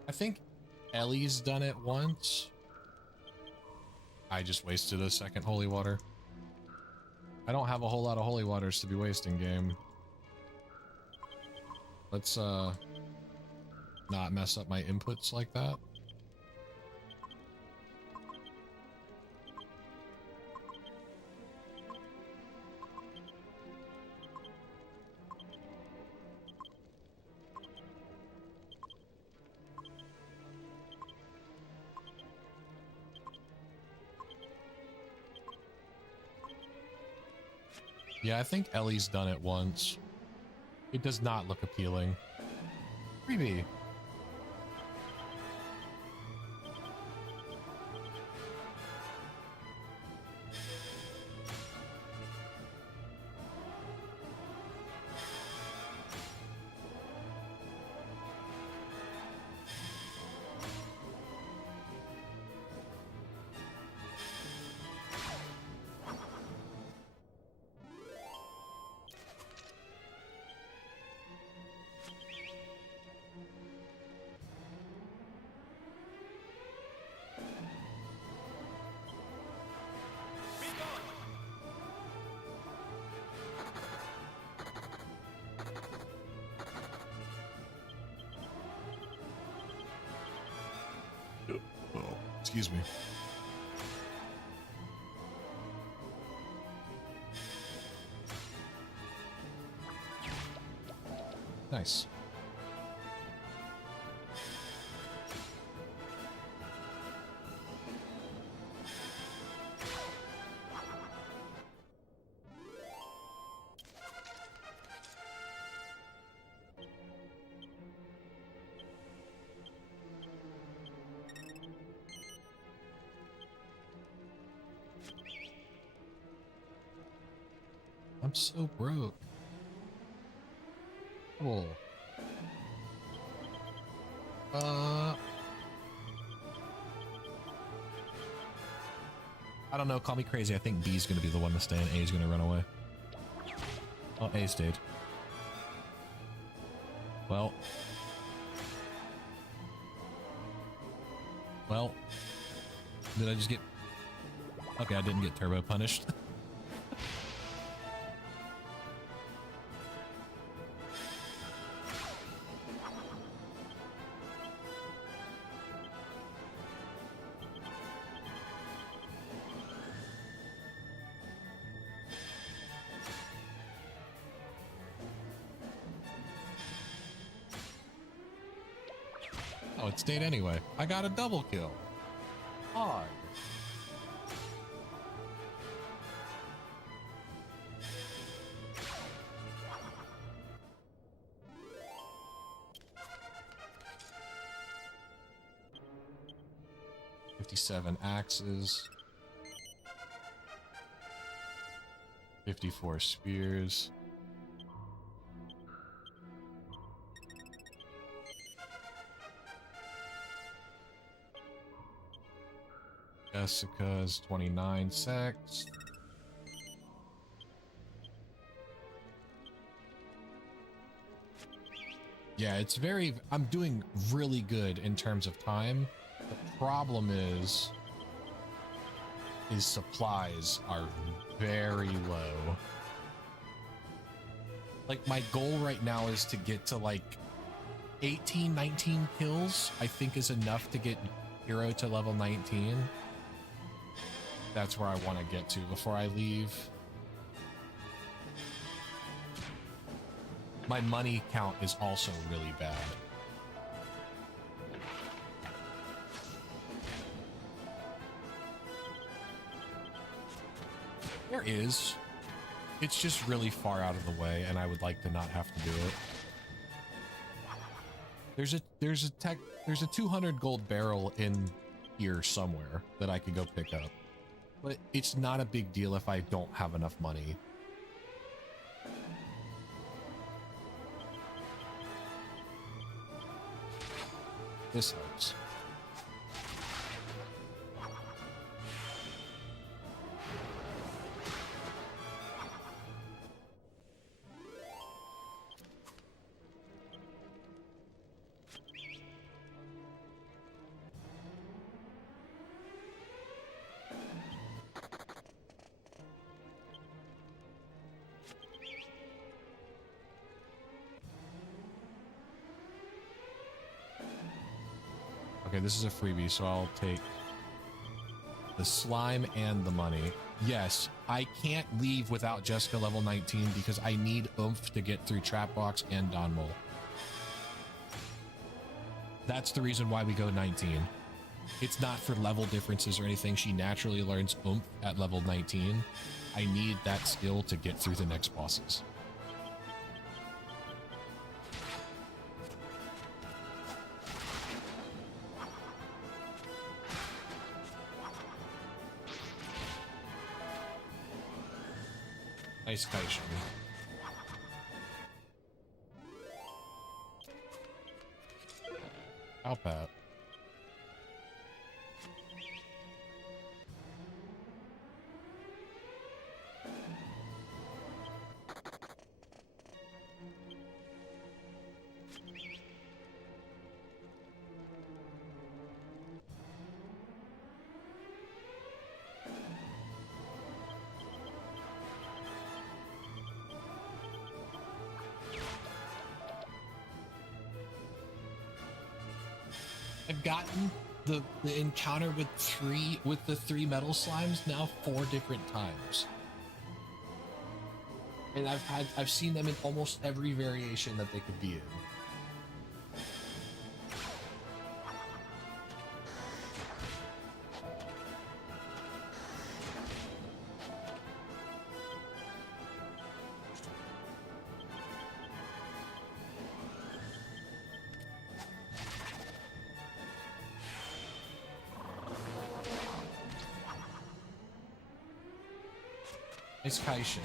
I think Ellie's done it once. I just wasted a second holy water. I don't have a whole lot of holy waters to be wasting, game. Let's not mess up my inputs like that. Yeah, I think Ellie's done it once. It does not look appealing. Freebie. Excuse me. Nice. I'm so broke. Oh. I don't know, call me crazy. I think B's gonna be the one to stay and A's gonna run away. Oh, A stayed. Well. Well. Did I just get... Okay, I didn't get turbo punished. Oh, it stayed anyway. I got a double kill. Odd. $57 axes. 54 spears. Jessica's 29 secs. Yeah, it's very... I'm doing really good in terms of time. The problem is supplies are very low. Like, my goal right now is to get to like 18, 19 kills, I think is enough to get Hero to level 19. that's where I want to get to before I leave. My money count is also really bad. There is. It's just really far out of the way, and I would like to not have to do it. There's a 200 gold barrel in here somewhere that I could go pick up, but it's not a big deal if I don't have enough money. This helps. Okay, this is a freebie, so I'll take the slime and the money. Yes, I can't leave without Jessica level 19 because I need oomph to get through Trapbox and Don Mole. That's the reason why we go 19. It's not for level differences or anything. She naturally learns oomph at level 19. I need that skill to get through the next bosses. Nice Kaishin. Alpat. I've gotten the encounter with the three metal slimes now 4 different times. And I've seen them in almost every variation that they could be in. It's Kaishin.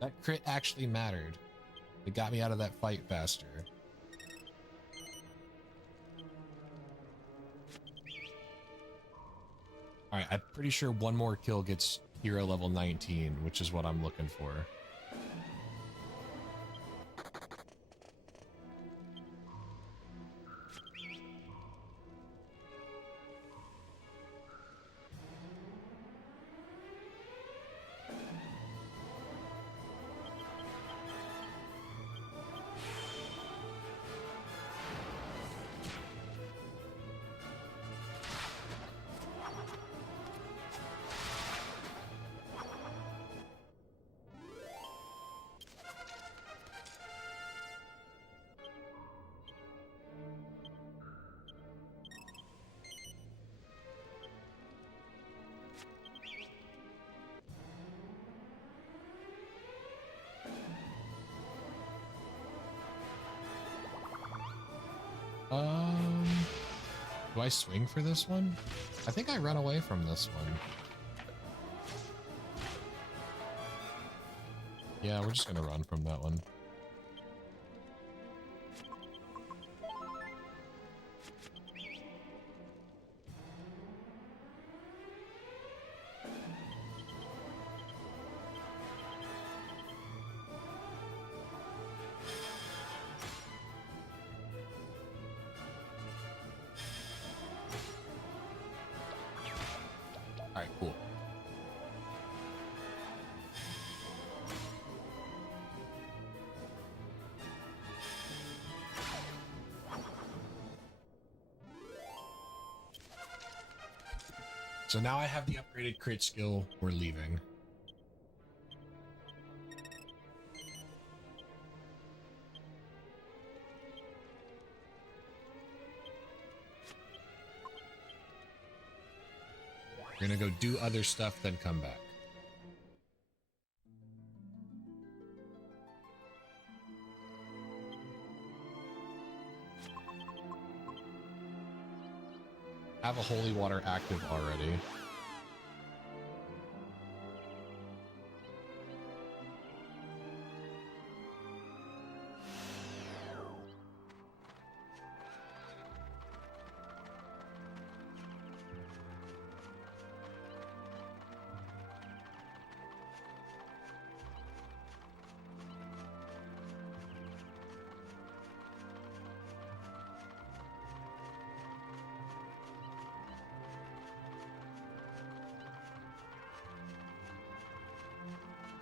That crit actually mattered. It got me out of that fight faster. Alright, I'm pretty sure one more kill gets hero level 19, which is what I'm looking for. Do I swing for this one? I think I run away from this one. Yeah, we're just gonna run from that one. Alright, cool. So now I have the upgraded crit skill. We're leaving. We're gonna go do other stuff, then come back. Have a holy water active already.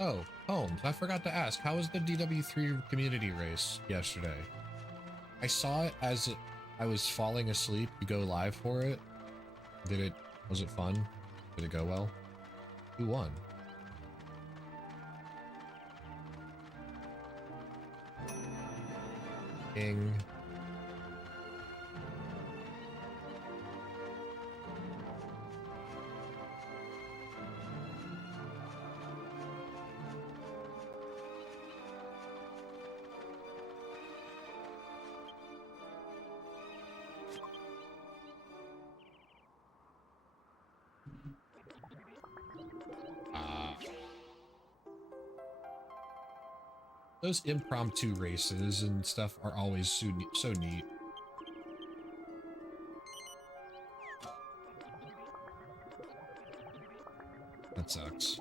Oh, Holmes, I forgot to ask, how was the DW3 community race yesterday? I saw it as I was falling asleep. You go live for it. Was it fun? Did it go well? Who won? King. Those impromptu races and stuff are always so neat. That sucks.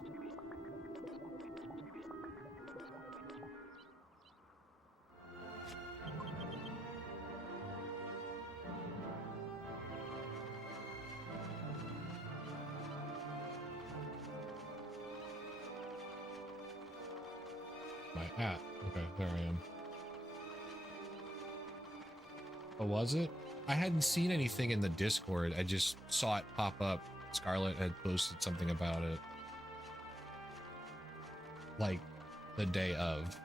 My hat. Okay, there I am. Oh, was it? I hadn't seen anything in the Discord. I just saw it pop up. Scarlett had posted something about it. Like, the day of.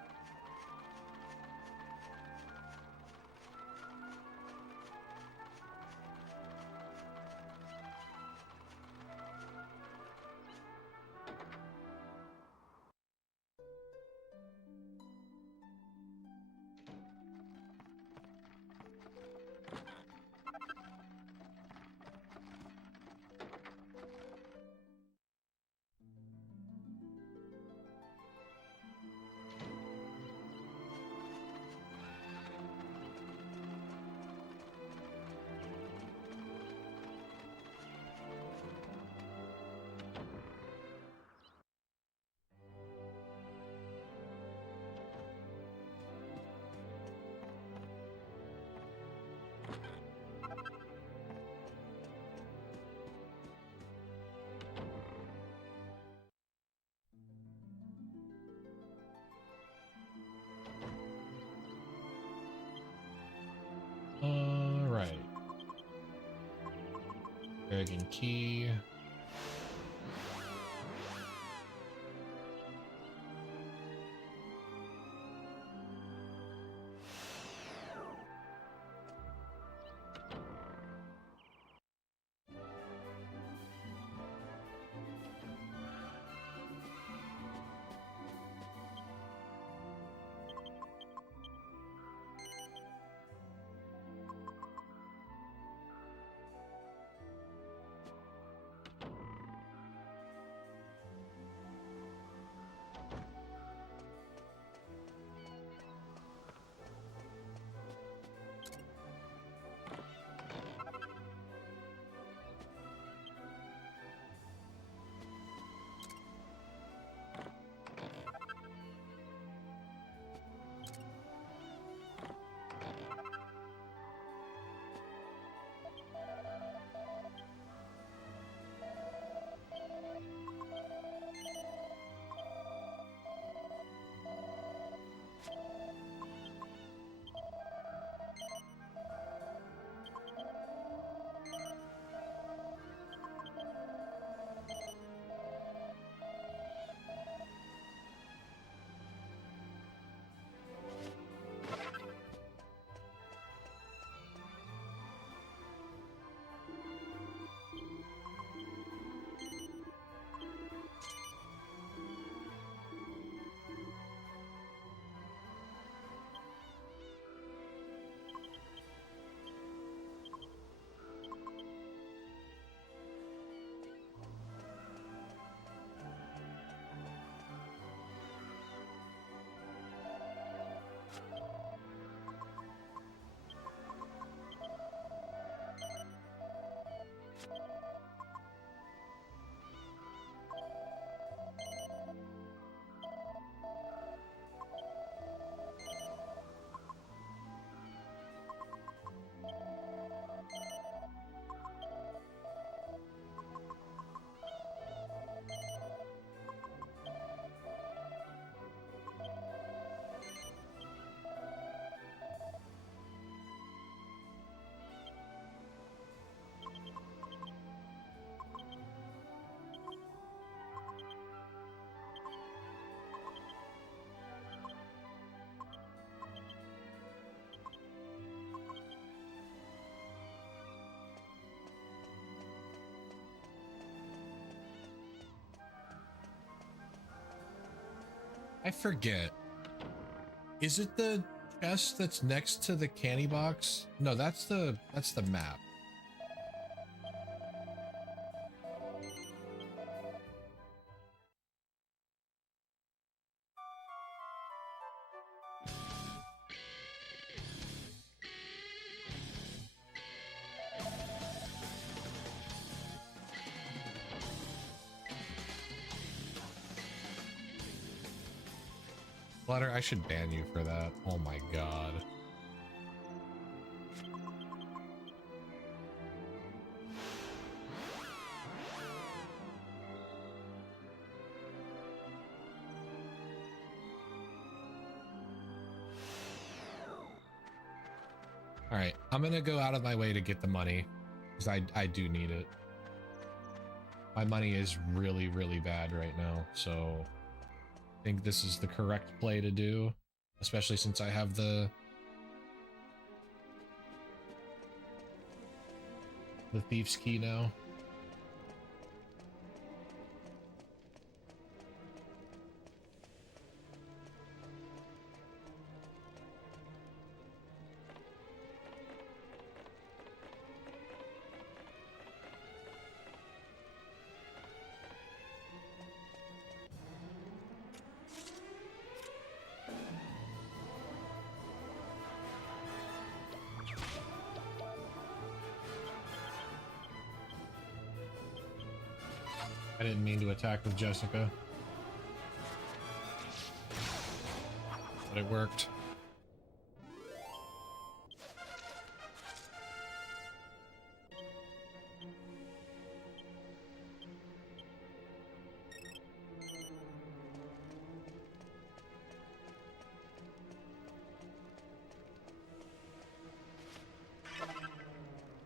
Alright. Dragon key. I forget. Is it the chest that's next to the candy box? No, that's the map. Flutter, I should ban you for that. Oh my god. Alright, I'm gonna go out of my way to get the money, because I do need it. My money is really, really bad right now, so I think this is the correct play to do, especially since I have the thief's key now. I didn't mean to attack with Jessica, but it worked.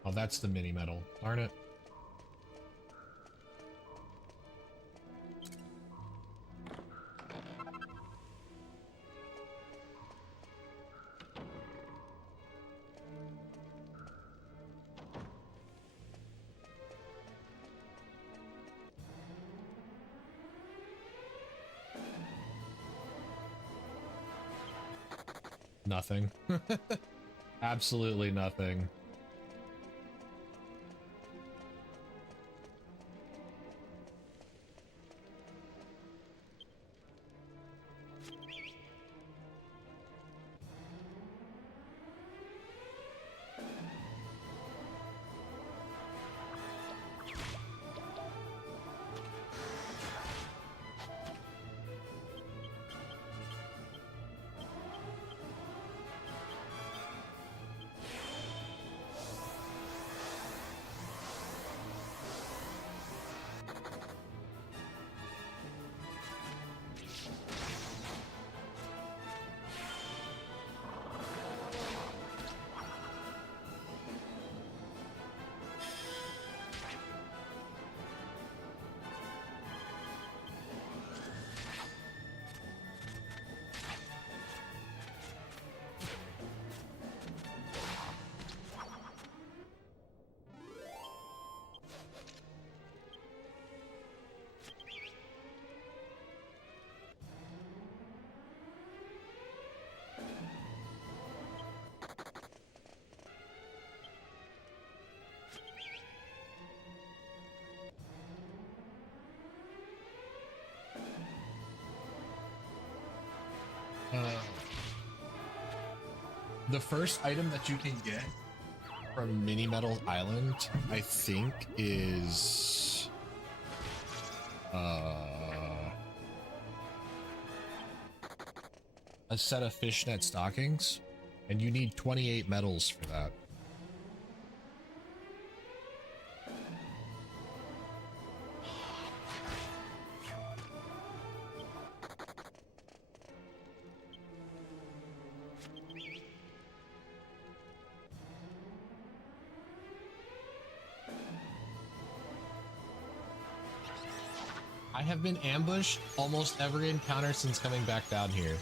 Oh, that's the mini medal. Darn it. Nothing. Absolutely nothing. The first item that you can get from Mini Metal Island, I think, is a set of fishnet stockings, and you need 28 medals for that. I have been ambushed almost every encounter since coming back down here.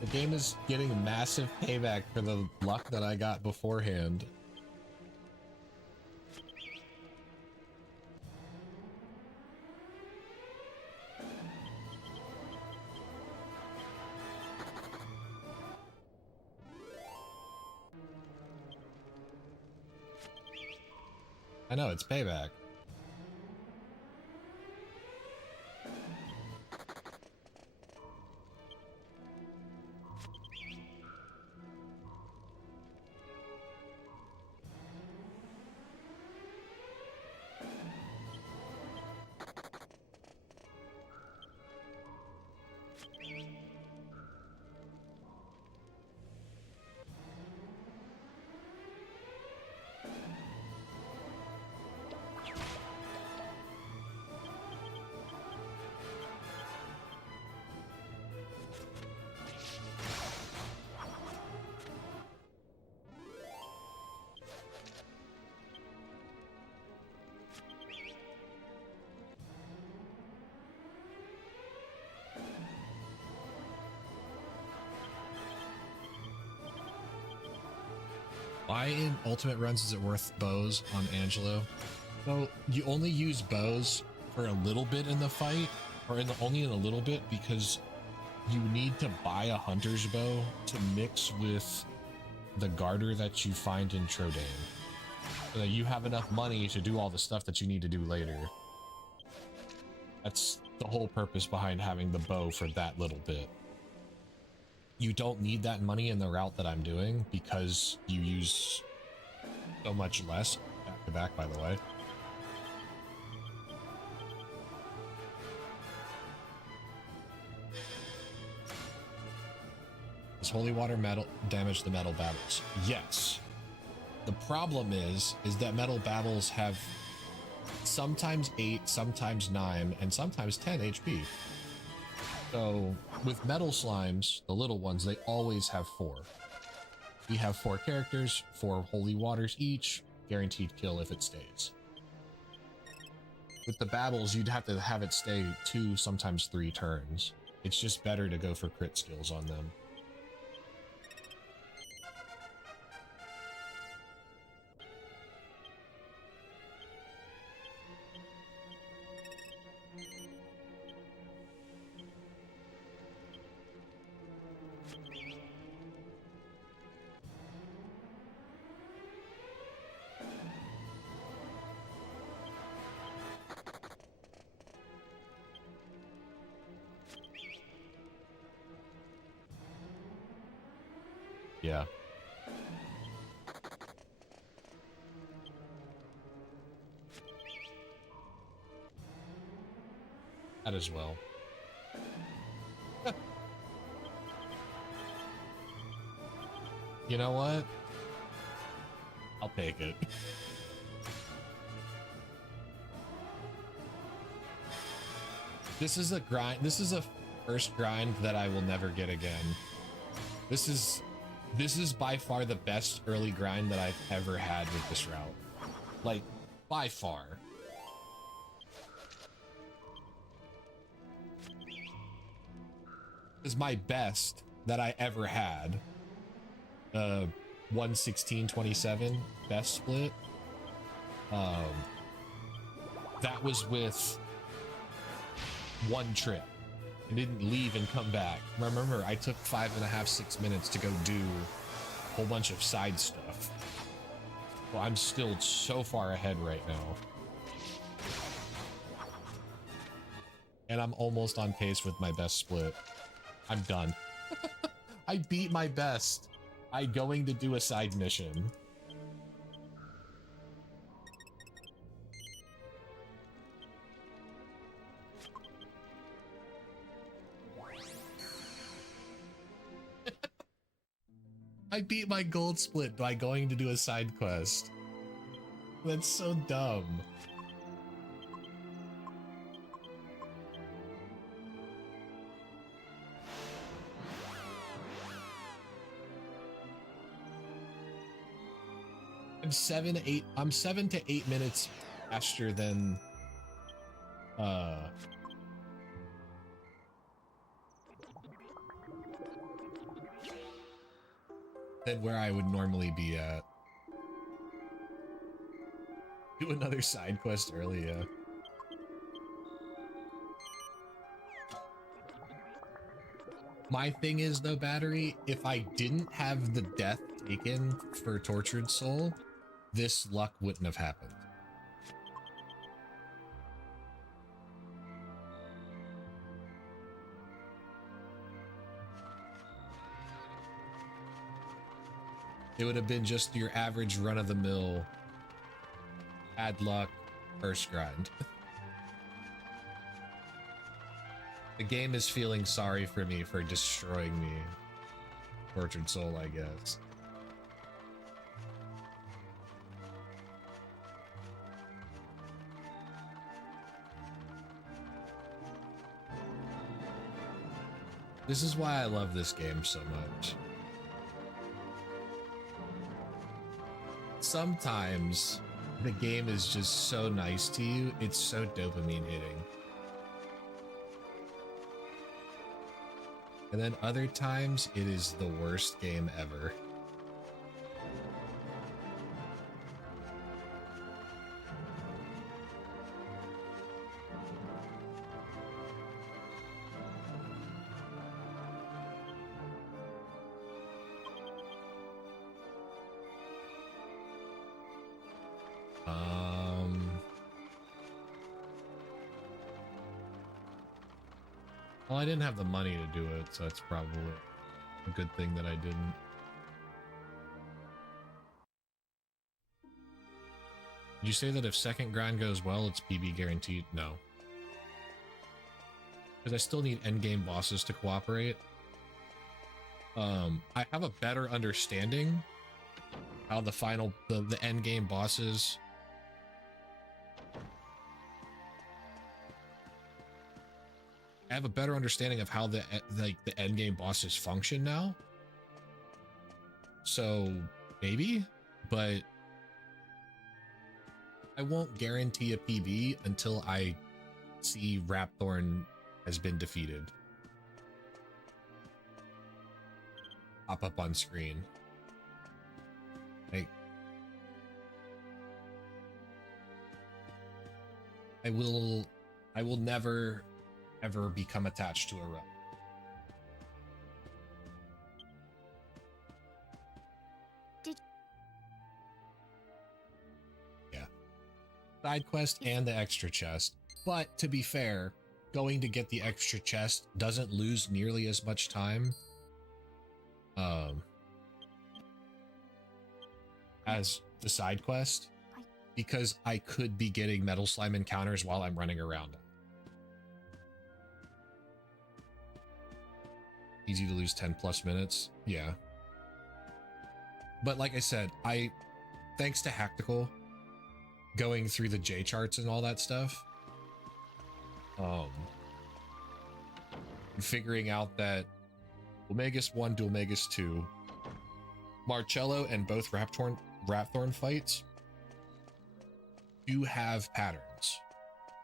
The game is getting massive payback for the luck that I got beforehand. I know, it's payback. Why in ultimate runs is it worth bows on Angelo? So you only use bows for a little bit in the fight, or only in a little bit, because you need to buy a hunter's bow to mix with the garter that you find in Trodain, so that you have enough money to do all the stuff that you need to do later. That's the whole purpose behind having the bow for that little bit. You don't need that money in the route that I'm doing because you use so much less back to back, by the way. Does holy water metal damage the metal babbles? Yes. The problem is that metal babbles have sometimes 8, sometimes 9, and sometimes 10 HP. So with metal slimes, the little ones, they always have 4. We have 4 characters, 4 holy waters each, guaranteed kill if it stays. With the babbles, you'd have to have it stay 2, sometimes 3 turns. It's just better to go for crit skills on them. Yeah. That as well. You know what? I'll take it. This is a grind. This is a first grind that I will never get again. This is by far the best early grind that I've ever had with this route. Like, by far. This is my best that I ever had. 1:16:27 best split. That was with one trip. I didn't leave and come back. Remember, I took 5.5, 6 minutes to go do a whole bunch of side stuff. Well, I'm still so far ahead right now. And I'm almost on pace with my best split. I'm done. I beat my best. I'm going to do a side mission. I beat my gold split by going to do a side quest. That's so dumb. I'm 7 to 8 minutes faster than where I would normally be at. Do another side quest early, yeah. My thing is, though, Battery, if I didn't have the death taken for Tortured Soul, this luck wouldn't have happened. It would have been just your average run-of-the-mill, bad luck, first grind. The game is feeling sorry for me for destroying me. Tortured soul, I guess. This is why I love this game so much. Sometimes the game is just so nice to you, it's so dopamine hitting. And then other times it is the worst game ever. Well, I didn't have the money to do it, so that's probably a good thing that I didn't. Did you say that if second grind goes well, it's PB guaranteed? No. Because I still need endgame bosses to cooperate. I have a better understanding how the final, the endgame bosses I have a better understanding of how the end game bosses function now. So maybe, but I won't guarantee a PB until I see Rapthorn has been defeated. Pop up on screen. Like, I will never ever become attached to a rep. Yeah. Side quest and the extra chest. But to be fair, going to get the extra chest doesn't lose nearly as much time as the side quest, because I could be getting metal slime encounters while I'm running around. Easy to lose 10 plus minutes. Yeah. But like I said, thanks to Hactical, going through the J charts and all that stuff, figuring out that Omegas 1 to Omegas 2, Marcello and both Rapthorn fights do have patterns.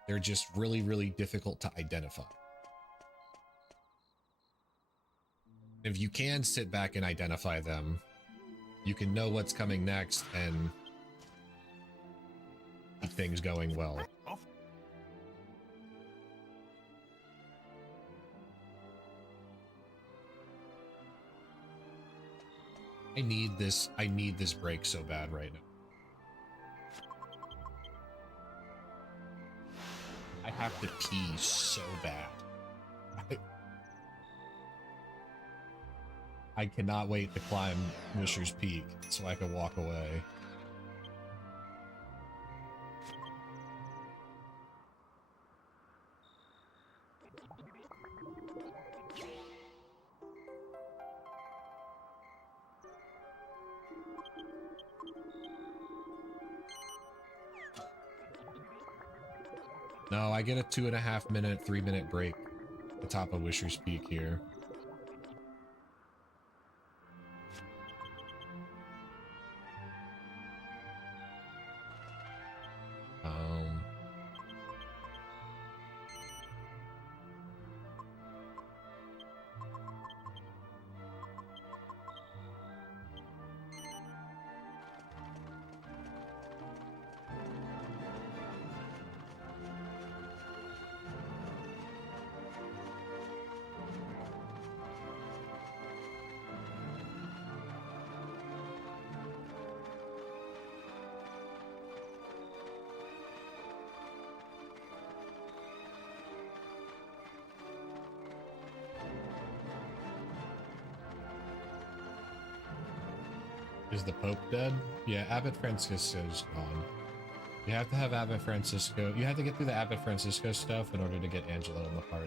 They're just really, really difficult to identify. If you can sit back and identify them, you can know what's coming next and keep things going well. I need this break so bad right now. I have to pee so bad. I cannot wait to climb Wisher's Peak so I can walk away. No, I get a 2.5 minute, 3 minute break at the top of Wisher's Peak here. Is the Pope dead? Yeah, Abbot Francisco's gone. You have to have Abbot Francisco. You have to get through the Abbot Francisco stuff in order to get Angelo in the party.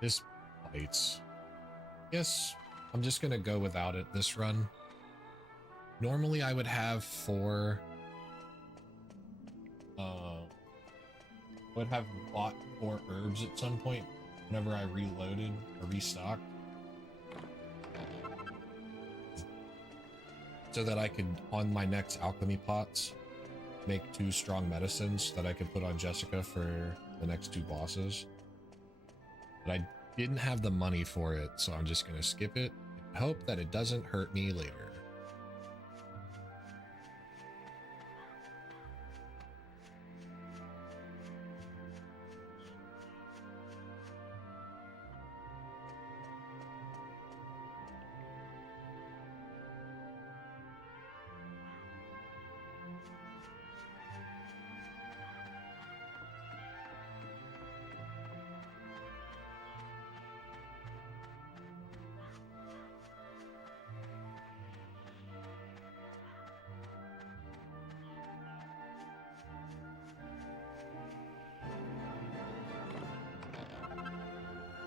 This bites. Yes, I'm just gonna go without it this run. Normally I would have would have bought 4 herbs at some point whenever I reloaded or restocked. So that I could, on my next alchemy pots, make 2 strong medicines that I could put on Jessica for the next 2 bosses. But I didn't have the money for it, so I'm just gonna skip it and hope that it doesn't hurt me later.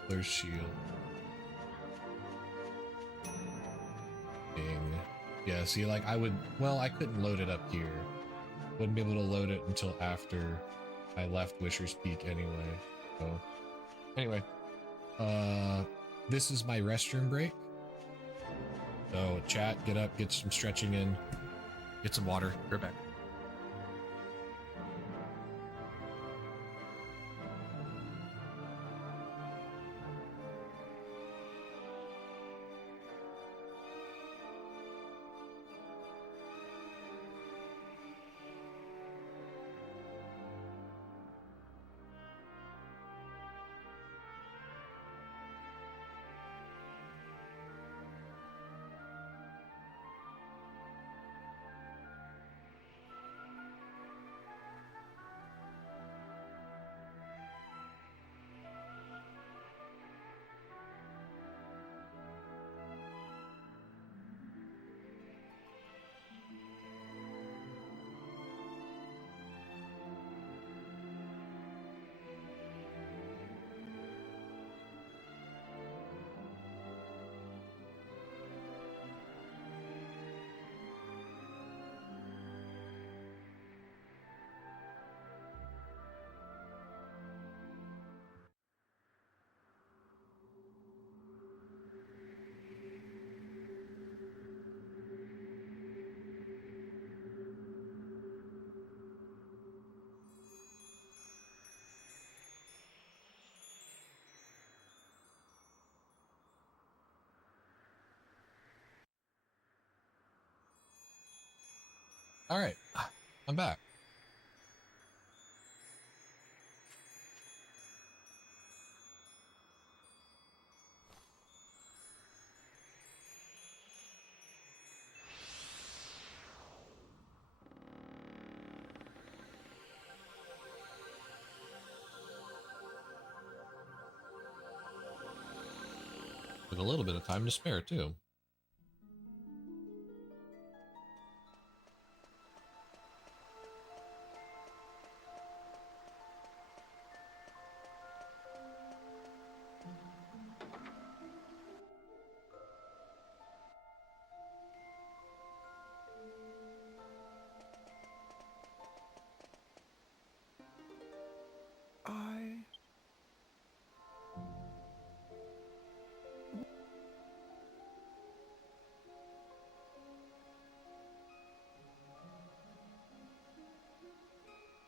There's shield. Ding. Yeah, see, like, I couldn't load it up here. Wouldn't be able to load it until after I left Wisher's Peak anyway. So, anyway. This is my restroom break. So, chat, get up, get some stretching in, get some water, go back. All right, I'm back. With a little bit of time to spare, too.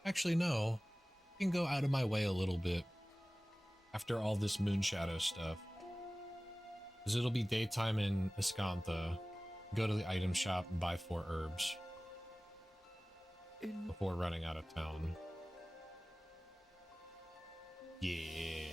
Actually, no. I can go out of my way a little bit after all this Moonshadow stuff. Because it'll be daytime in Escantha. Go to the item shop and buy 4 herbs. Before running out of town. Yeah.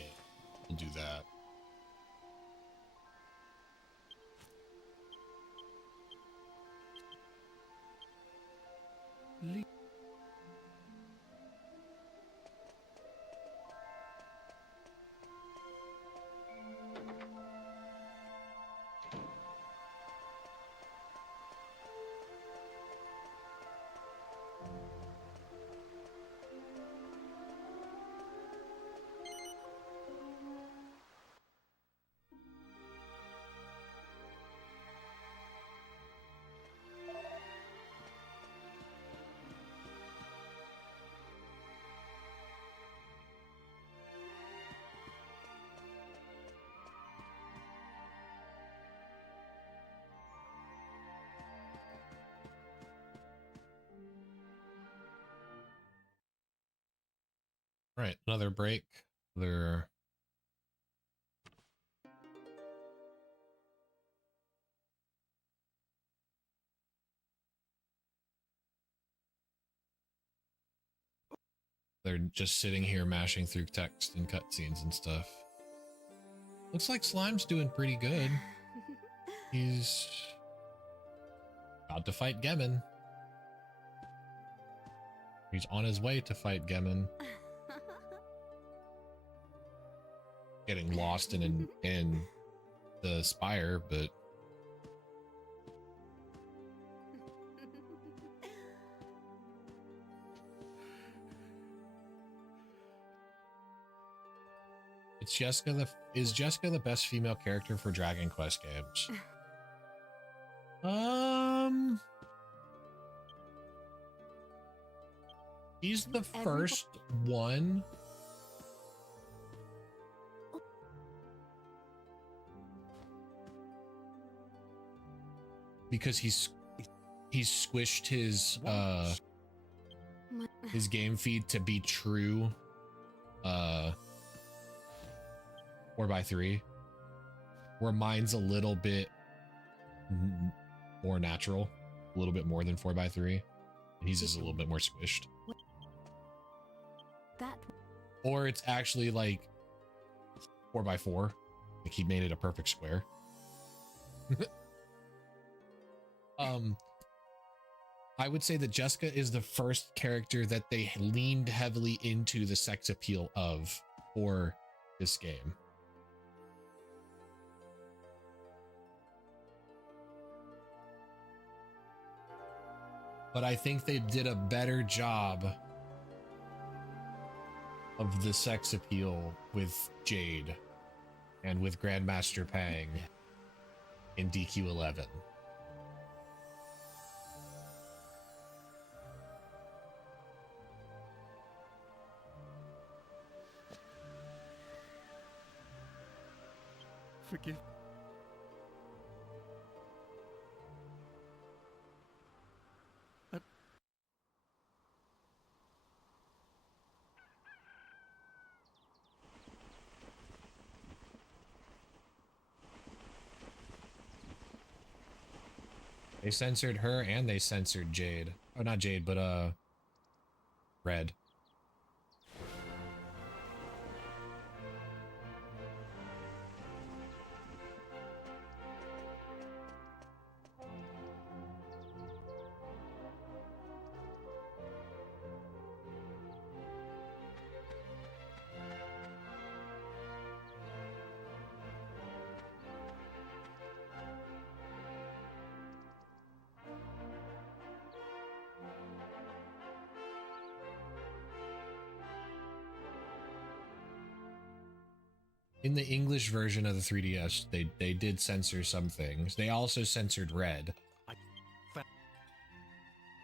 Right, another break. They're just sitting here mashing through text and cutscenes and stuff. Looks like Slime's doing pretty good. He's about to fight Gemin. He's on his way to fight Gemin. Getting lost in the spire, but it's Jessica is Jessica the best female character for Dragon Quest games? He's the first one. Because he's squished his game feed to be true 4x3, where mine's a little bit more natural, a little bit more than 4x3. He's just a little bit more squished. Or it's actually like 4x4, like he made it a perfect square. I would say that Jessica is the first character that they leaned heavily into the sex appeal of for this game. But I think they did a better job of the sex appeal with Jade and with Grandmaster Pang in DQ11. Forgive. They censored her and they censored Jade. Oh, not Jade, but Red. In the English version of the 3DS, they did censor some things. They also censored Red.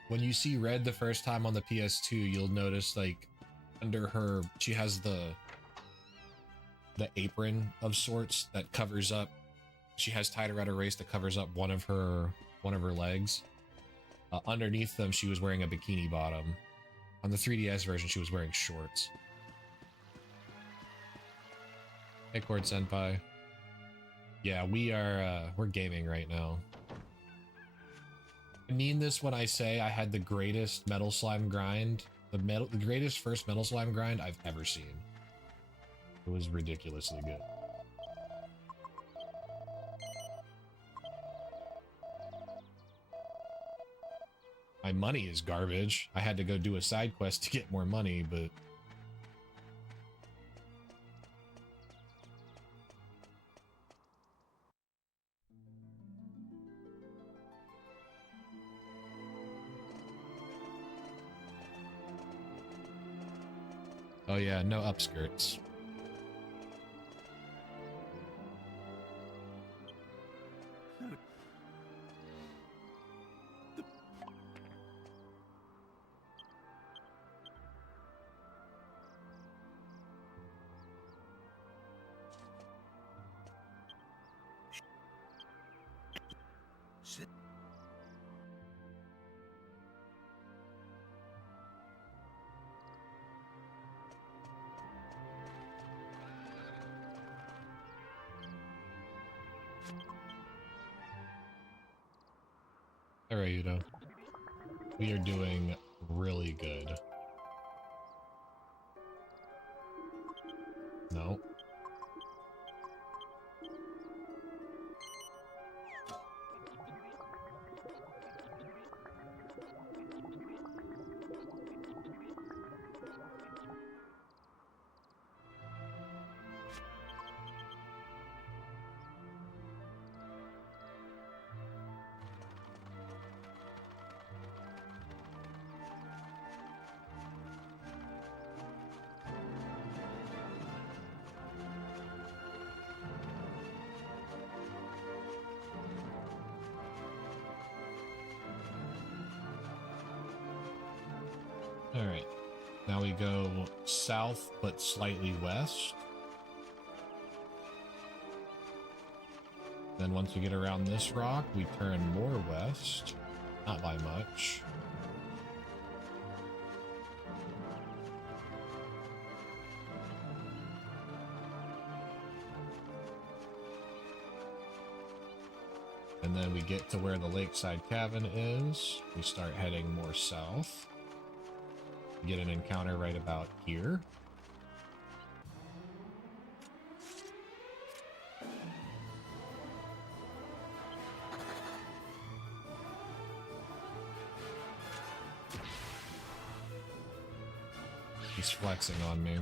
When you see Red the first time on the PS2, you'll notice like under her, she has the apron of sorts that covers up. She has tied around her waist that covers up one of her legs. Underneath them, she was wearing a bikini bottom. On the 3DS version, she was wearing shorts. Hey, Cord Senpai. Yeah, we're gaming right now. I mean this when I say I had the greatest Metal Slime grind, the greatest first Metal Slime grind I've ever seen. It was ridiculously good. My money is garbage. I had to go do a side quest to get more money, but... Oh yeah, no upskirts. Sit. All right, Udo. We are doing really good. No. All right. Now we go south, but slightly west. Then once we get around this rock, we turn more west. Not by much. And then we get to where the lakeside cabin is. We start heading more south. We get an encounter right about here. He's flexing on me.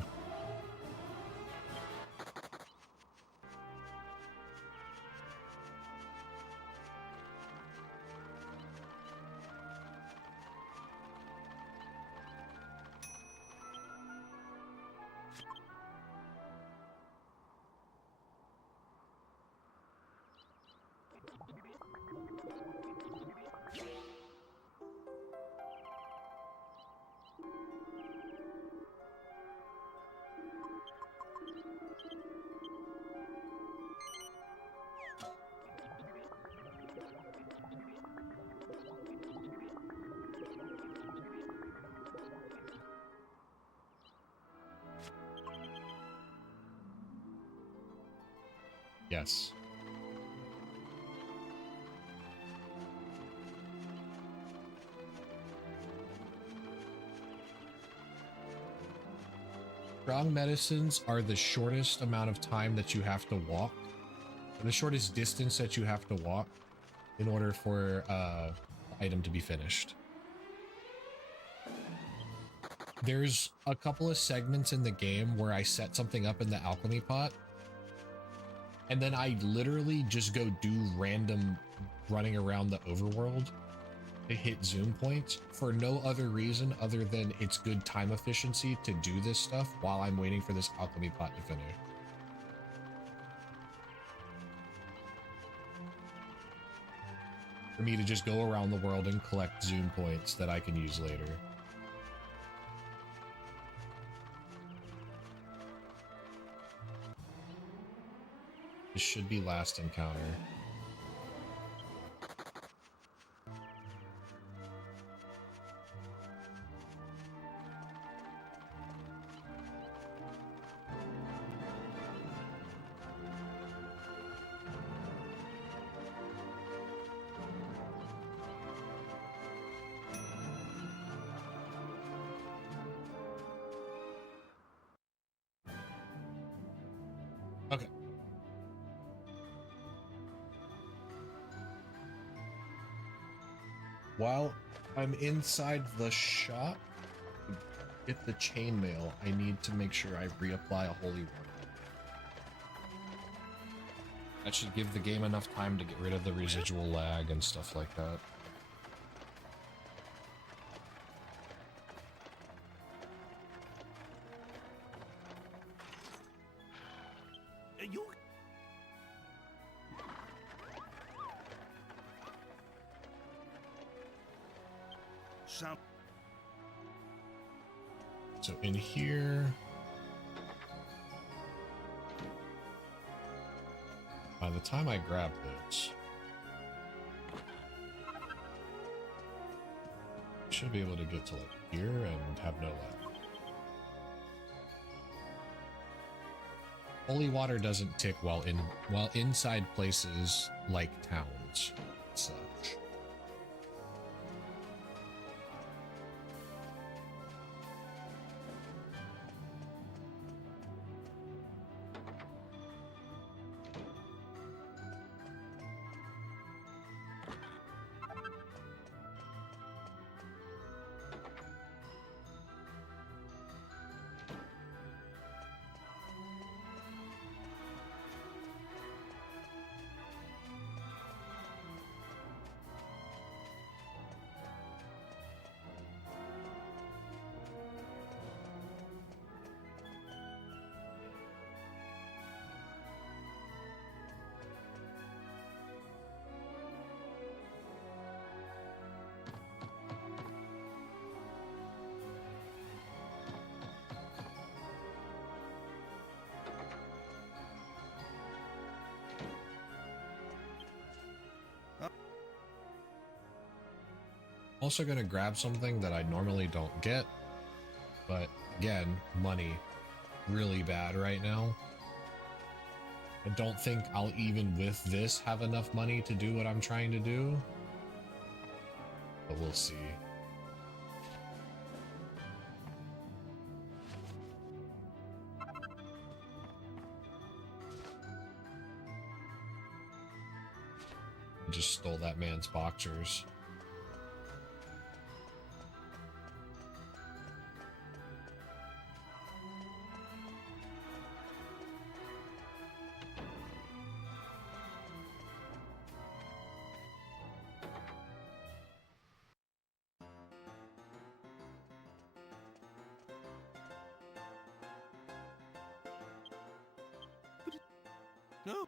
Yes. Strong medicines are the shortest amount of time that you have to walk, the shortest distance that you have to walk in order for the item to be finished. There's a couple of segments in the game where I set something up in the alchemy pot, and then I literally just go do random running around the overworld to hit zoom points for no other reason other than it's good time efficiency to do this stuff while I'm waiting for this alchemy pot to finish. For me to just go around the world and collect zoom points that I can use later. This should be last encounter. Okay. While I'm inside the shop. To get the chainmail, I need to make sure I reapply a holy water. That should give the game enough time to get rid of the residual lag and stuff like that. You... Some So in here, by the time I grab this, I should be able to get to like here and have no lag. Holy water doesn't tick while inside places like towns and such. Also gonna grab something that I normally don't get, but again, money really bad right now. I don't think I'll even with this have enough money to do what I'm trying to do, but we'll see. I just stole that man's boxers. No.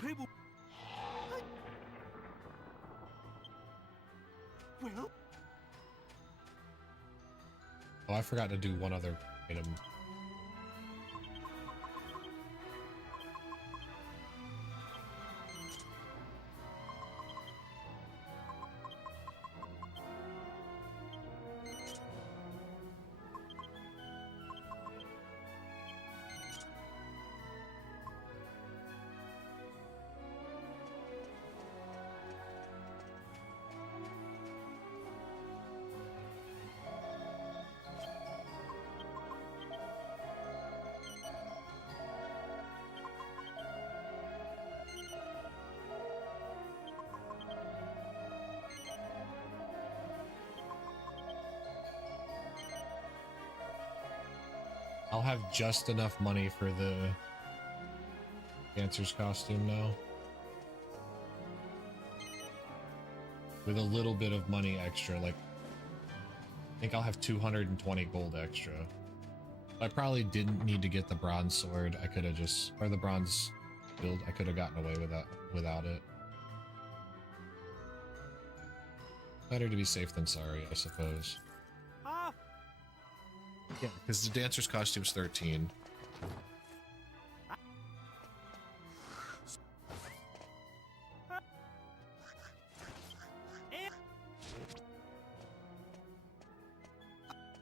people. Well, Oh, I forgot to do one other item. I'll have just enough money for the dancer's costume now. With a little bit of money extra, like, I think I'll have 220 gold extra. I probably didn't need to get the bronze sword. I could have just, or the bronze shield, I could have gotten away with that without it. Better to be safe than sorry, I suppose. ah, Yeah, because the dancer's costume's 13.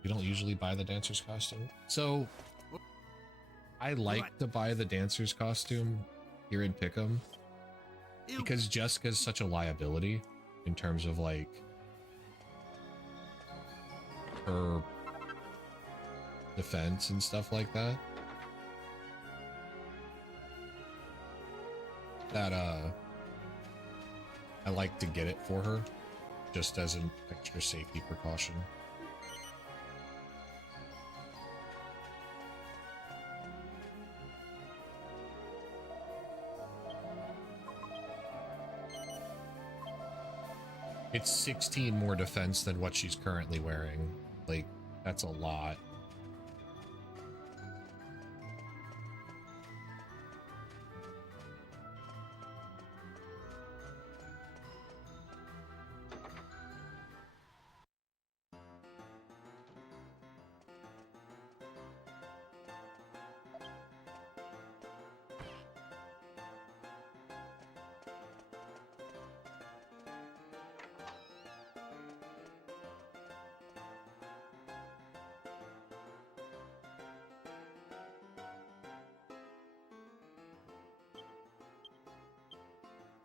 You don't usually buy the dancer's costume. So I like to buy the dancer's costume here in Pick'em because Jessica's such a liability in terms of like her defense and stuff like that. That I like to get it for her just as an extra safety precaution. It's 16 more defense than what she's currently wearing. Like, that's a lot.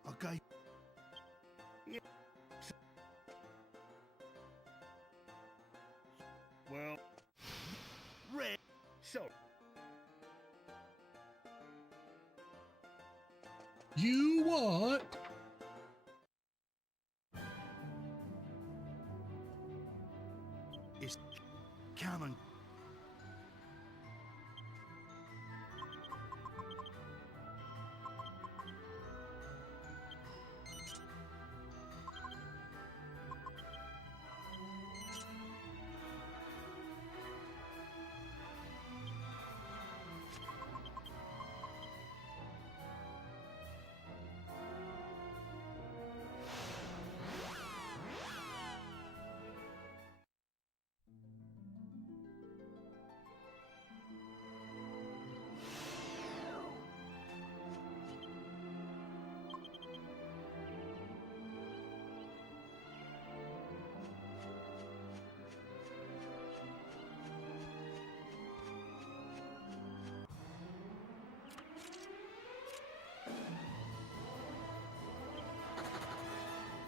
Okay. Yeah. Well, red. So, You what? It's canon.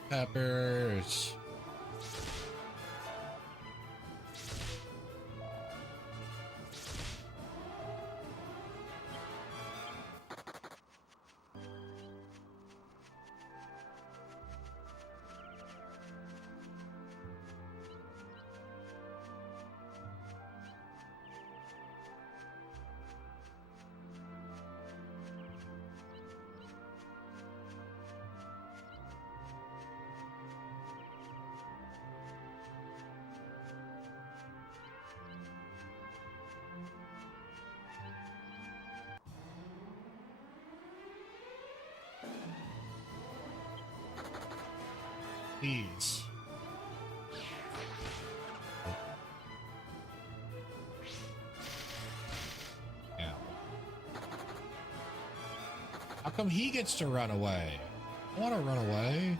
Peppers. Please. Yeah. How come he gets to run away? I want to run away.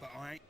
but I ain't.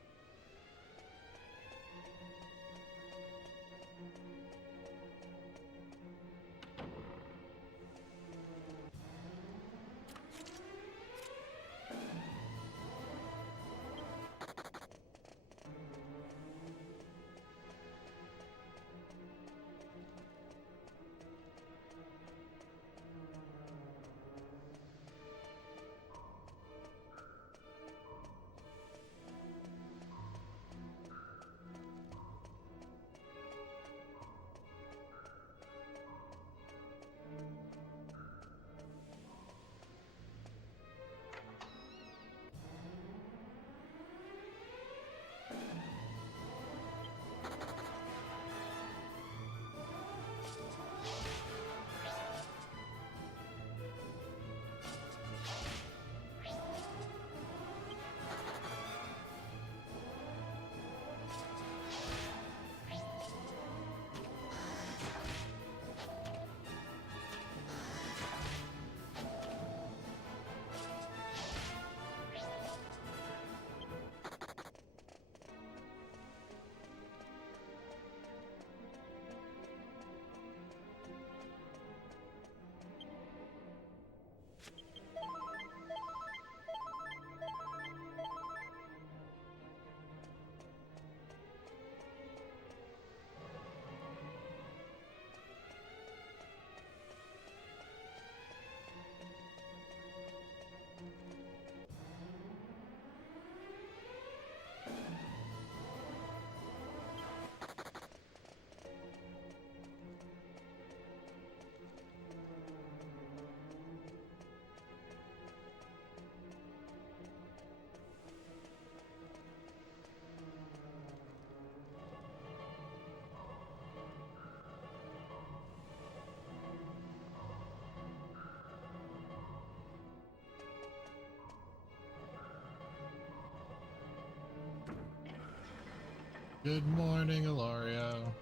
Good morning, Ilario.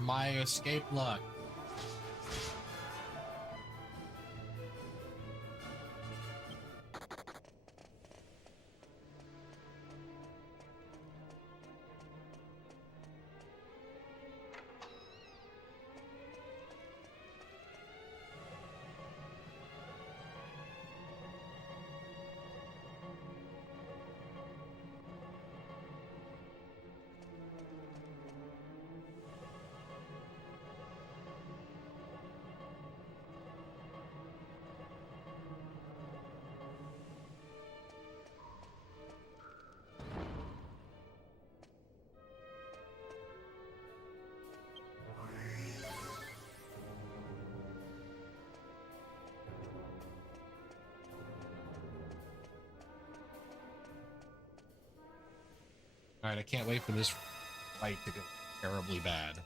My escape luck. All right, I can't wait for this fight to go terribly bad.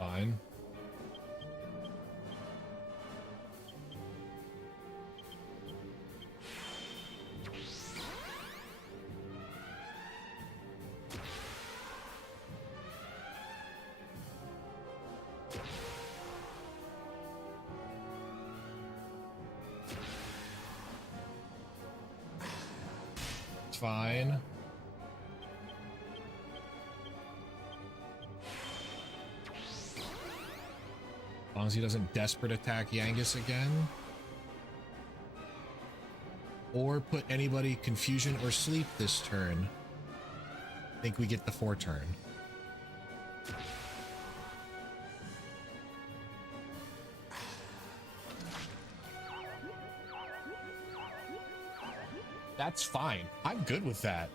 Fine. It's fine. As long as he doesn't desperate attack Yangus again. Or put anybody confusion or sleep this turn. I think we get the 4 turn. That's fine. I'm good with that.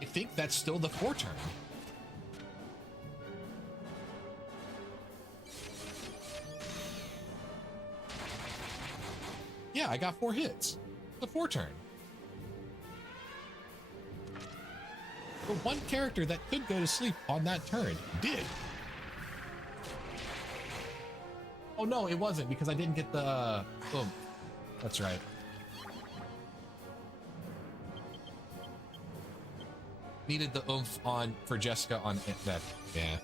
I think that's still the 4 turn. Yeah, I got 4 hits. The 4 turn. The one character that could go to sleep on that turn did. Oh no, it wasn't because I didn't get the... Oh, that's right. Needed the oomph on for Jessica on that. Yeah.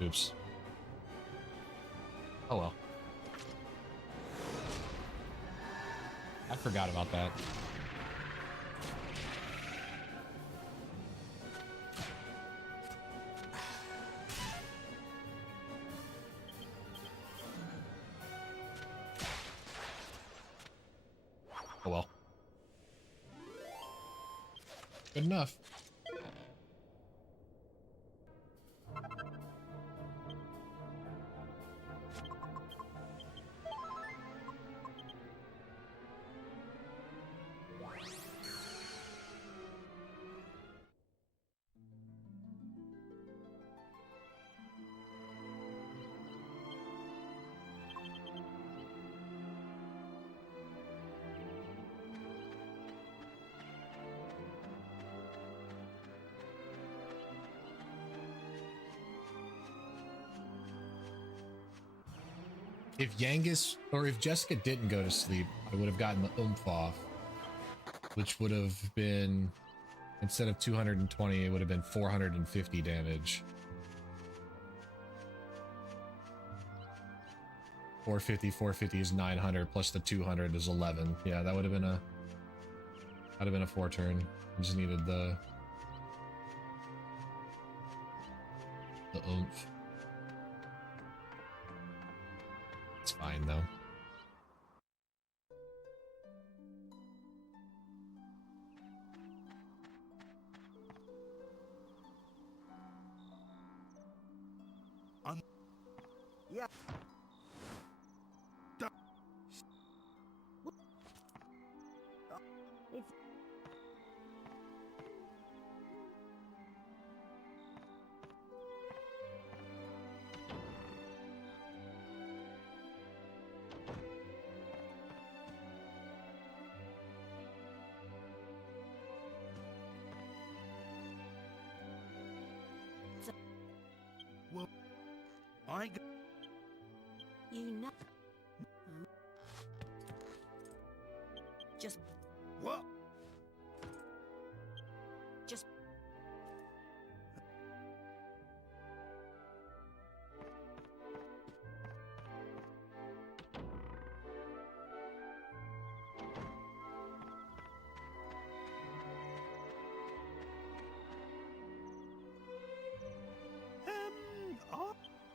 Oops. Oh well. I forgot about that. Oh well. Good enough. If Yangus or if Jessica didn't go to sleep, I would have gotten the oomph off, which would have been, instead of 220, it would have been 450 damage. 450 is 900 plus the 200 is 11. Yeah, that would have been a 4 turn. I just needed the oomph. It's fine though. Yeah. Well, I ain't You know. Just, what? just.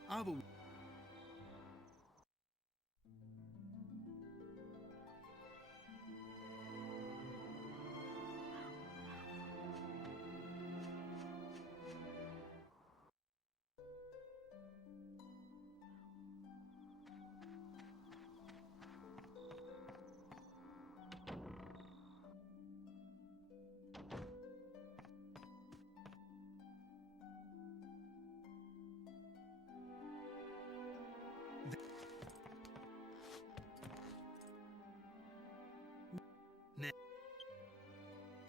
I've a...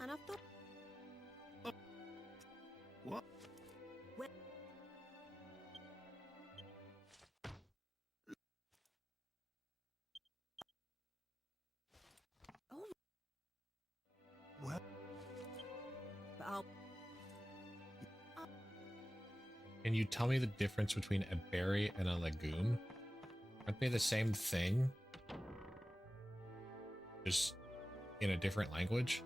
And I thought. What? Well, oh, Well, but I'll. Can you tell me the difference between a berry and a legume? Aren't they the same thing? Just in a different language?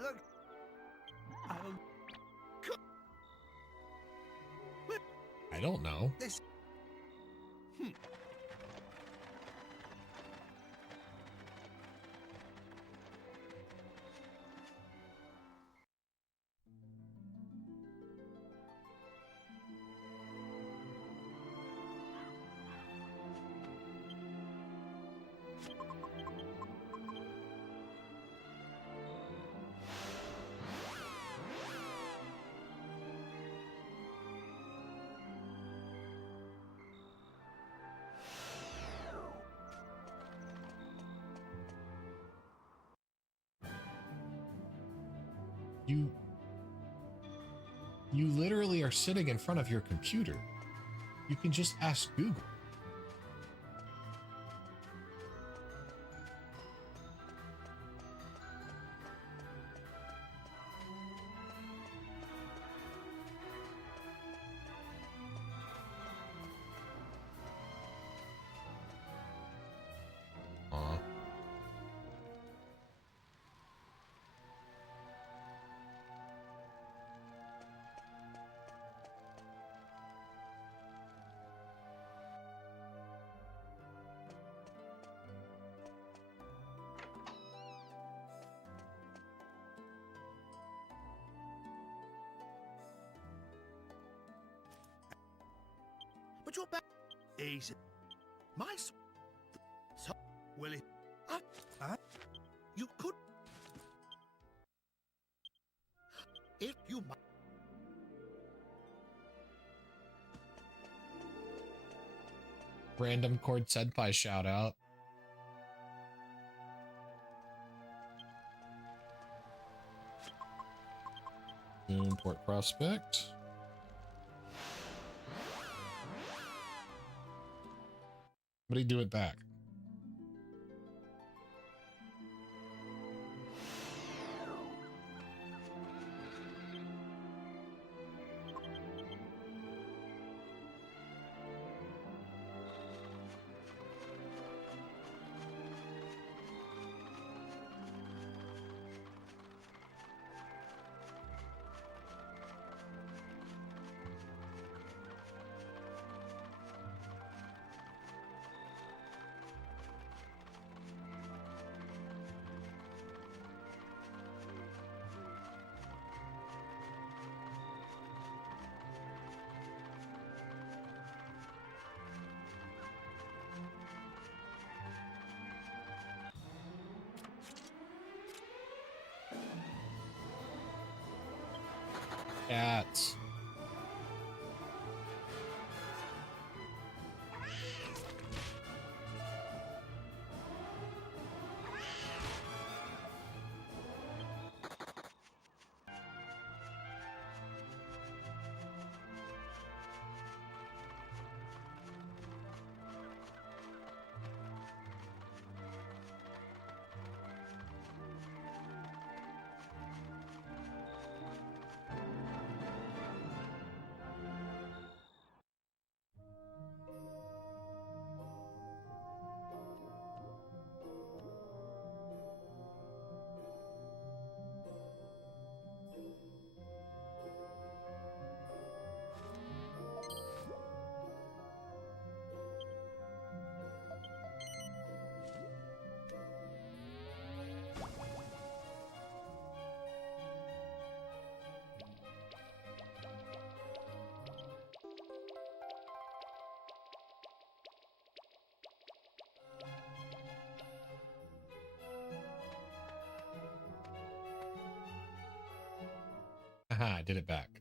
look. I don't... I don't know. You literally are sitting in front of your computer. You can just ask Google. Aw. But you're back. Easy. My so well it you could if you Random Chord Senpai shout out. Port Prospect. Somebody do it back. Cats. Haha, I did it back.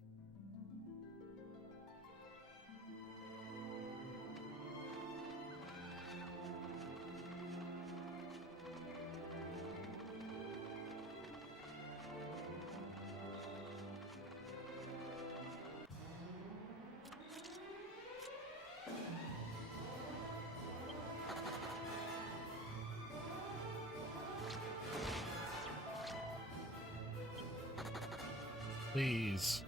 Please.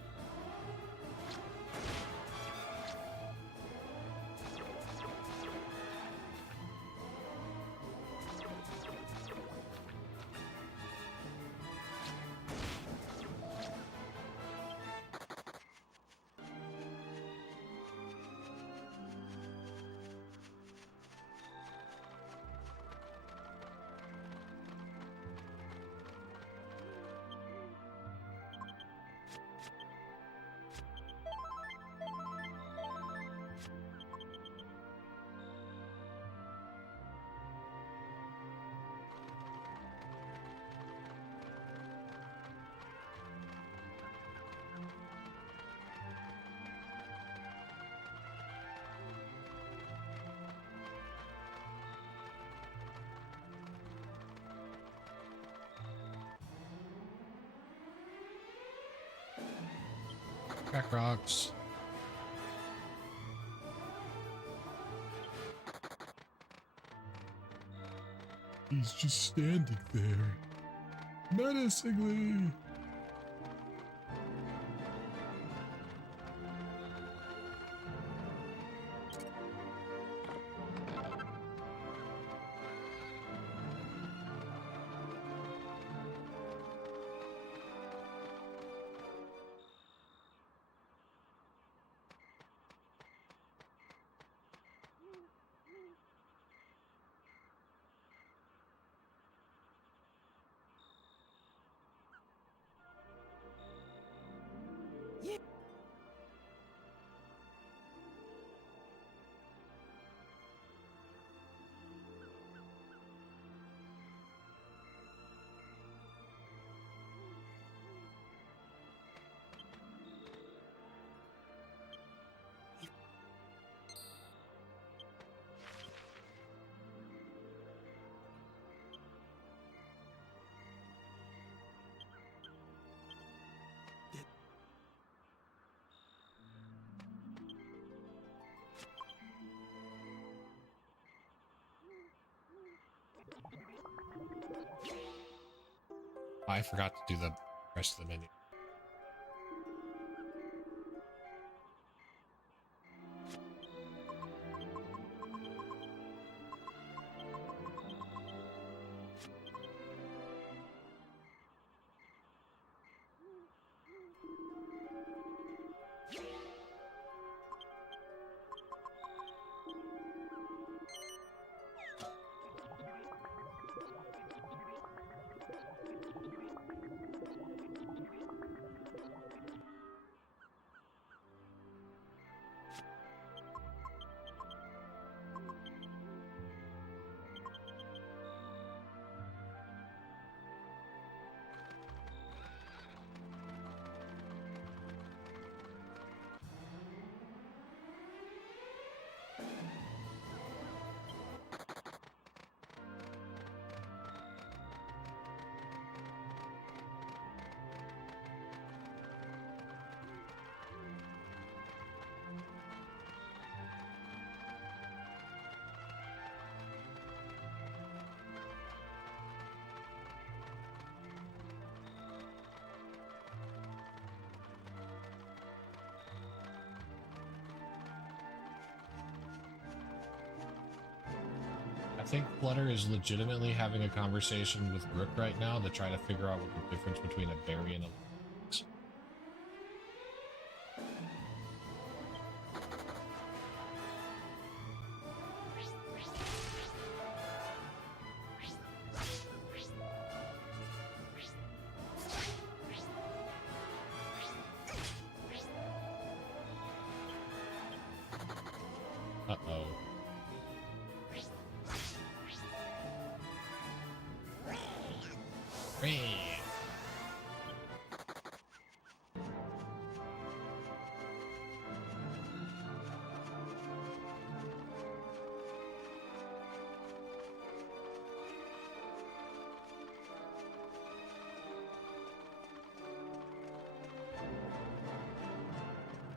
Crack rocks. He's just standing there, menacingly. I forgot to do the rest of the menu. I think Flutter is legitimately having a conversation with Rook right now to try to figure out what the difference between a berry and a is. Uh-oh.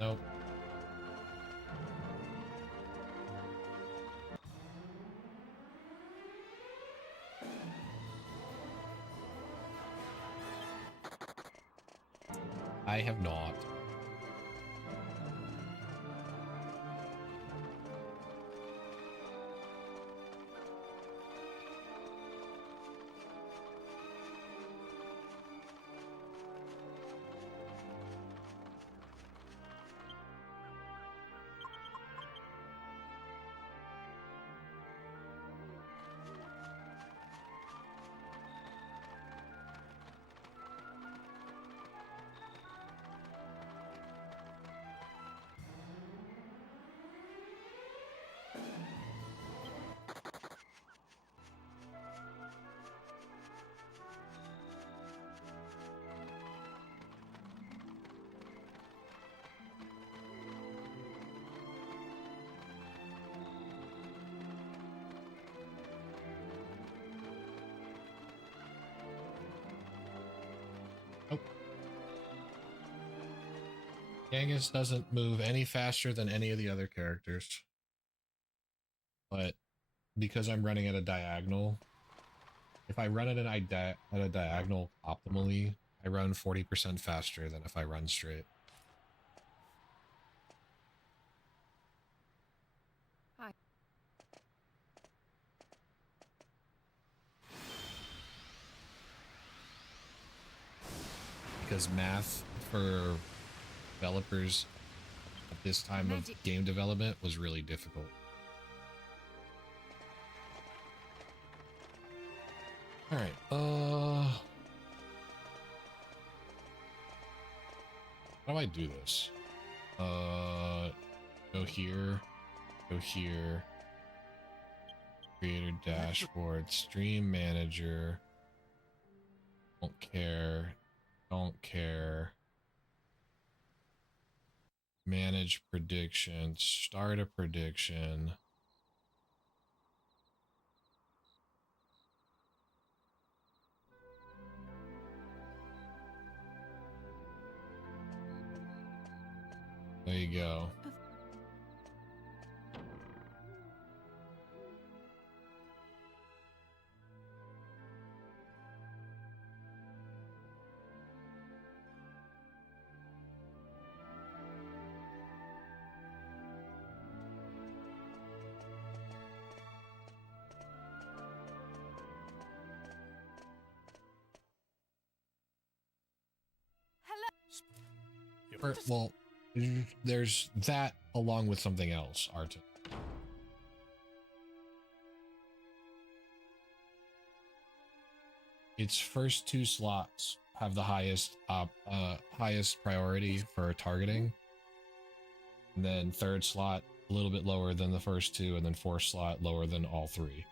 Nope. I have not. Genghis doesn't move any faster than any of the other characters. But because I'm running at a diagonal, if I run at a diagonal optimally, I run 40% faster than if I run straight. Hi. Because math for developers at this time of game development was really difficult. All right, how do I do this? Go here, creator dashboard, stream manager, don't care, manage prediction, start a prediction. There you go. Well, there's that along with something else, Artem. Its first two slots have the highest priority for targeting, and then third slot a little bit lower than the first two, and then fourth slot lower than all three.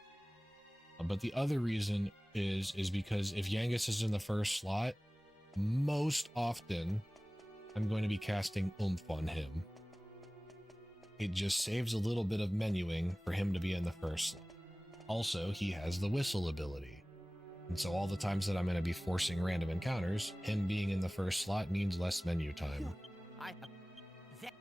But the other reason is because if Yangus is in the first slot, most often I'm going to be casting oomph on him. It just saves a little bit of menuing for him to be in the first slot. Also, he has the whistle ability. And so all the times that I'm going to be forcing random encounters, him being in the first slot means less menu time. I have that.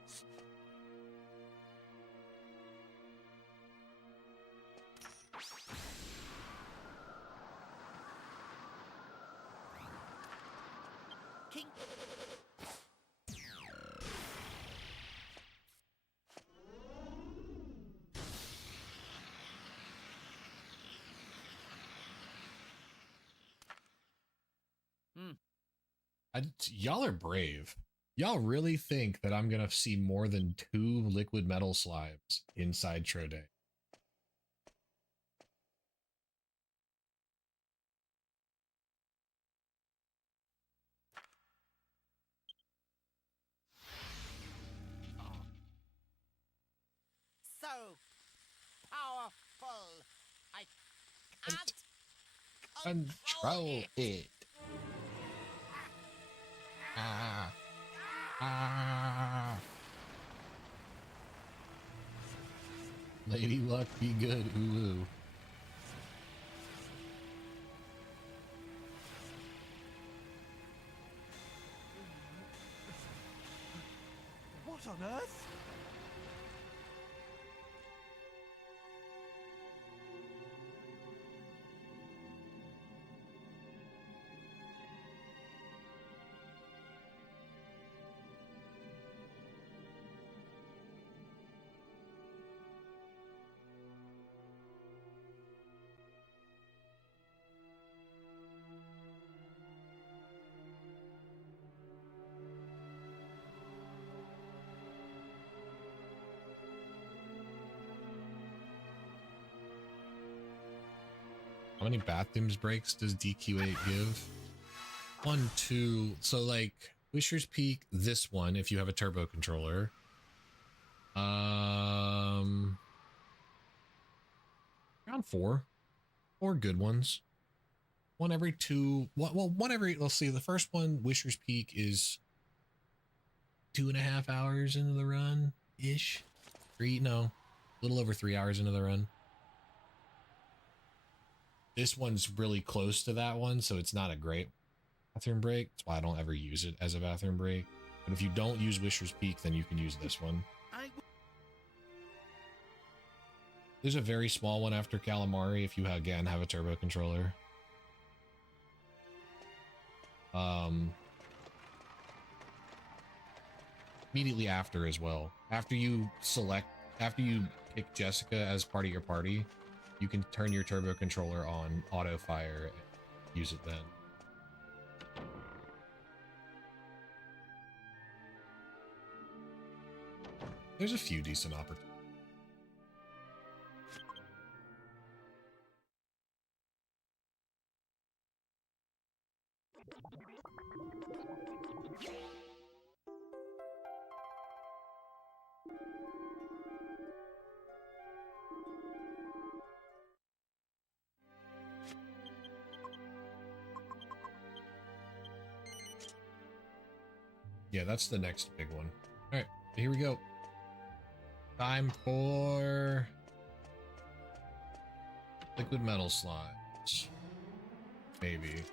King. Y'all are brave. Y'all really think that I'm going to see more than 2 liquid metal slimes inside Trode? So powerful. I can't Control it. Ah. Ah. Lady Luck, be good, Ulu. What on earth? How many bathrooms breaks does DQ8 give? 1, 2. So like Wisher's Peak, this one, if you have a turbo controller. Around 4. 4 good ones. One every 2. One every, let's see, the first one, Wisher's Peak, is 2.5 hours into the run ish. 3, no, a little over 3 hours into the run. This one's really close to that one, so it's not a great bathroom break. That's why I don't ever use it as a bathroom break. But if you don't use Wisher's Peak, then you can use this one. There's a very small one after Calamari if you again have a turbo controller. Immediately after as well. After you pick Jessica as part of your party, you can turn your turbo controller on auto fire and use it then. There's a few decent opportunities. Yeah, that's the next big one. All right, here we go. Time for liquid metal slimes. Maybe.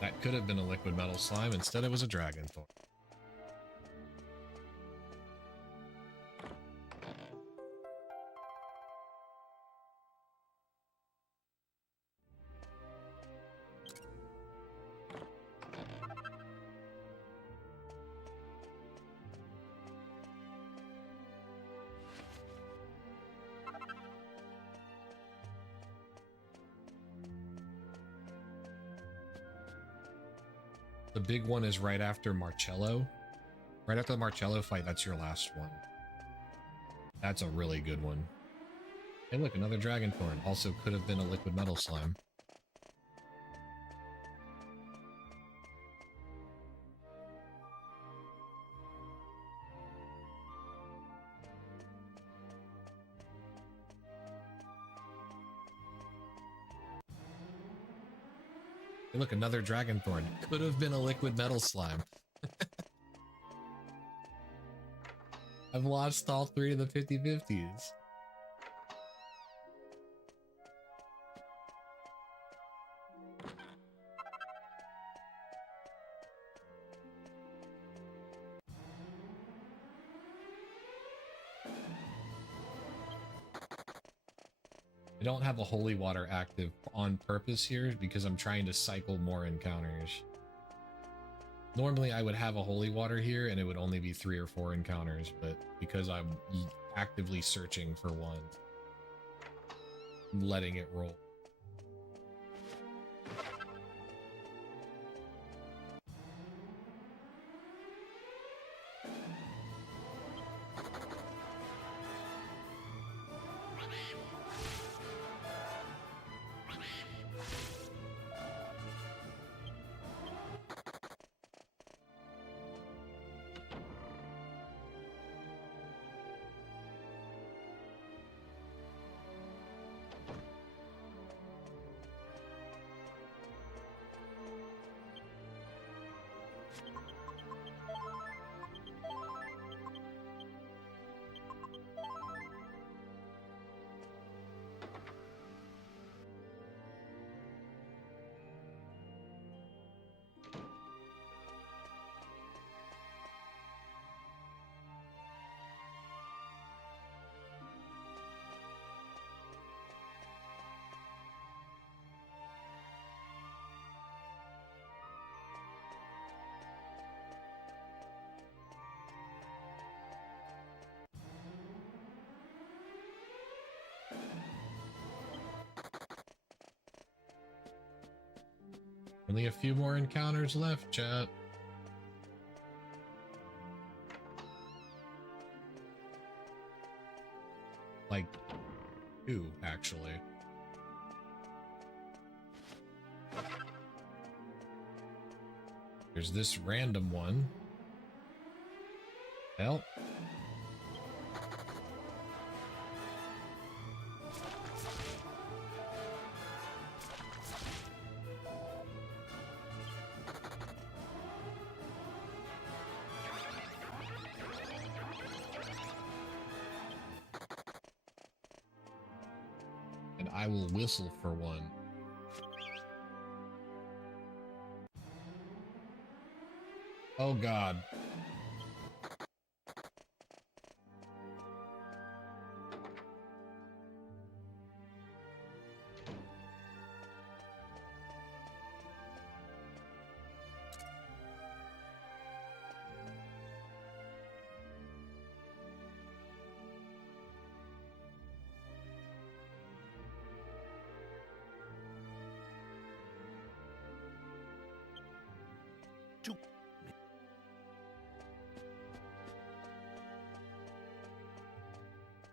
That could have been a liquid metal slime. Instead, it was a dragon thorn. The big one is right after Marcello. Right after the Marcello fight, that's your last one. That's a really good one. Hey look, another dragon thorn. Also could have been a liquid metal slime. Hey, look, another dragon thorn. Could have been a liquid metal slime. I've lost all three of the 50-50s. I don't have a holy water active on purpose here because I'm trying to cycle more encounters. Normally I would have a holy water here and it would only be 3 or 4 encounters, but because I'm actively searching for one, I'm letting it roll. Only a few more encounters left, chat. Like 2, actually. There's this random one. Well. And I will whistle for one. Oh God.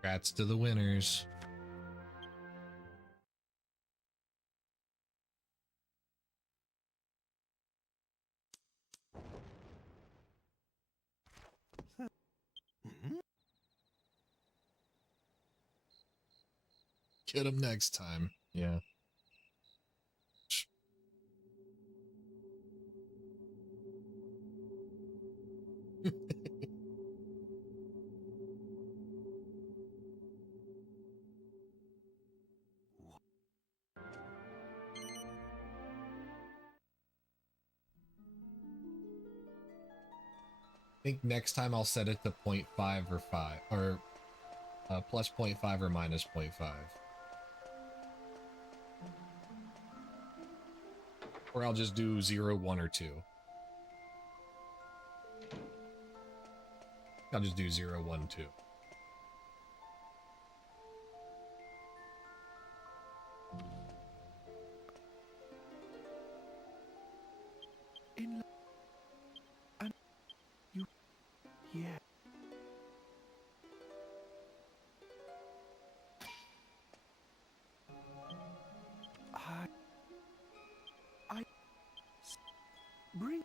Congrats to the winners. Get him next time. Yeah. I think next time I'll set it to 0.5 or 5, or plus 0.5 or minus 0.5. Or I'll just do 0, 1, or 2. I'll just do 0, 1, 2. Yeah. Bring.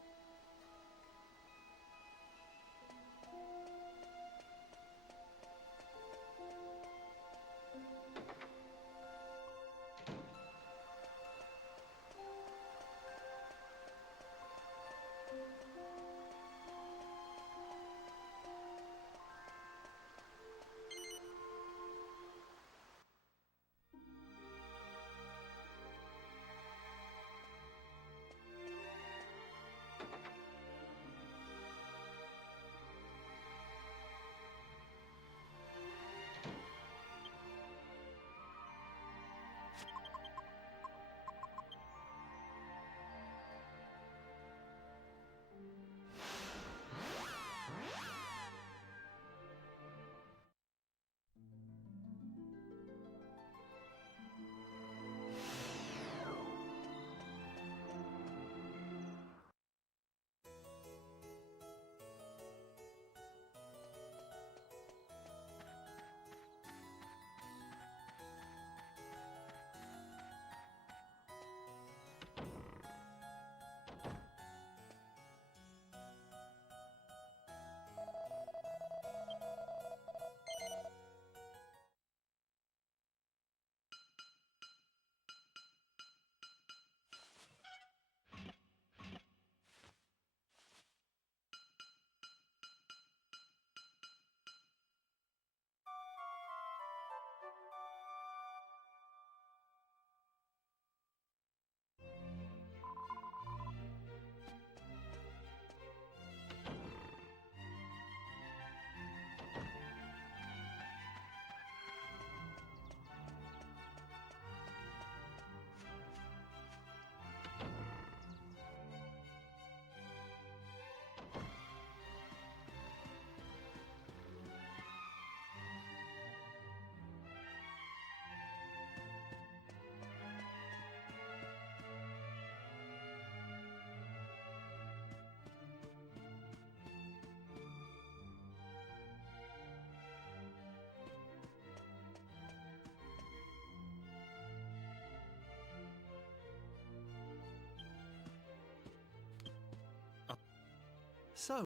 So.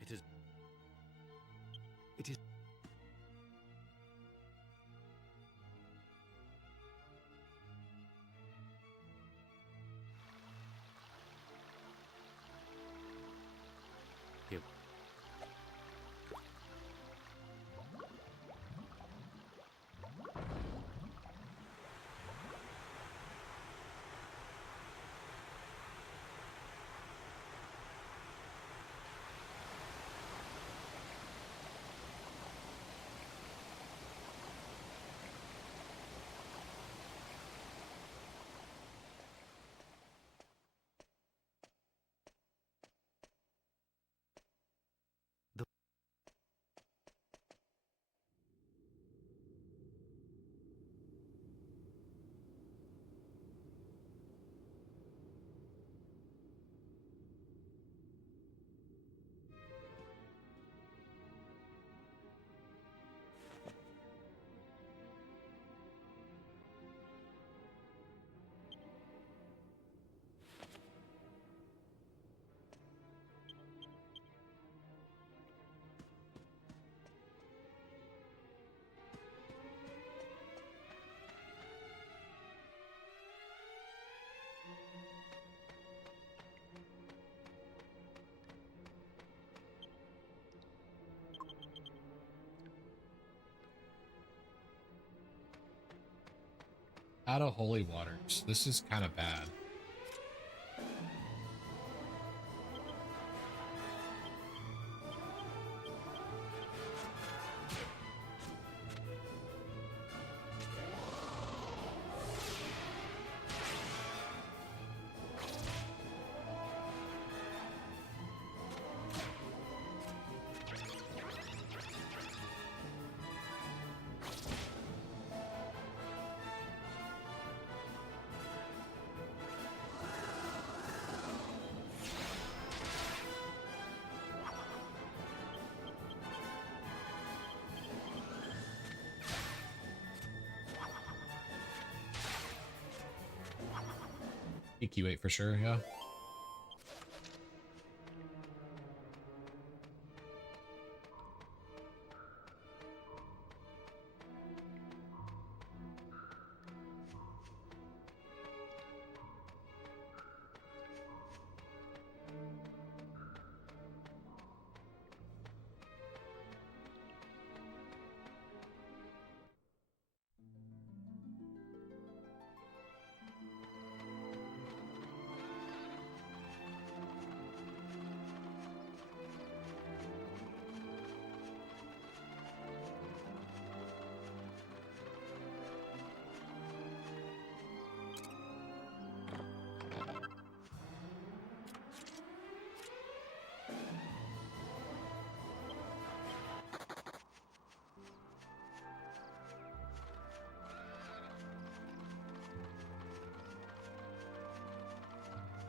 It is. It is. Here. Out of holy waters. This is kind of bad. EQ8 for sure, yeah.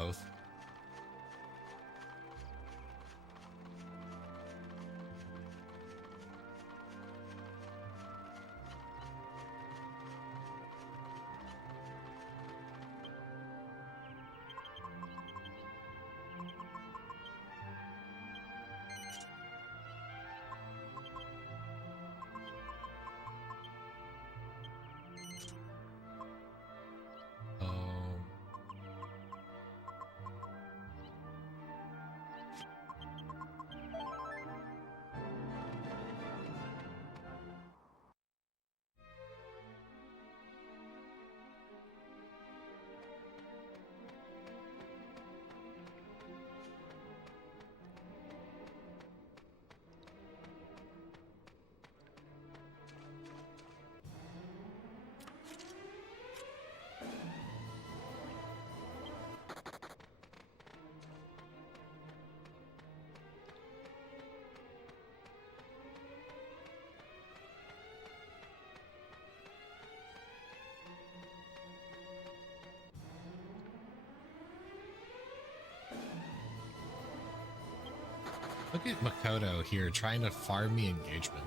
Both. Look at Makoto here trying to farm me engagement.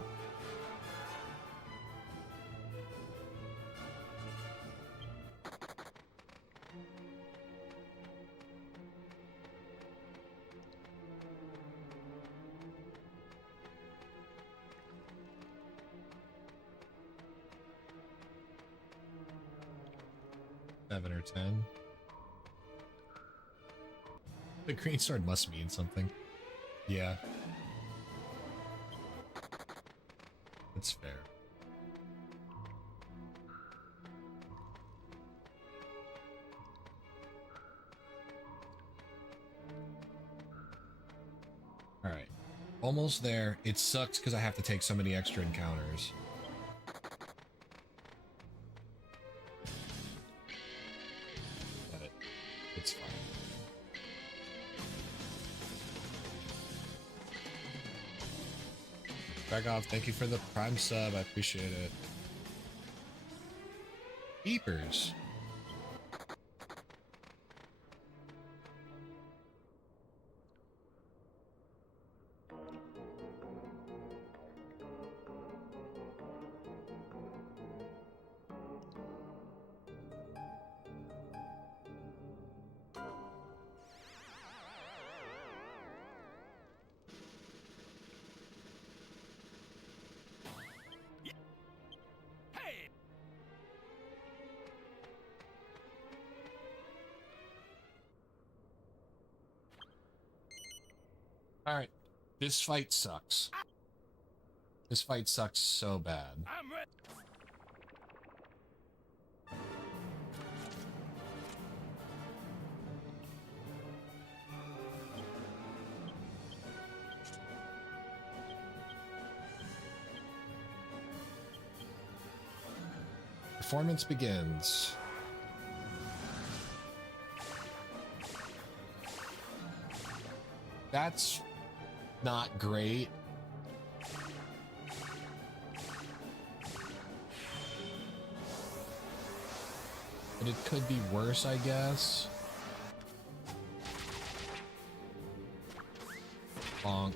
Seven or 10. The green sword must mean something. Yeah. That's fair. Alright. Almost there. It sucks because I have to take so many extra encounters. But it's fine. Dragov, thank you for the Prime sub. I appreciate it. Beepers. Hey! Alright. This fight sucks. This fight sucks so bad. I'm ready. performance begins. That's not great. But it could be worse, I guess. Bonk.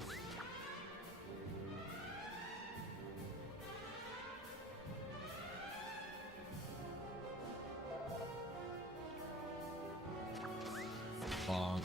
Bonk.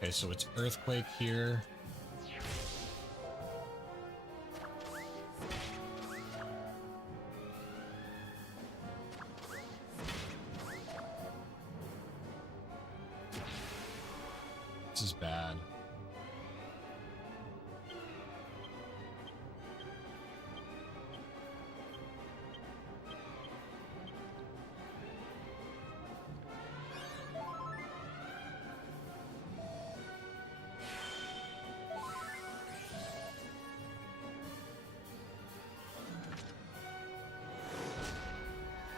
Okay, so it's earthquake here. This is bad.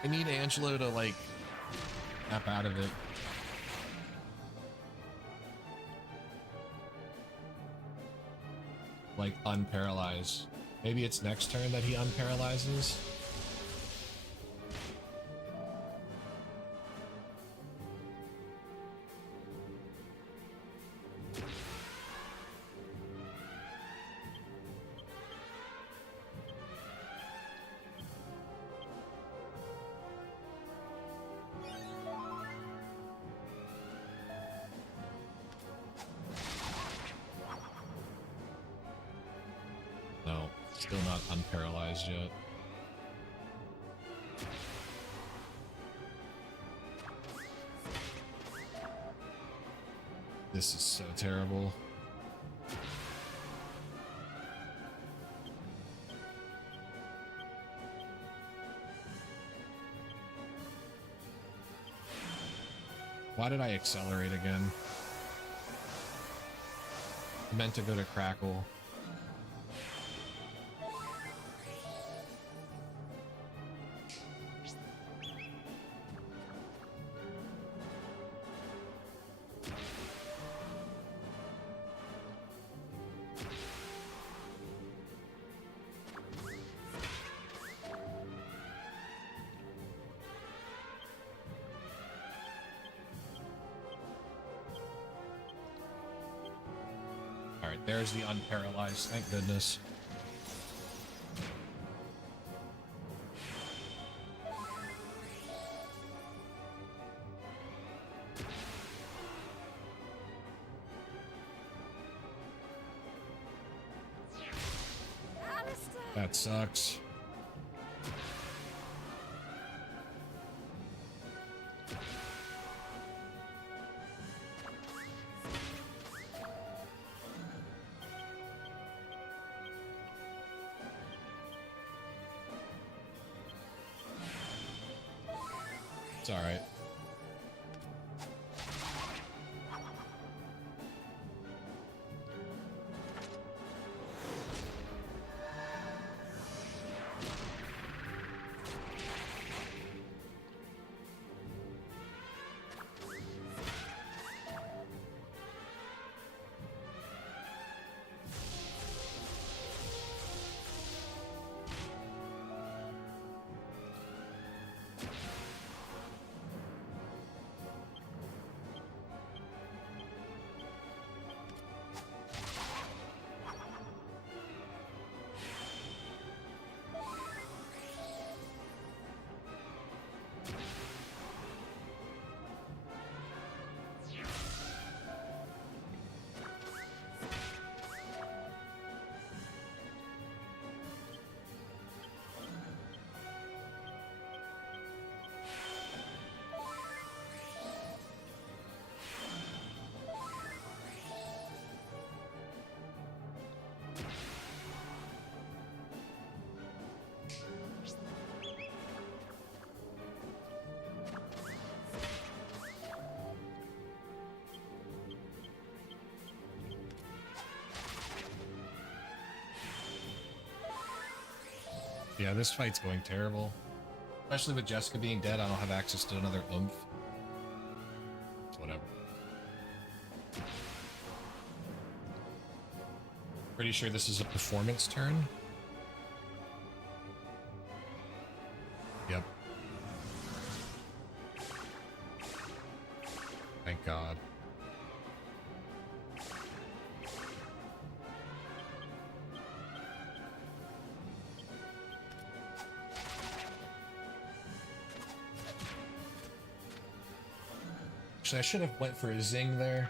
I need Angelo to, like, snap out of it. Like, unparalyze. Maybe it's next turn that he unparalyzes? Still not unparalyzed yet. This is so terrible. Why did I accelerate again? I meant to go to Crackle. There's the unparalyzed, thank goodness. That sucks. It's all right. Yeah, this fight's going terrible. Especially with Jessica being dead, I don't have access to another oomph. It's whatever. Pretty sure this is a performance turn. Yep. Thank God. Actually, I should have went for a zing there.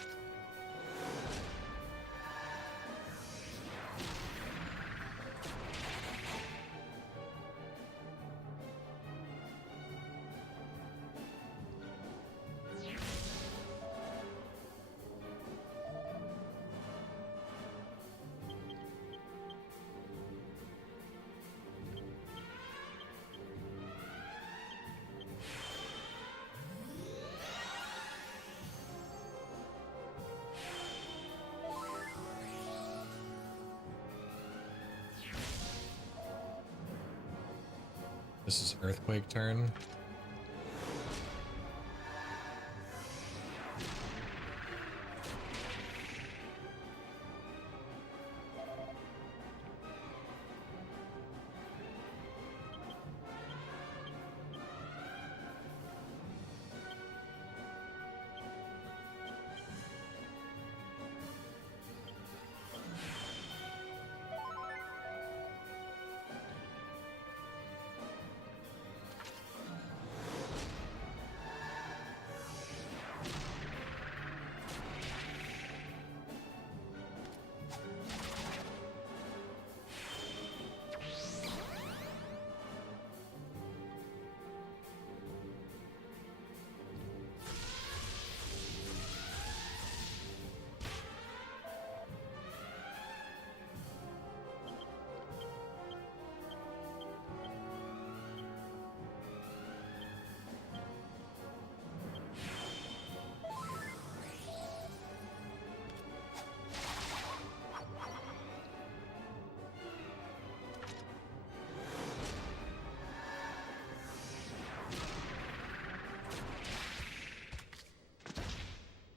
This is earthquake turn.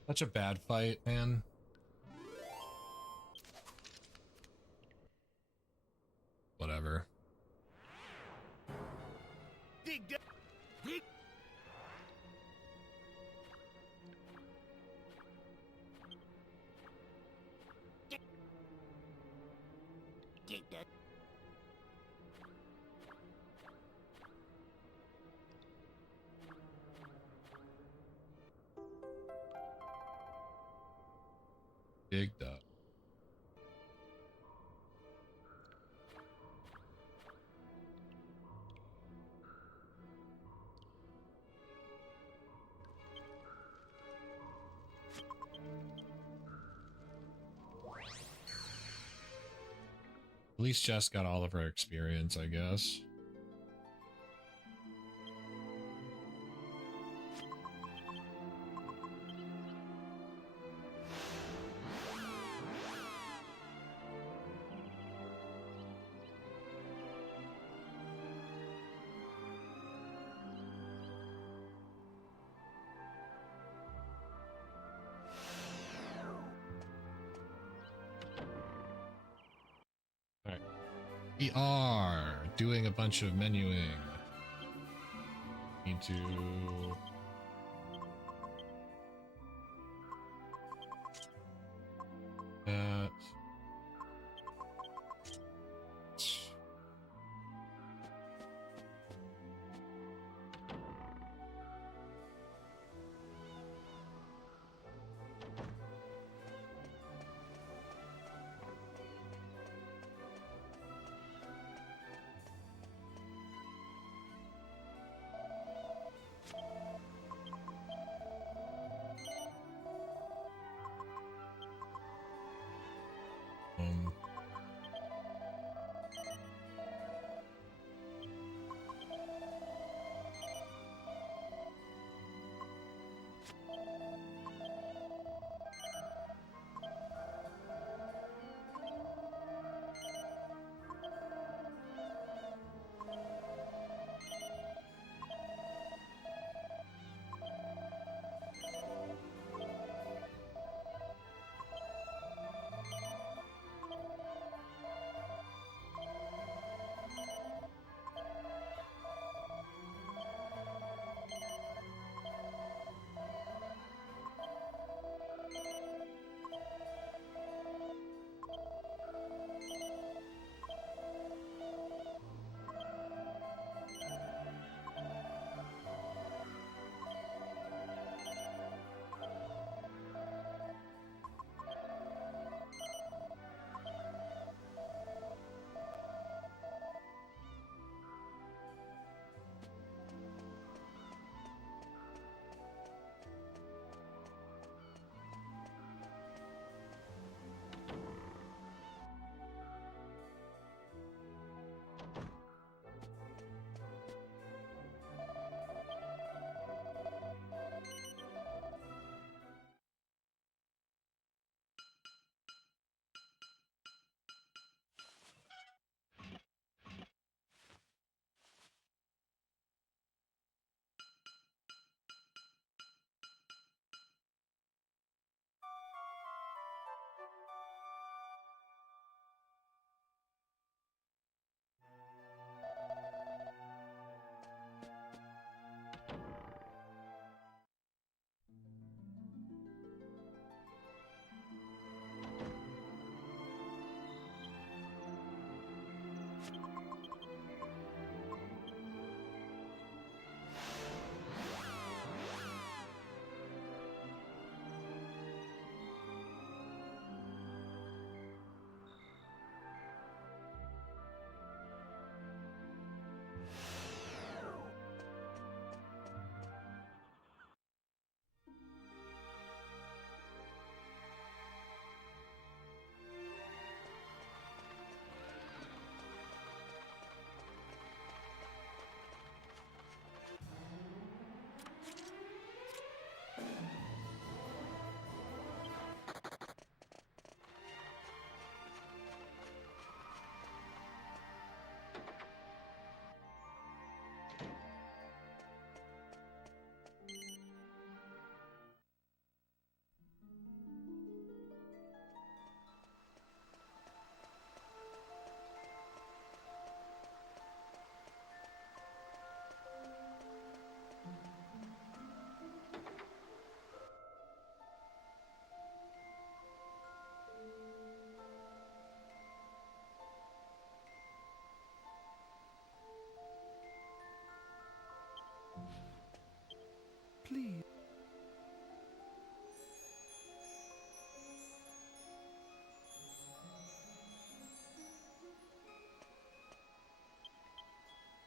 Such a bad fight, man. Whatever. Dig down. Dig. Get that. Digged up. At least Jess got all of her experience, I guess. Alright. We are doing a bunch of menuing. Need to... That...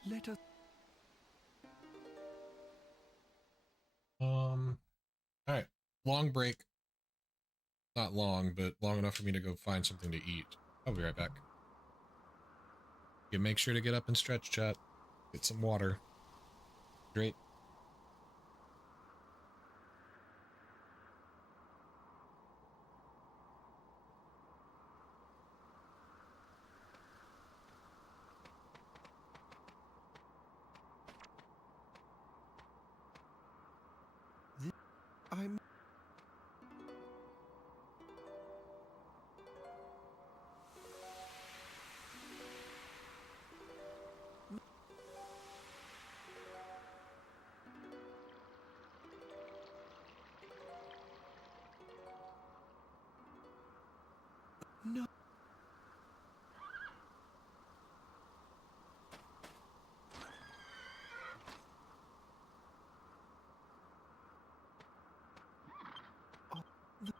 Let us. All right. Long break. Not long, but long enough for me to go find something to eat. I'll be right back. You make sure to get up and stretch, chat. Get some water. Great. I'm. No. Oh, the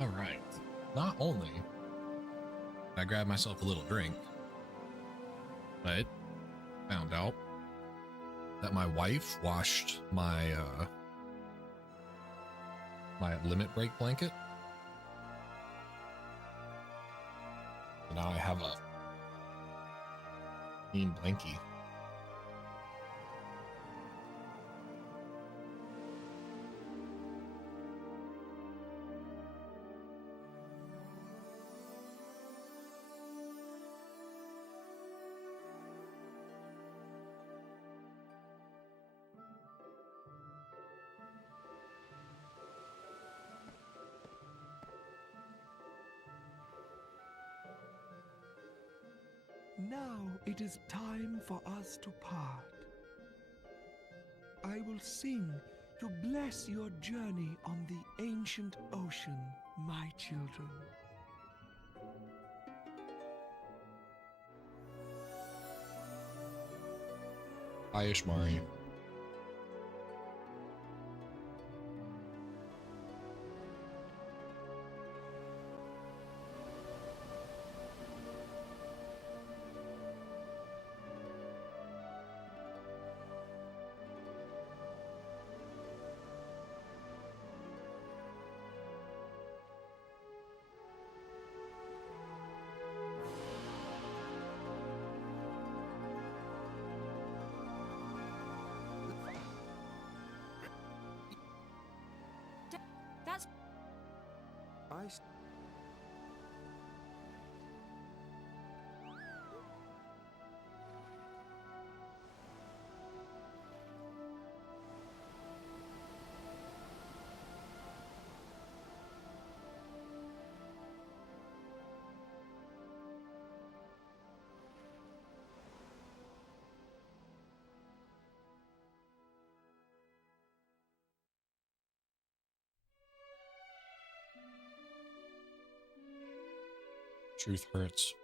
All right. Not only did I grab myself a little drink, but found out that my wife washed my my limit break blanket. So now I have a clean blankie. Now it is time for us to part. I will sing to bless your journey on the ancient ocean, my children. Hi, Ishmari. That's Truth hurts.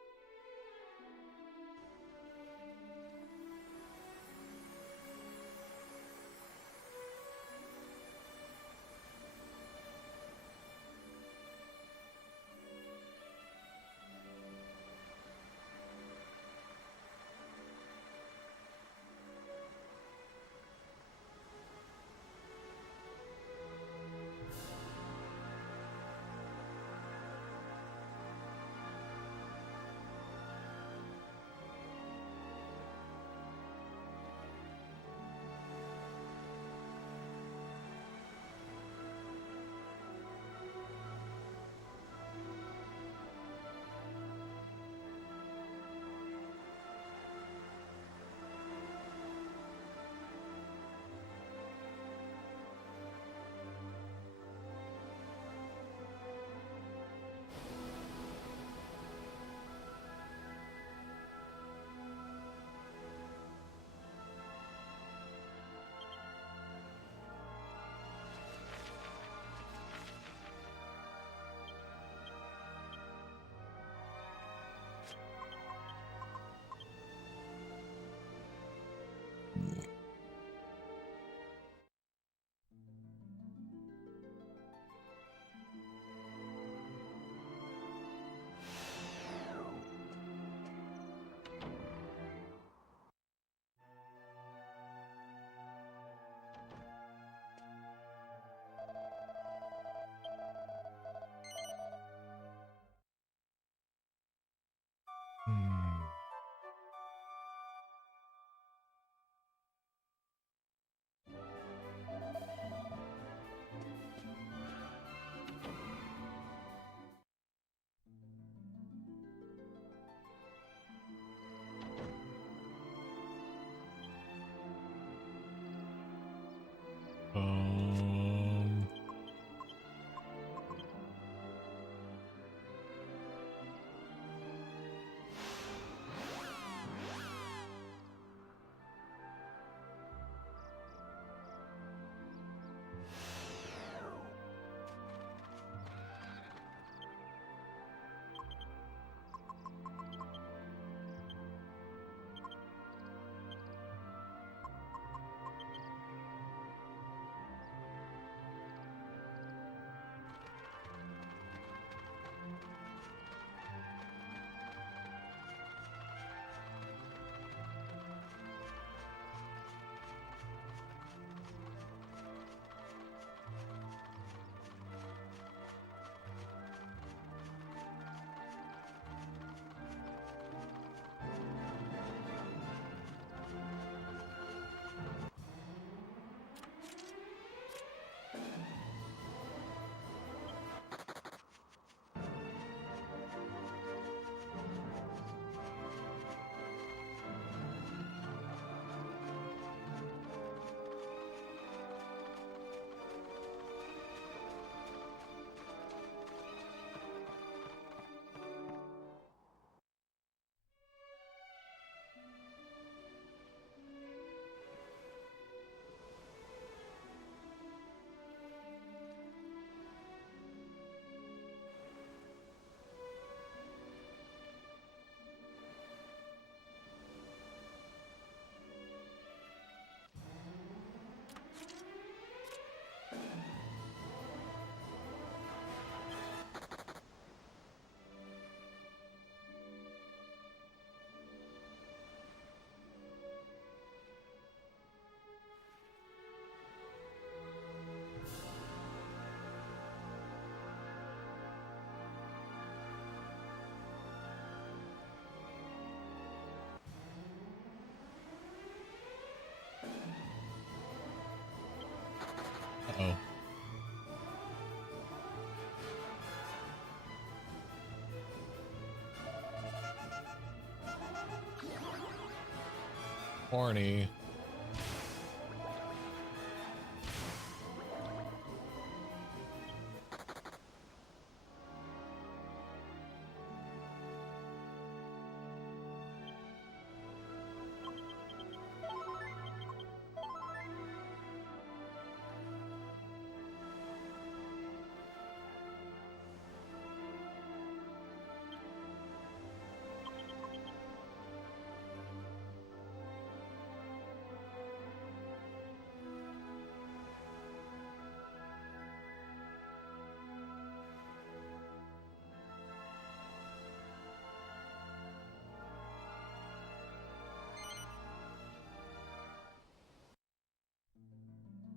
horny.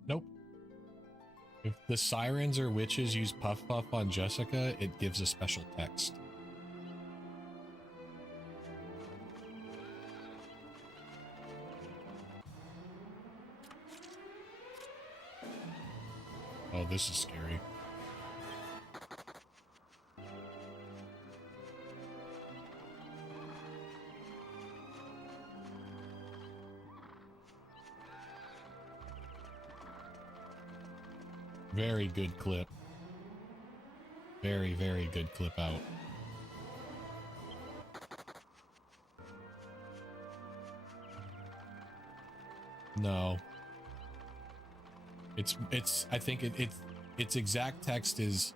Nope. If the sirens or witches use Puff Puff on Jessica, it gives a special text. Oh, this is scary. Very good clip. Very, very good clip out. No. I think its exact text is,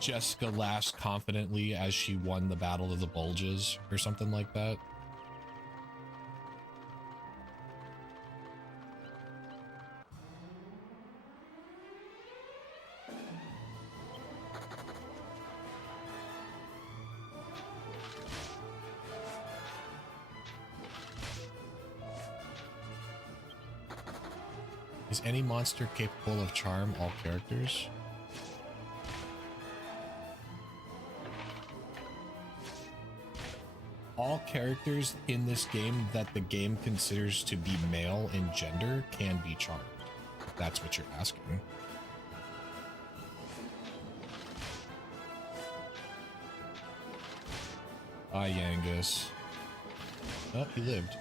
Jessica laughed confidently as she won the Battle of the Bulges, or something like that. Is any monster capable of charm all characters? All characters in this game that the game considers to be male in gender can be charmed, if that's what you're asking. Bye, Yangus. Oh, he lived.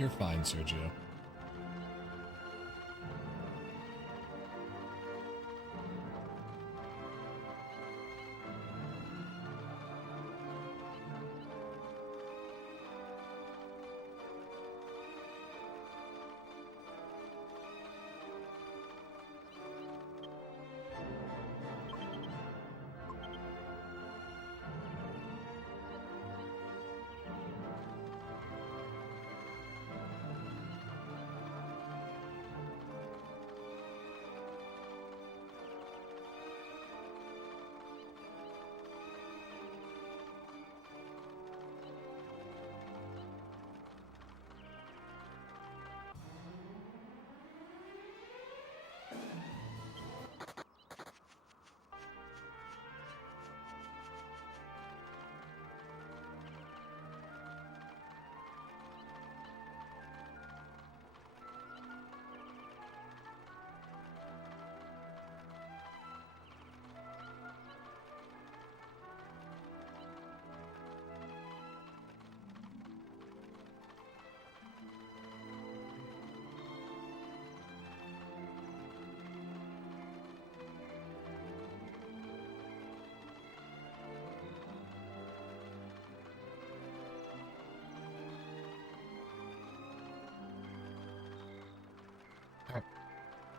You're fine, Sergio.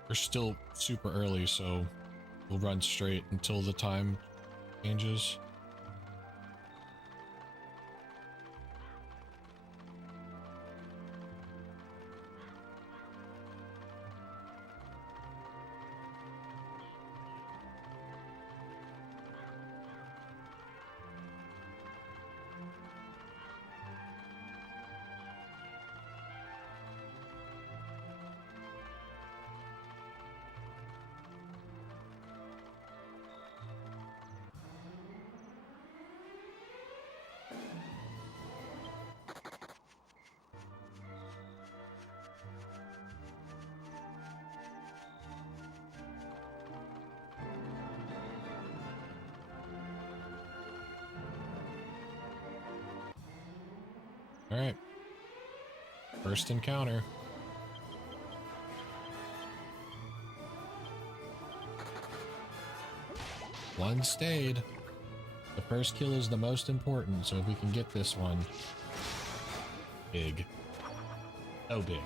We're still super early, so we'll run straight until the time changes. All right. First encounter. One stayed. The first kill is the most important, so if we can get this one. Big. So big.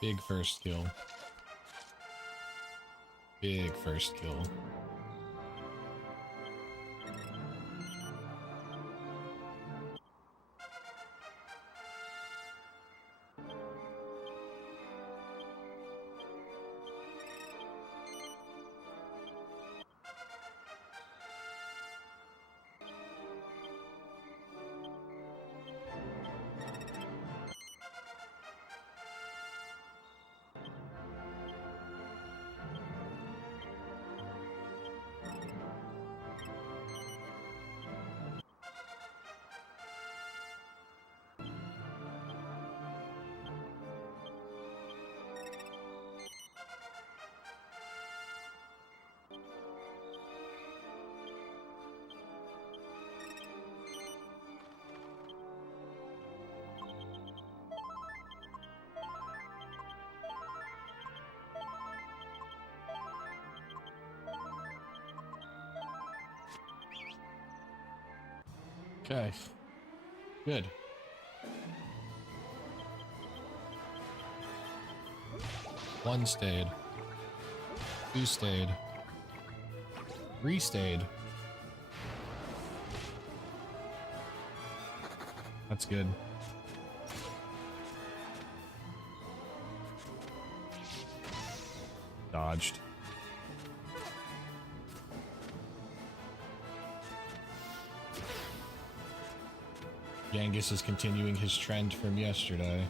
Big first kill. Big first kill. Okay. Good. One stayed. Two stayed. Three stayed. That's good. Dodged. Genghis is continuing his trend from yesterday.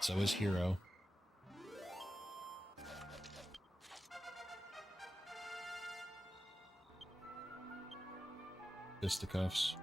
So is Hero. Fisticuffs.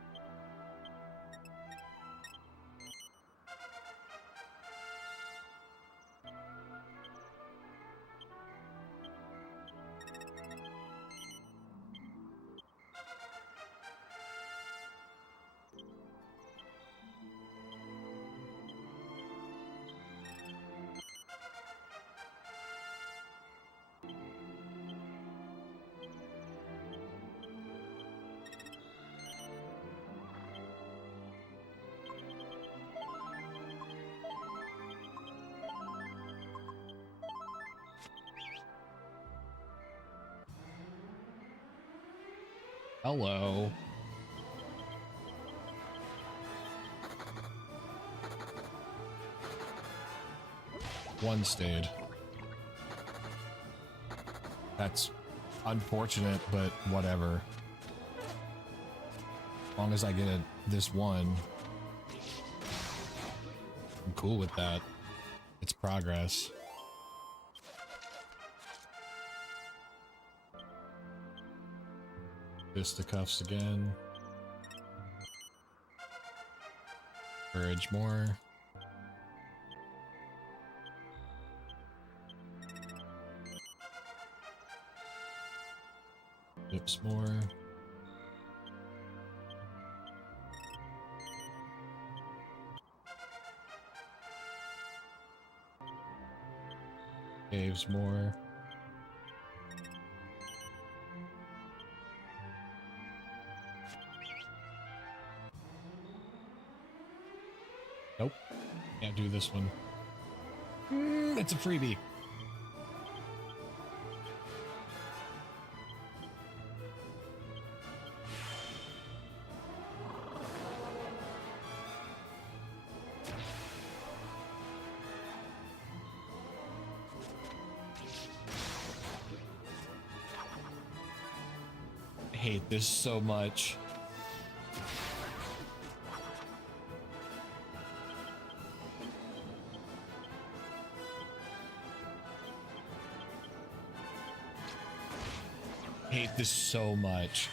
Hello. One stayed. That's unfortunate, but whatever. As long as I get this one, I'm cool with that. It's progress. Fisticuffs again. Courage more. Lips more. Caves more. Nope. Can't do this one. It's a freebie. I hate this so much. Hate this so much.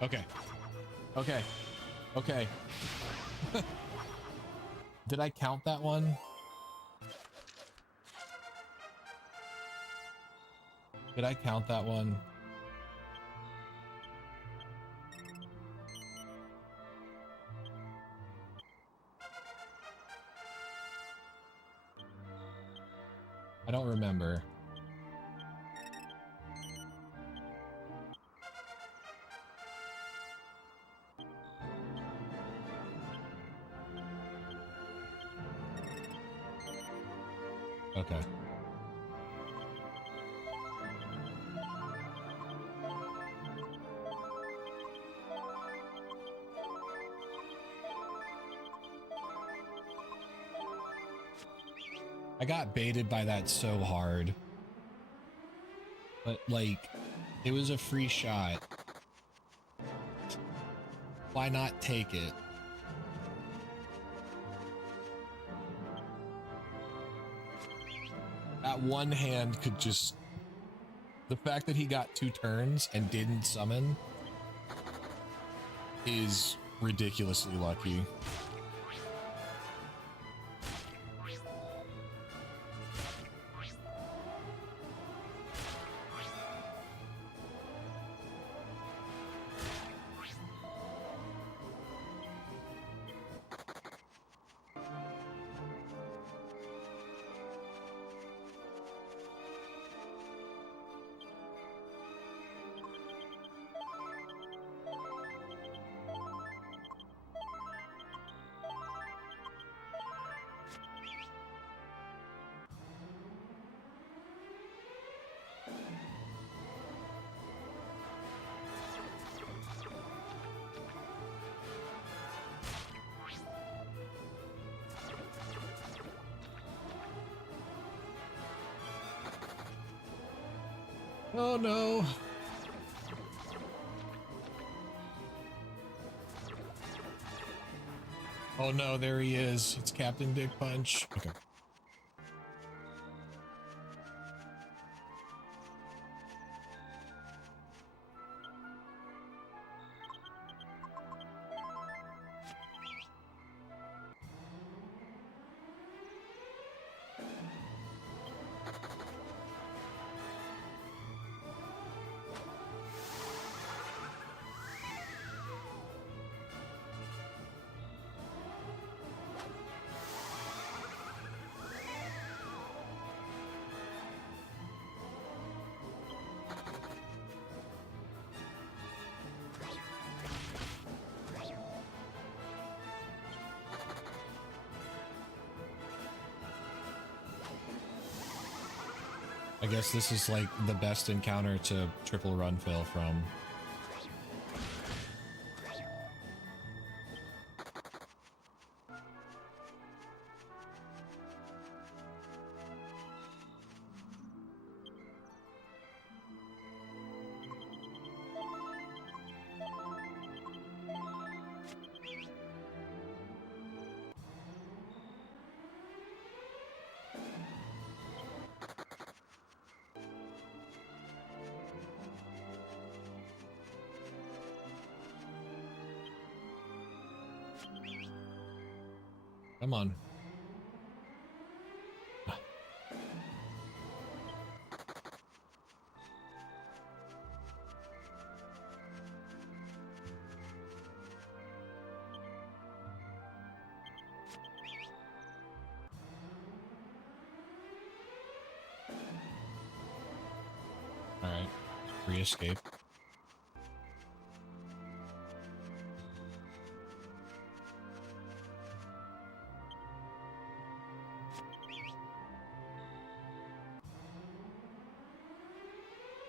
Okay. Okay. Okay. Did I count that one? Did I count that one? I don't remember. Okay. I got baited by that so hard. But, like, it was a free shot. Why not take it? That one hand could just... The fact that he got 2 turns and didn't summon is ridiculously lucky. Oh no. Oh no, there he is. It's Captain Dick Punch. Okay. I guess this is like the best encounter to triple run fail from. Come on. All right, free escape.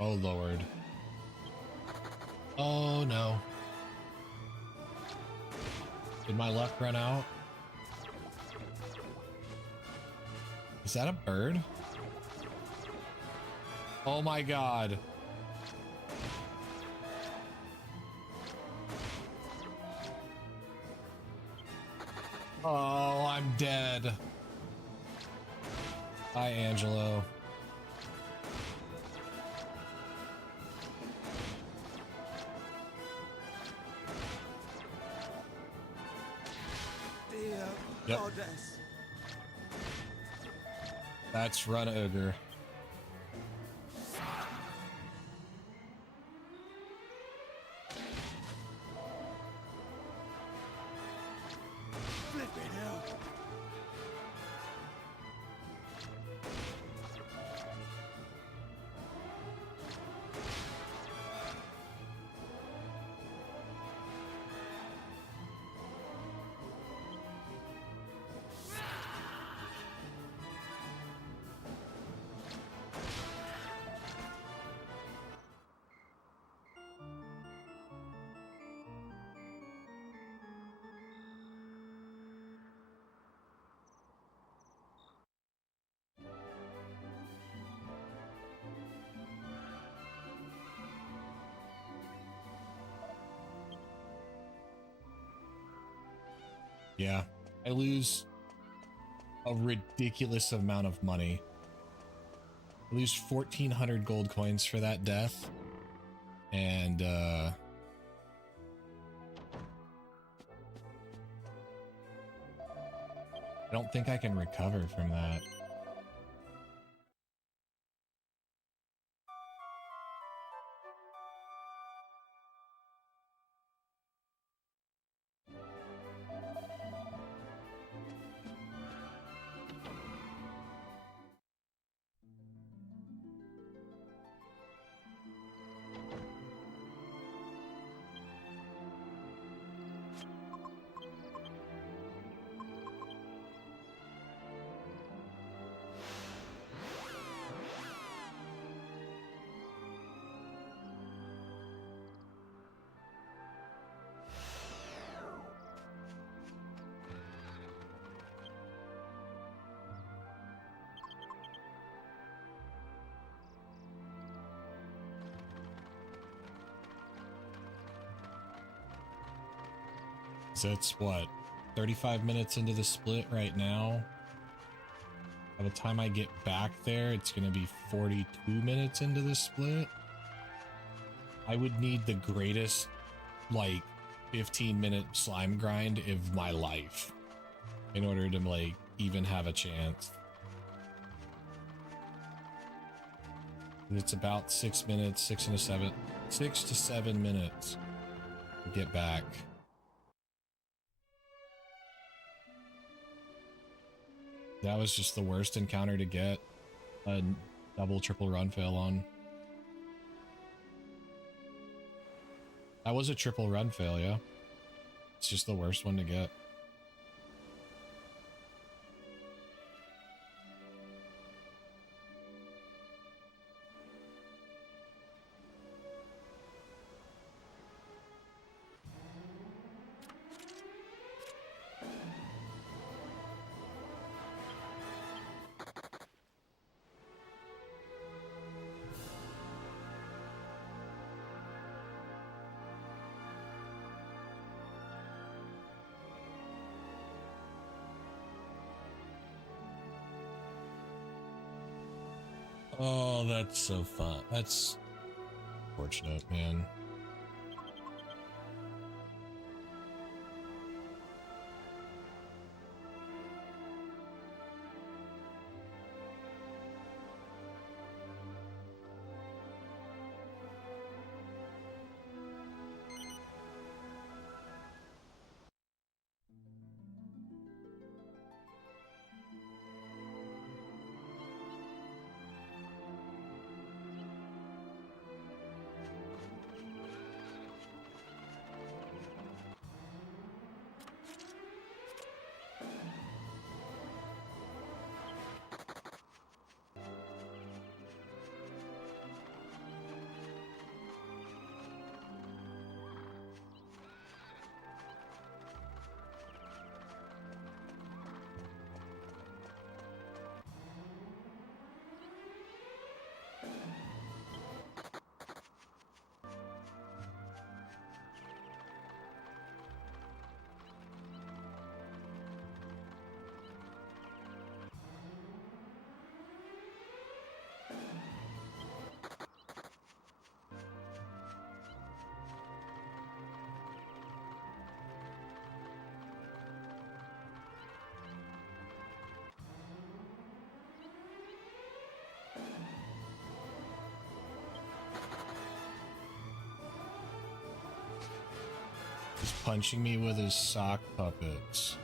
Oh Lord. Oh no. Did my luck run out? Is that a bird? Oh my God. Oh, I'm dead. Hi, Angelo. Yep. Goddess. That's Run Ogre. Flipping hell. Yeah, I lose a ridiculous amount of money. I lose 1,400 gold coins for that death. And, I don't think I can recover from that. So it's what, 35 minutes into the split right now. By the time I get back there, it's going to be 42 minutes into the split. I would need the greatest, like, 15-minute slime grind of my life in order to, like, even have a chance. It's about 6 minutes, 6 to 7 minutes to get back. That was just the worst encounter to get a double, triple run fail on. That was a triple run fail, yeah. It's just the worst one to get. Oh, that's so fun. That's fortunate, man. He's punching me with his sock puppets.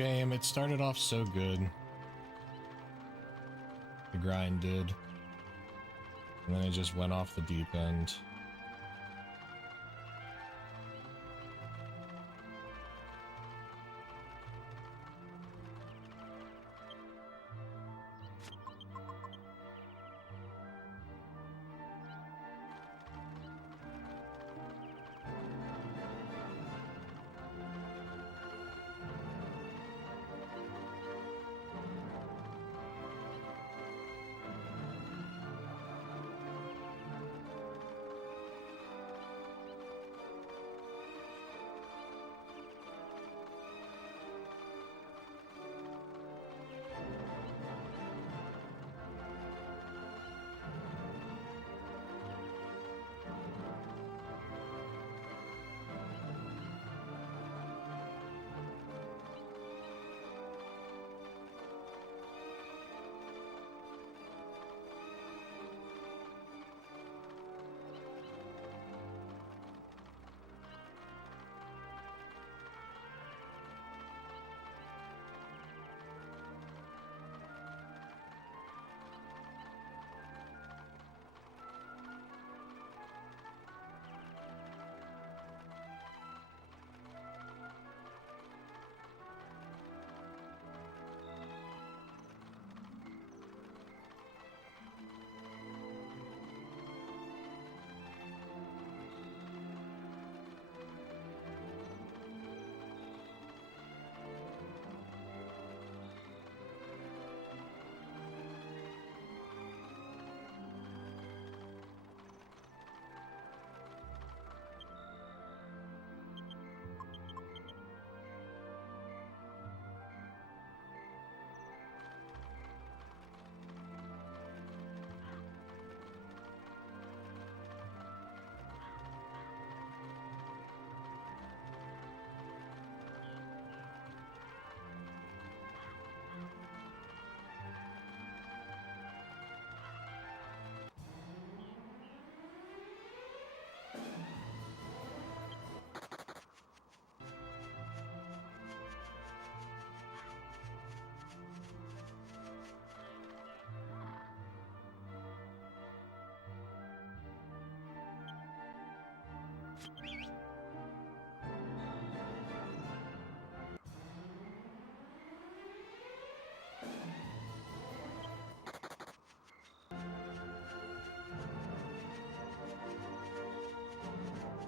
Game, it started off so good. The grind did. And then it just went off the deep end.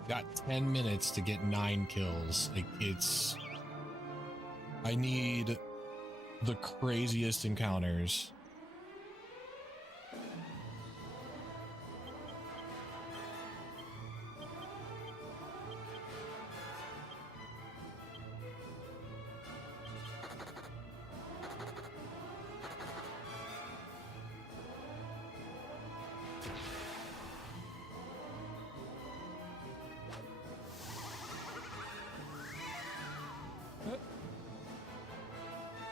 Got 10 minutes to get 9 kills. Like, it's... I need the craziest encounters.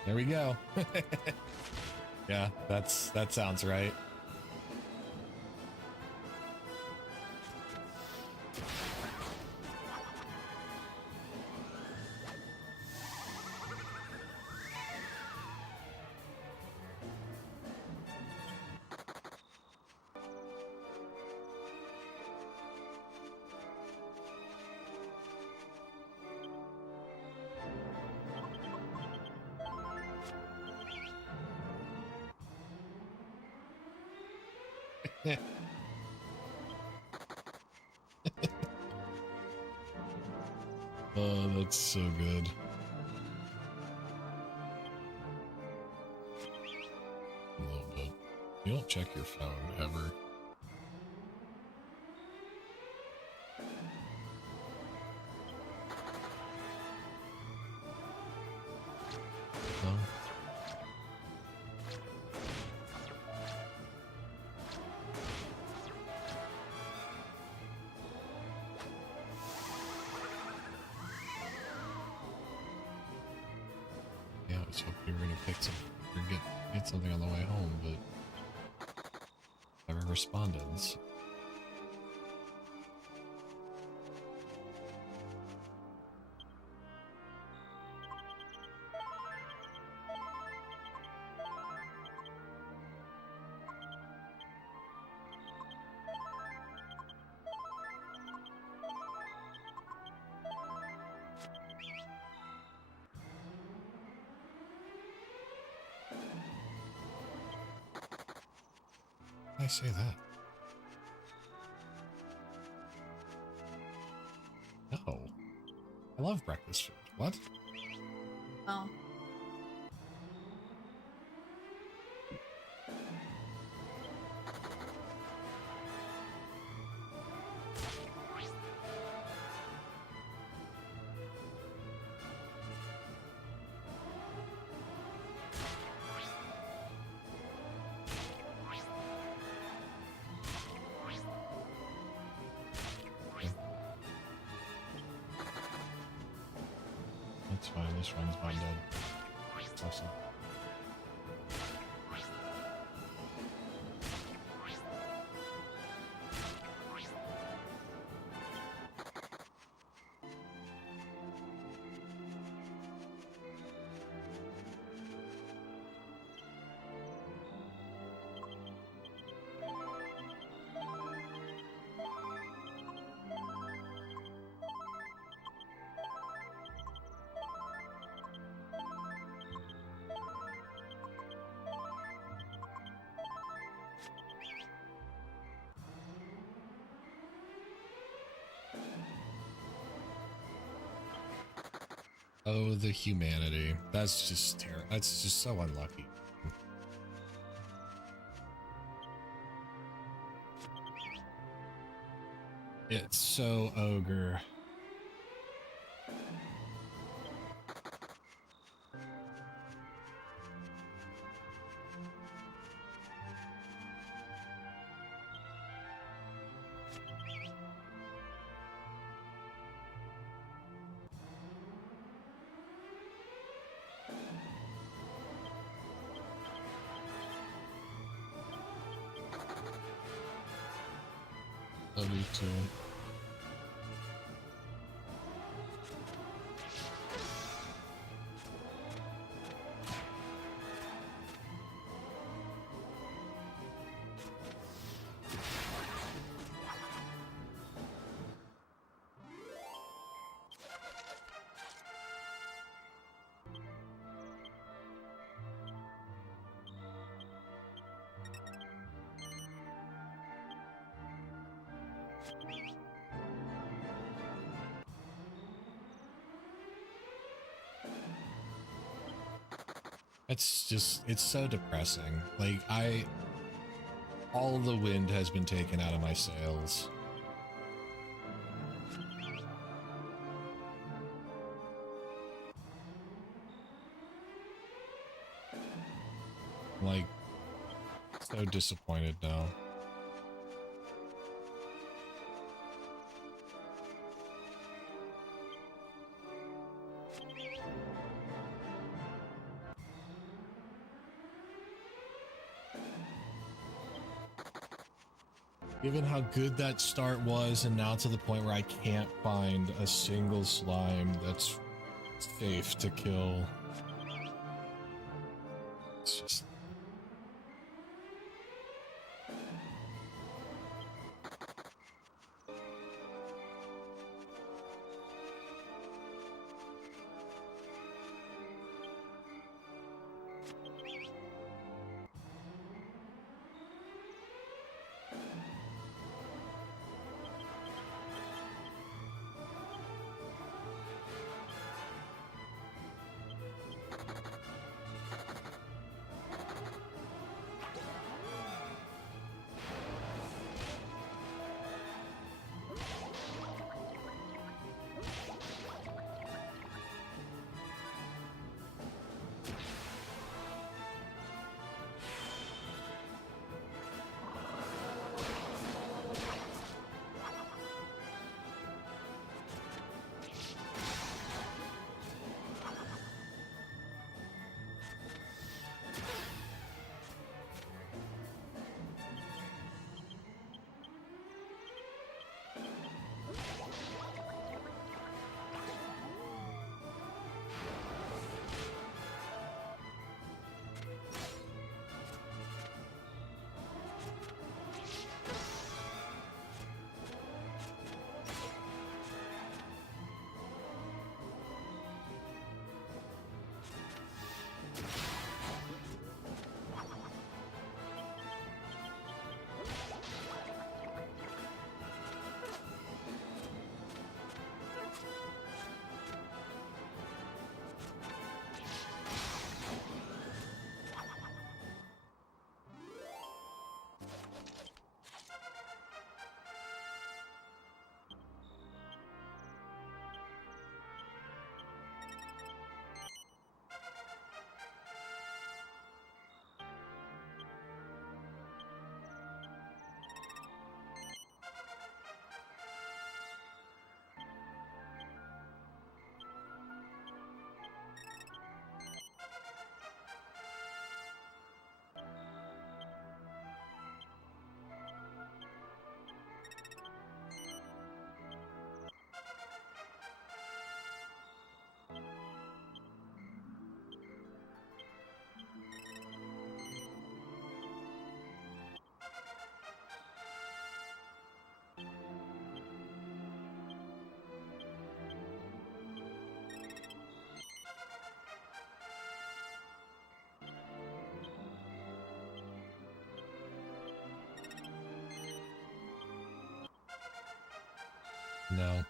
There we go. Yeah, that sounds right. Oh, that's so good. A little bit. You don't check your phone ever. No? Yeah, I was hoping you were gonna pick some or get something on the way home, but never responded. So. I say that? No. I love breakfast food. What? Oh. That's fine. This one's not dead. Awesome. Oh, the humanity. That's just terrible. That's just so unlucky. It's so ogre. Love you too. It's just, it's so depressing. Like, all the wind has been taken out of my sails. Like, so disappointed now. Given how good that start was, and now to the point where I can't find a single slime that's safe to kill. It's just... No.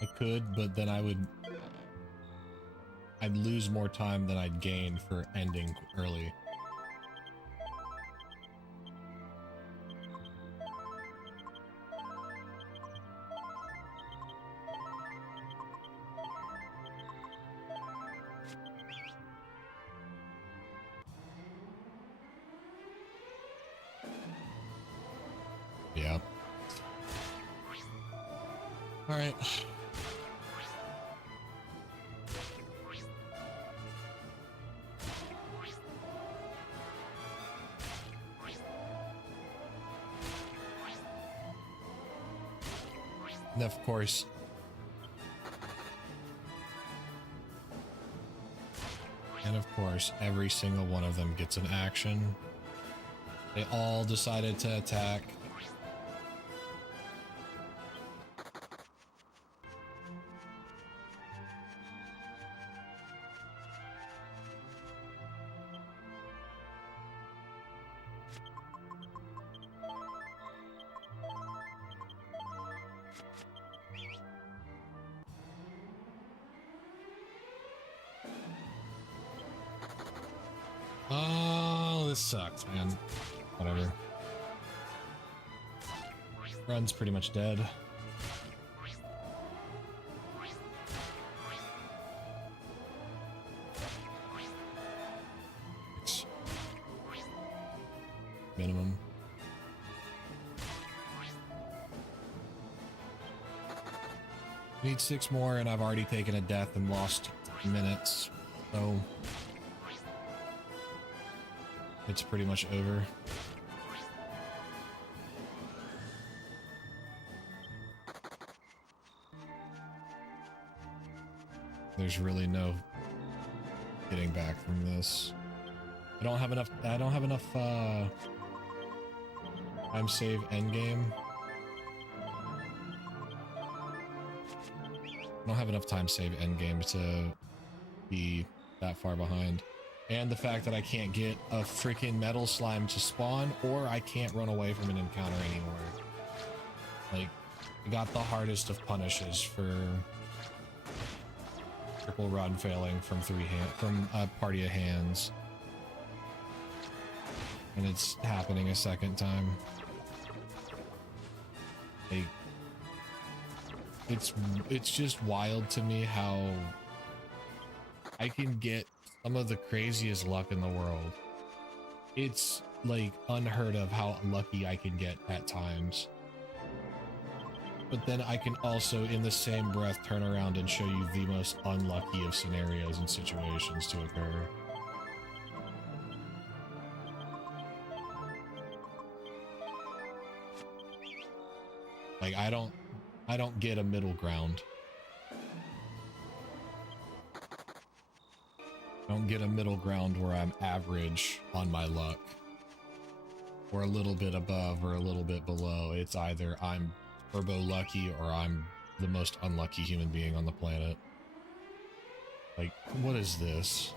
I could, but then I'd lose more time than I'd gain for ending early. Yeah. All right. And of course, every single one of them gets an action. They all decided to attack. Oh, this sucks, man. Whatever. Run's pretty much dead. It's minimum. Need 6 more, and I've already taken a death and lost minutes, so it's pretty much over. There's really no getting back from this. I don't have enough time save endgame. I don't have enough time save endgame to be that far behind. And the fact that I can't get a freaking metal slime to spawn, or I can't run away from an encounter anymore. Like, I got the hardest of punishes for triple run failing from a party of hands. And it's happening a second time. Like, it's just wild to me how I can get some of the craziest luck in the world. It's like unheard of how lucky I can get at times. But then I can also in the same breath turn around and show you the most unlucky of scenarios and situations to occur. Like I don't get a middle ground. I don't get a middle ground where I'm average on my luck, or a little bit above or a little bit below. It's either I'm turbo lucky or I'm the most unlucky human being on the planet. Like, what is this?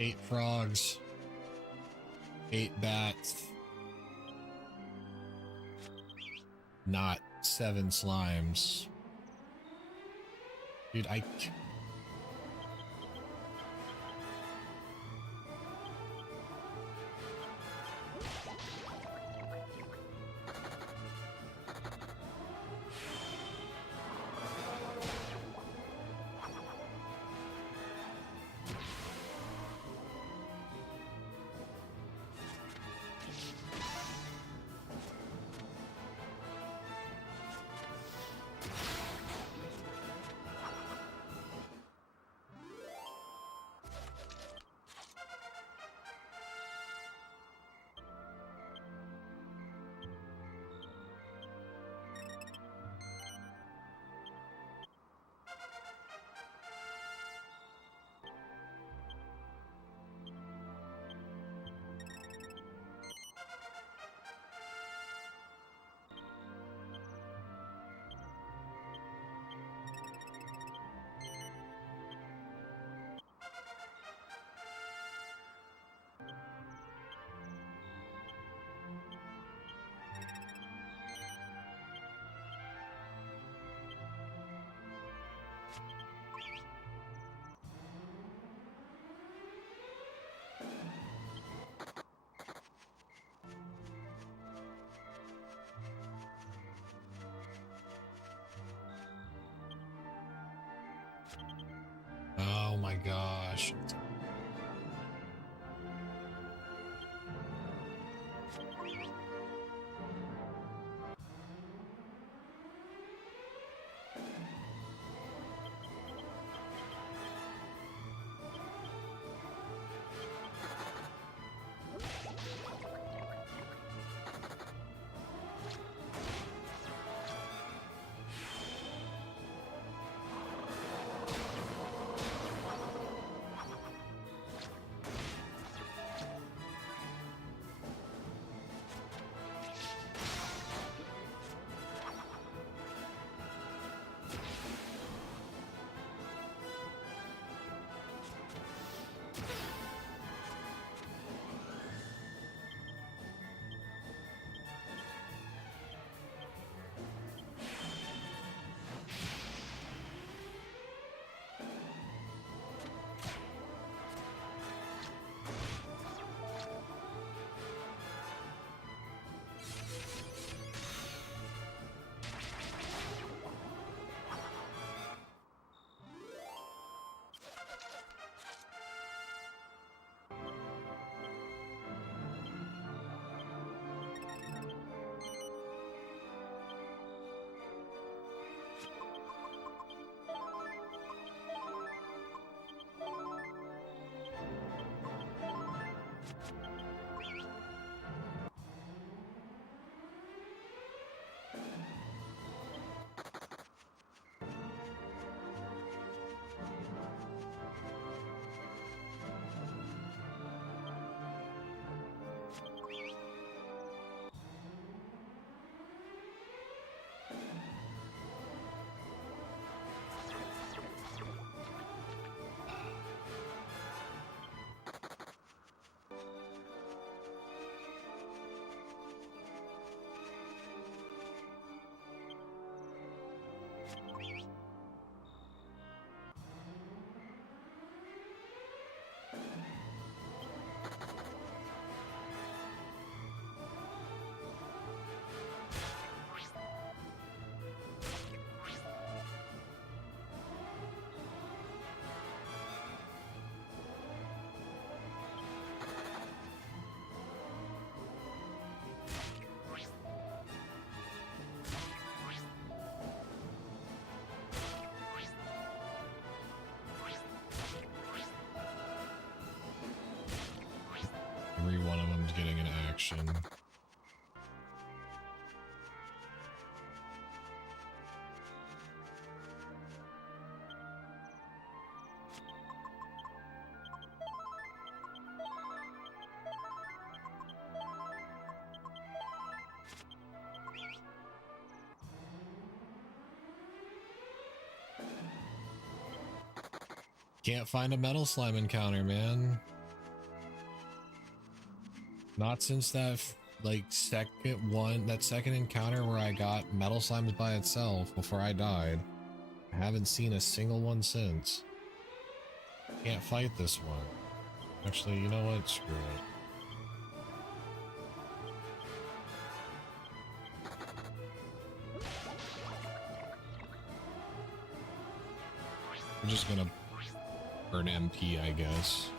Eight frogs, 8 bats, not 7 slimes. Dude, my gosh. Every one of them's getting an action. Can't find a metal slime encounter, man. Not since that second encounter where I got metal slimes by itself before I died. I haven't seen a single one since. Can't fight this one. Actually, you know what? Screw it. We're just gonna burn MP, I guess.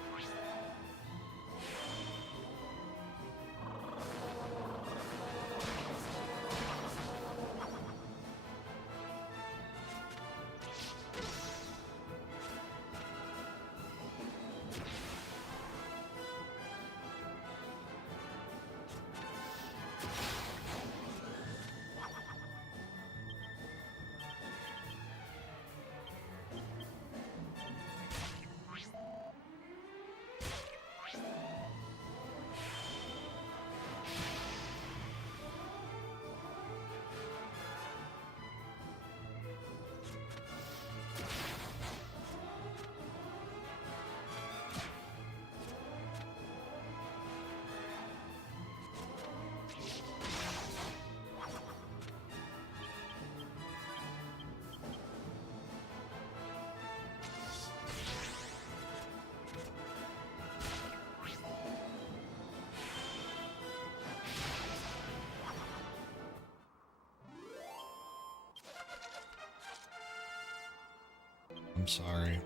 I'm sorry.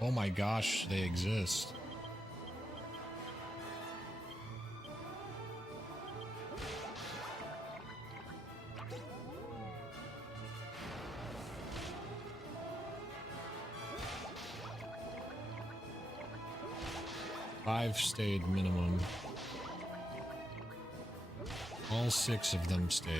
Oh my gosh, they exist. Five stayed minimum. All 6 of them stayed.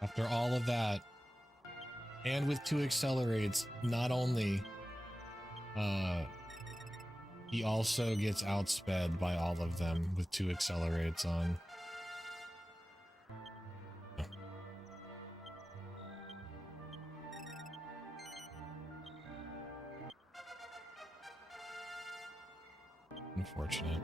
After all of that, and with 2 accelerates, not only he also gets outsped by all of them with 2 accelerates on. Unfortunate.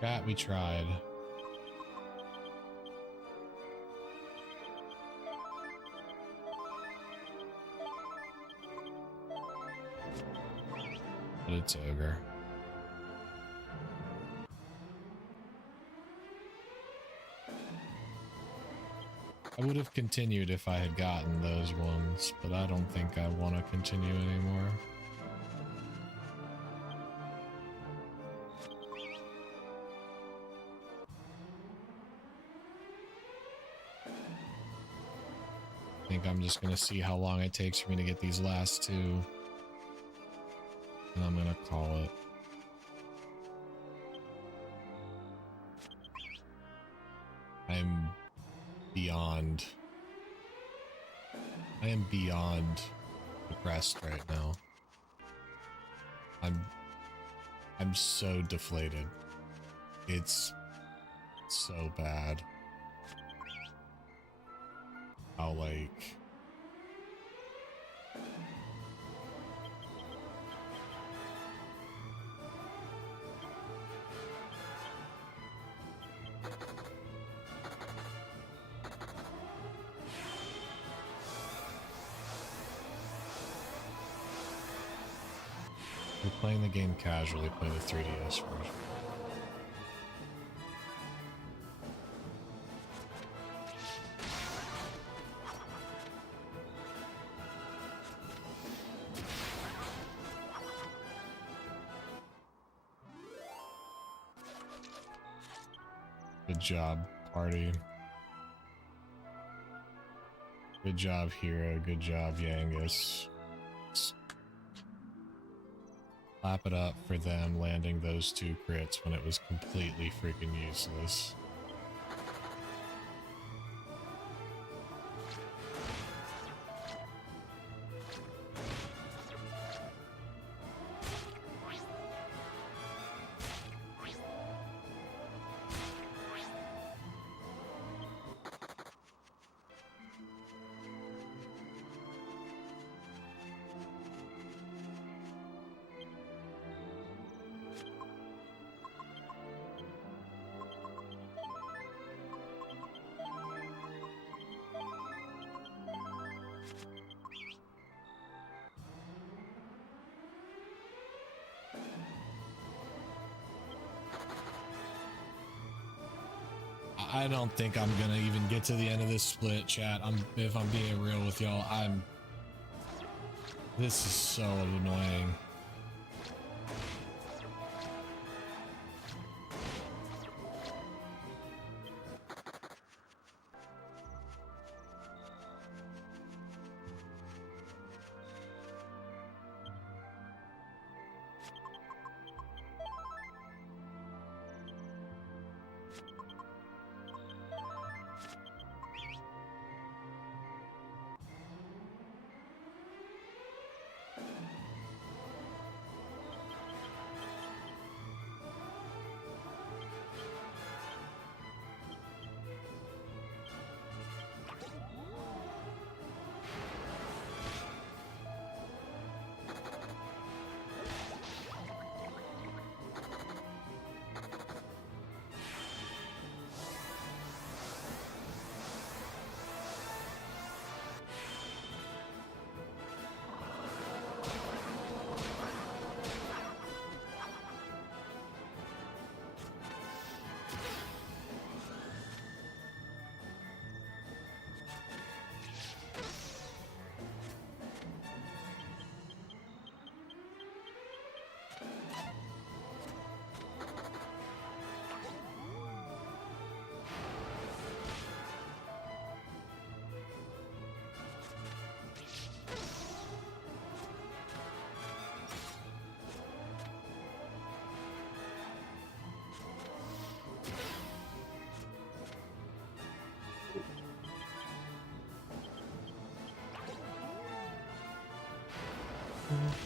Chat, we tried. But it's ogre. I would have continued if I had gotten those ones, but I don't think I want to continue anymore. I think I'm just going to see how long it takes for me to get these last 2. And I'm going to call it. I am beyond depressed right now. I'm so deflated. It's so bad. How like you're playing the game casually, play the 3DS version. Good job, party. Good job, Hero. Good job, Yangus. Clap it up for them landing those 2 crits when it was completely freaking useless. I don't think I'm gonna even get to the end of this split, chat. If I'm being real with y'all, This is so annoying.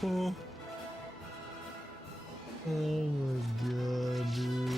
Oh my god, dude.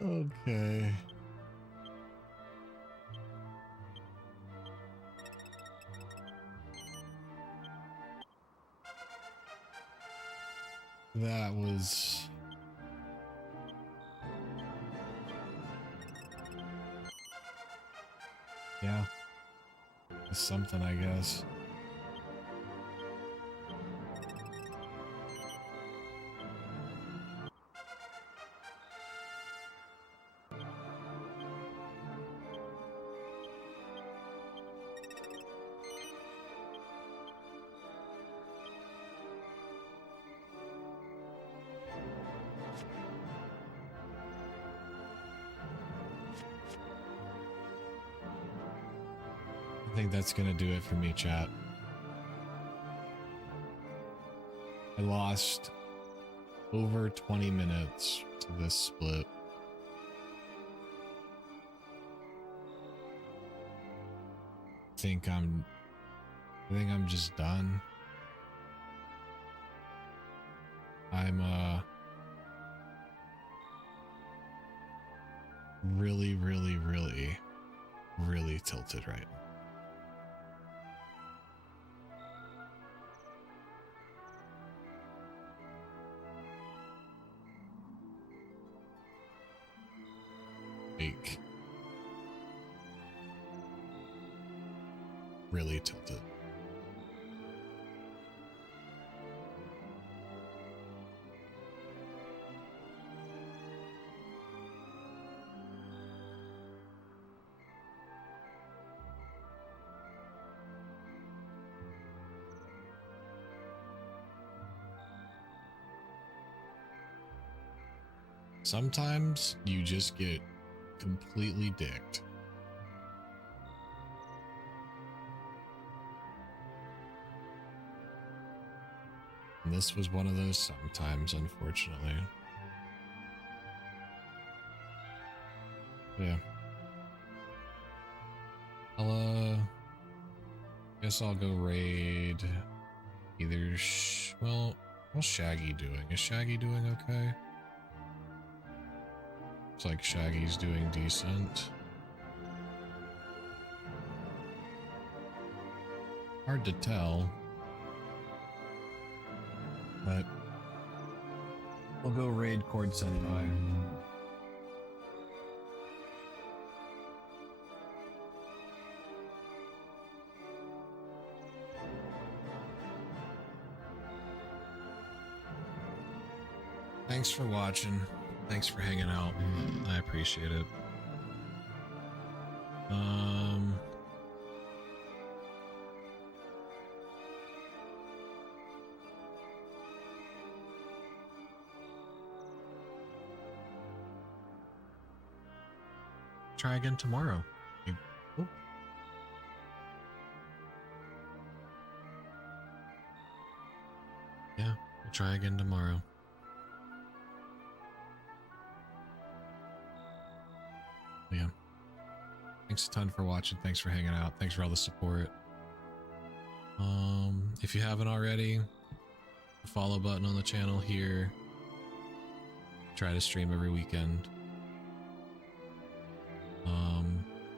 Okay. That was... yeah. Something, I guess. think that's gonna do it for me, chat. I lost over 20 minutes to this split. I think I'm just done. I'm really tilted right now. Like, really tilted. Sometimes you just get completely dicked. And this was one of those sometimes, unfortunately. Yeah. Guess I'll go raid either well, what's Shaggy doing? Is Shaggy doing okay? Looks like Shaggy's doing decent. Hard to tell. But we'll go raid Cord Senpai. Thanks for watching. Thanks for hanging out. I appreciate it. Try again tomorrow. Oh. Yeah, we'll try again tomorrow. Yeah. Thanks a ton for watching. Thanks for hanging out. Thanks for all the support. If you haven't already, the follow button on the channel here. Try to stream every weekend.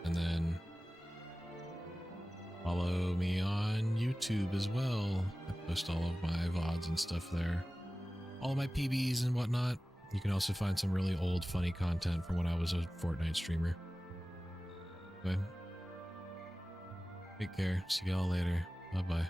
And then follow me on YouTube as well. I post all of my VODs and stuff there. All of my PBs and whatnot. You can also find some really old funny content from when I was a Fortnite streamer. Okay. Take care. See y'all later. Bye-bye.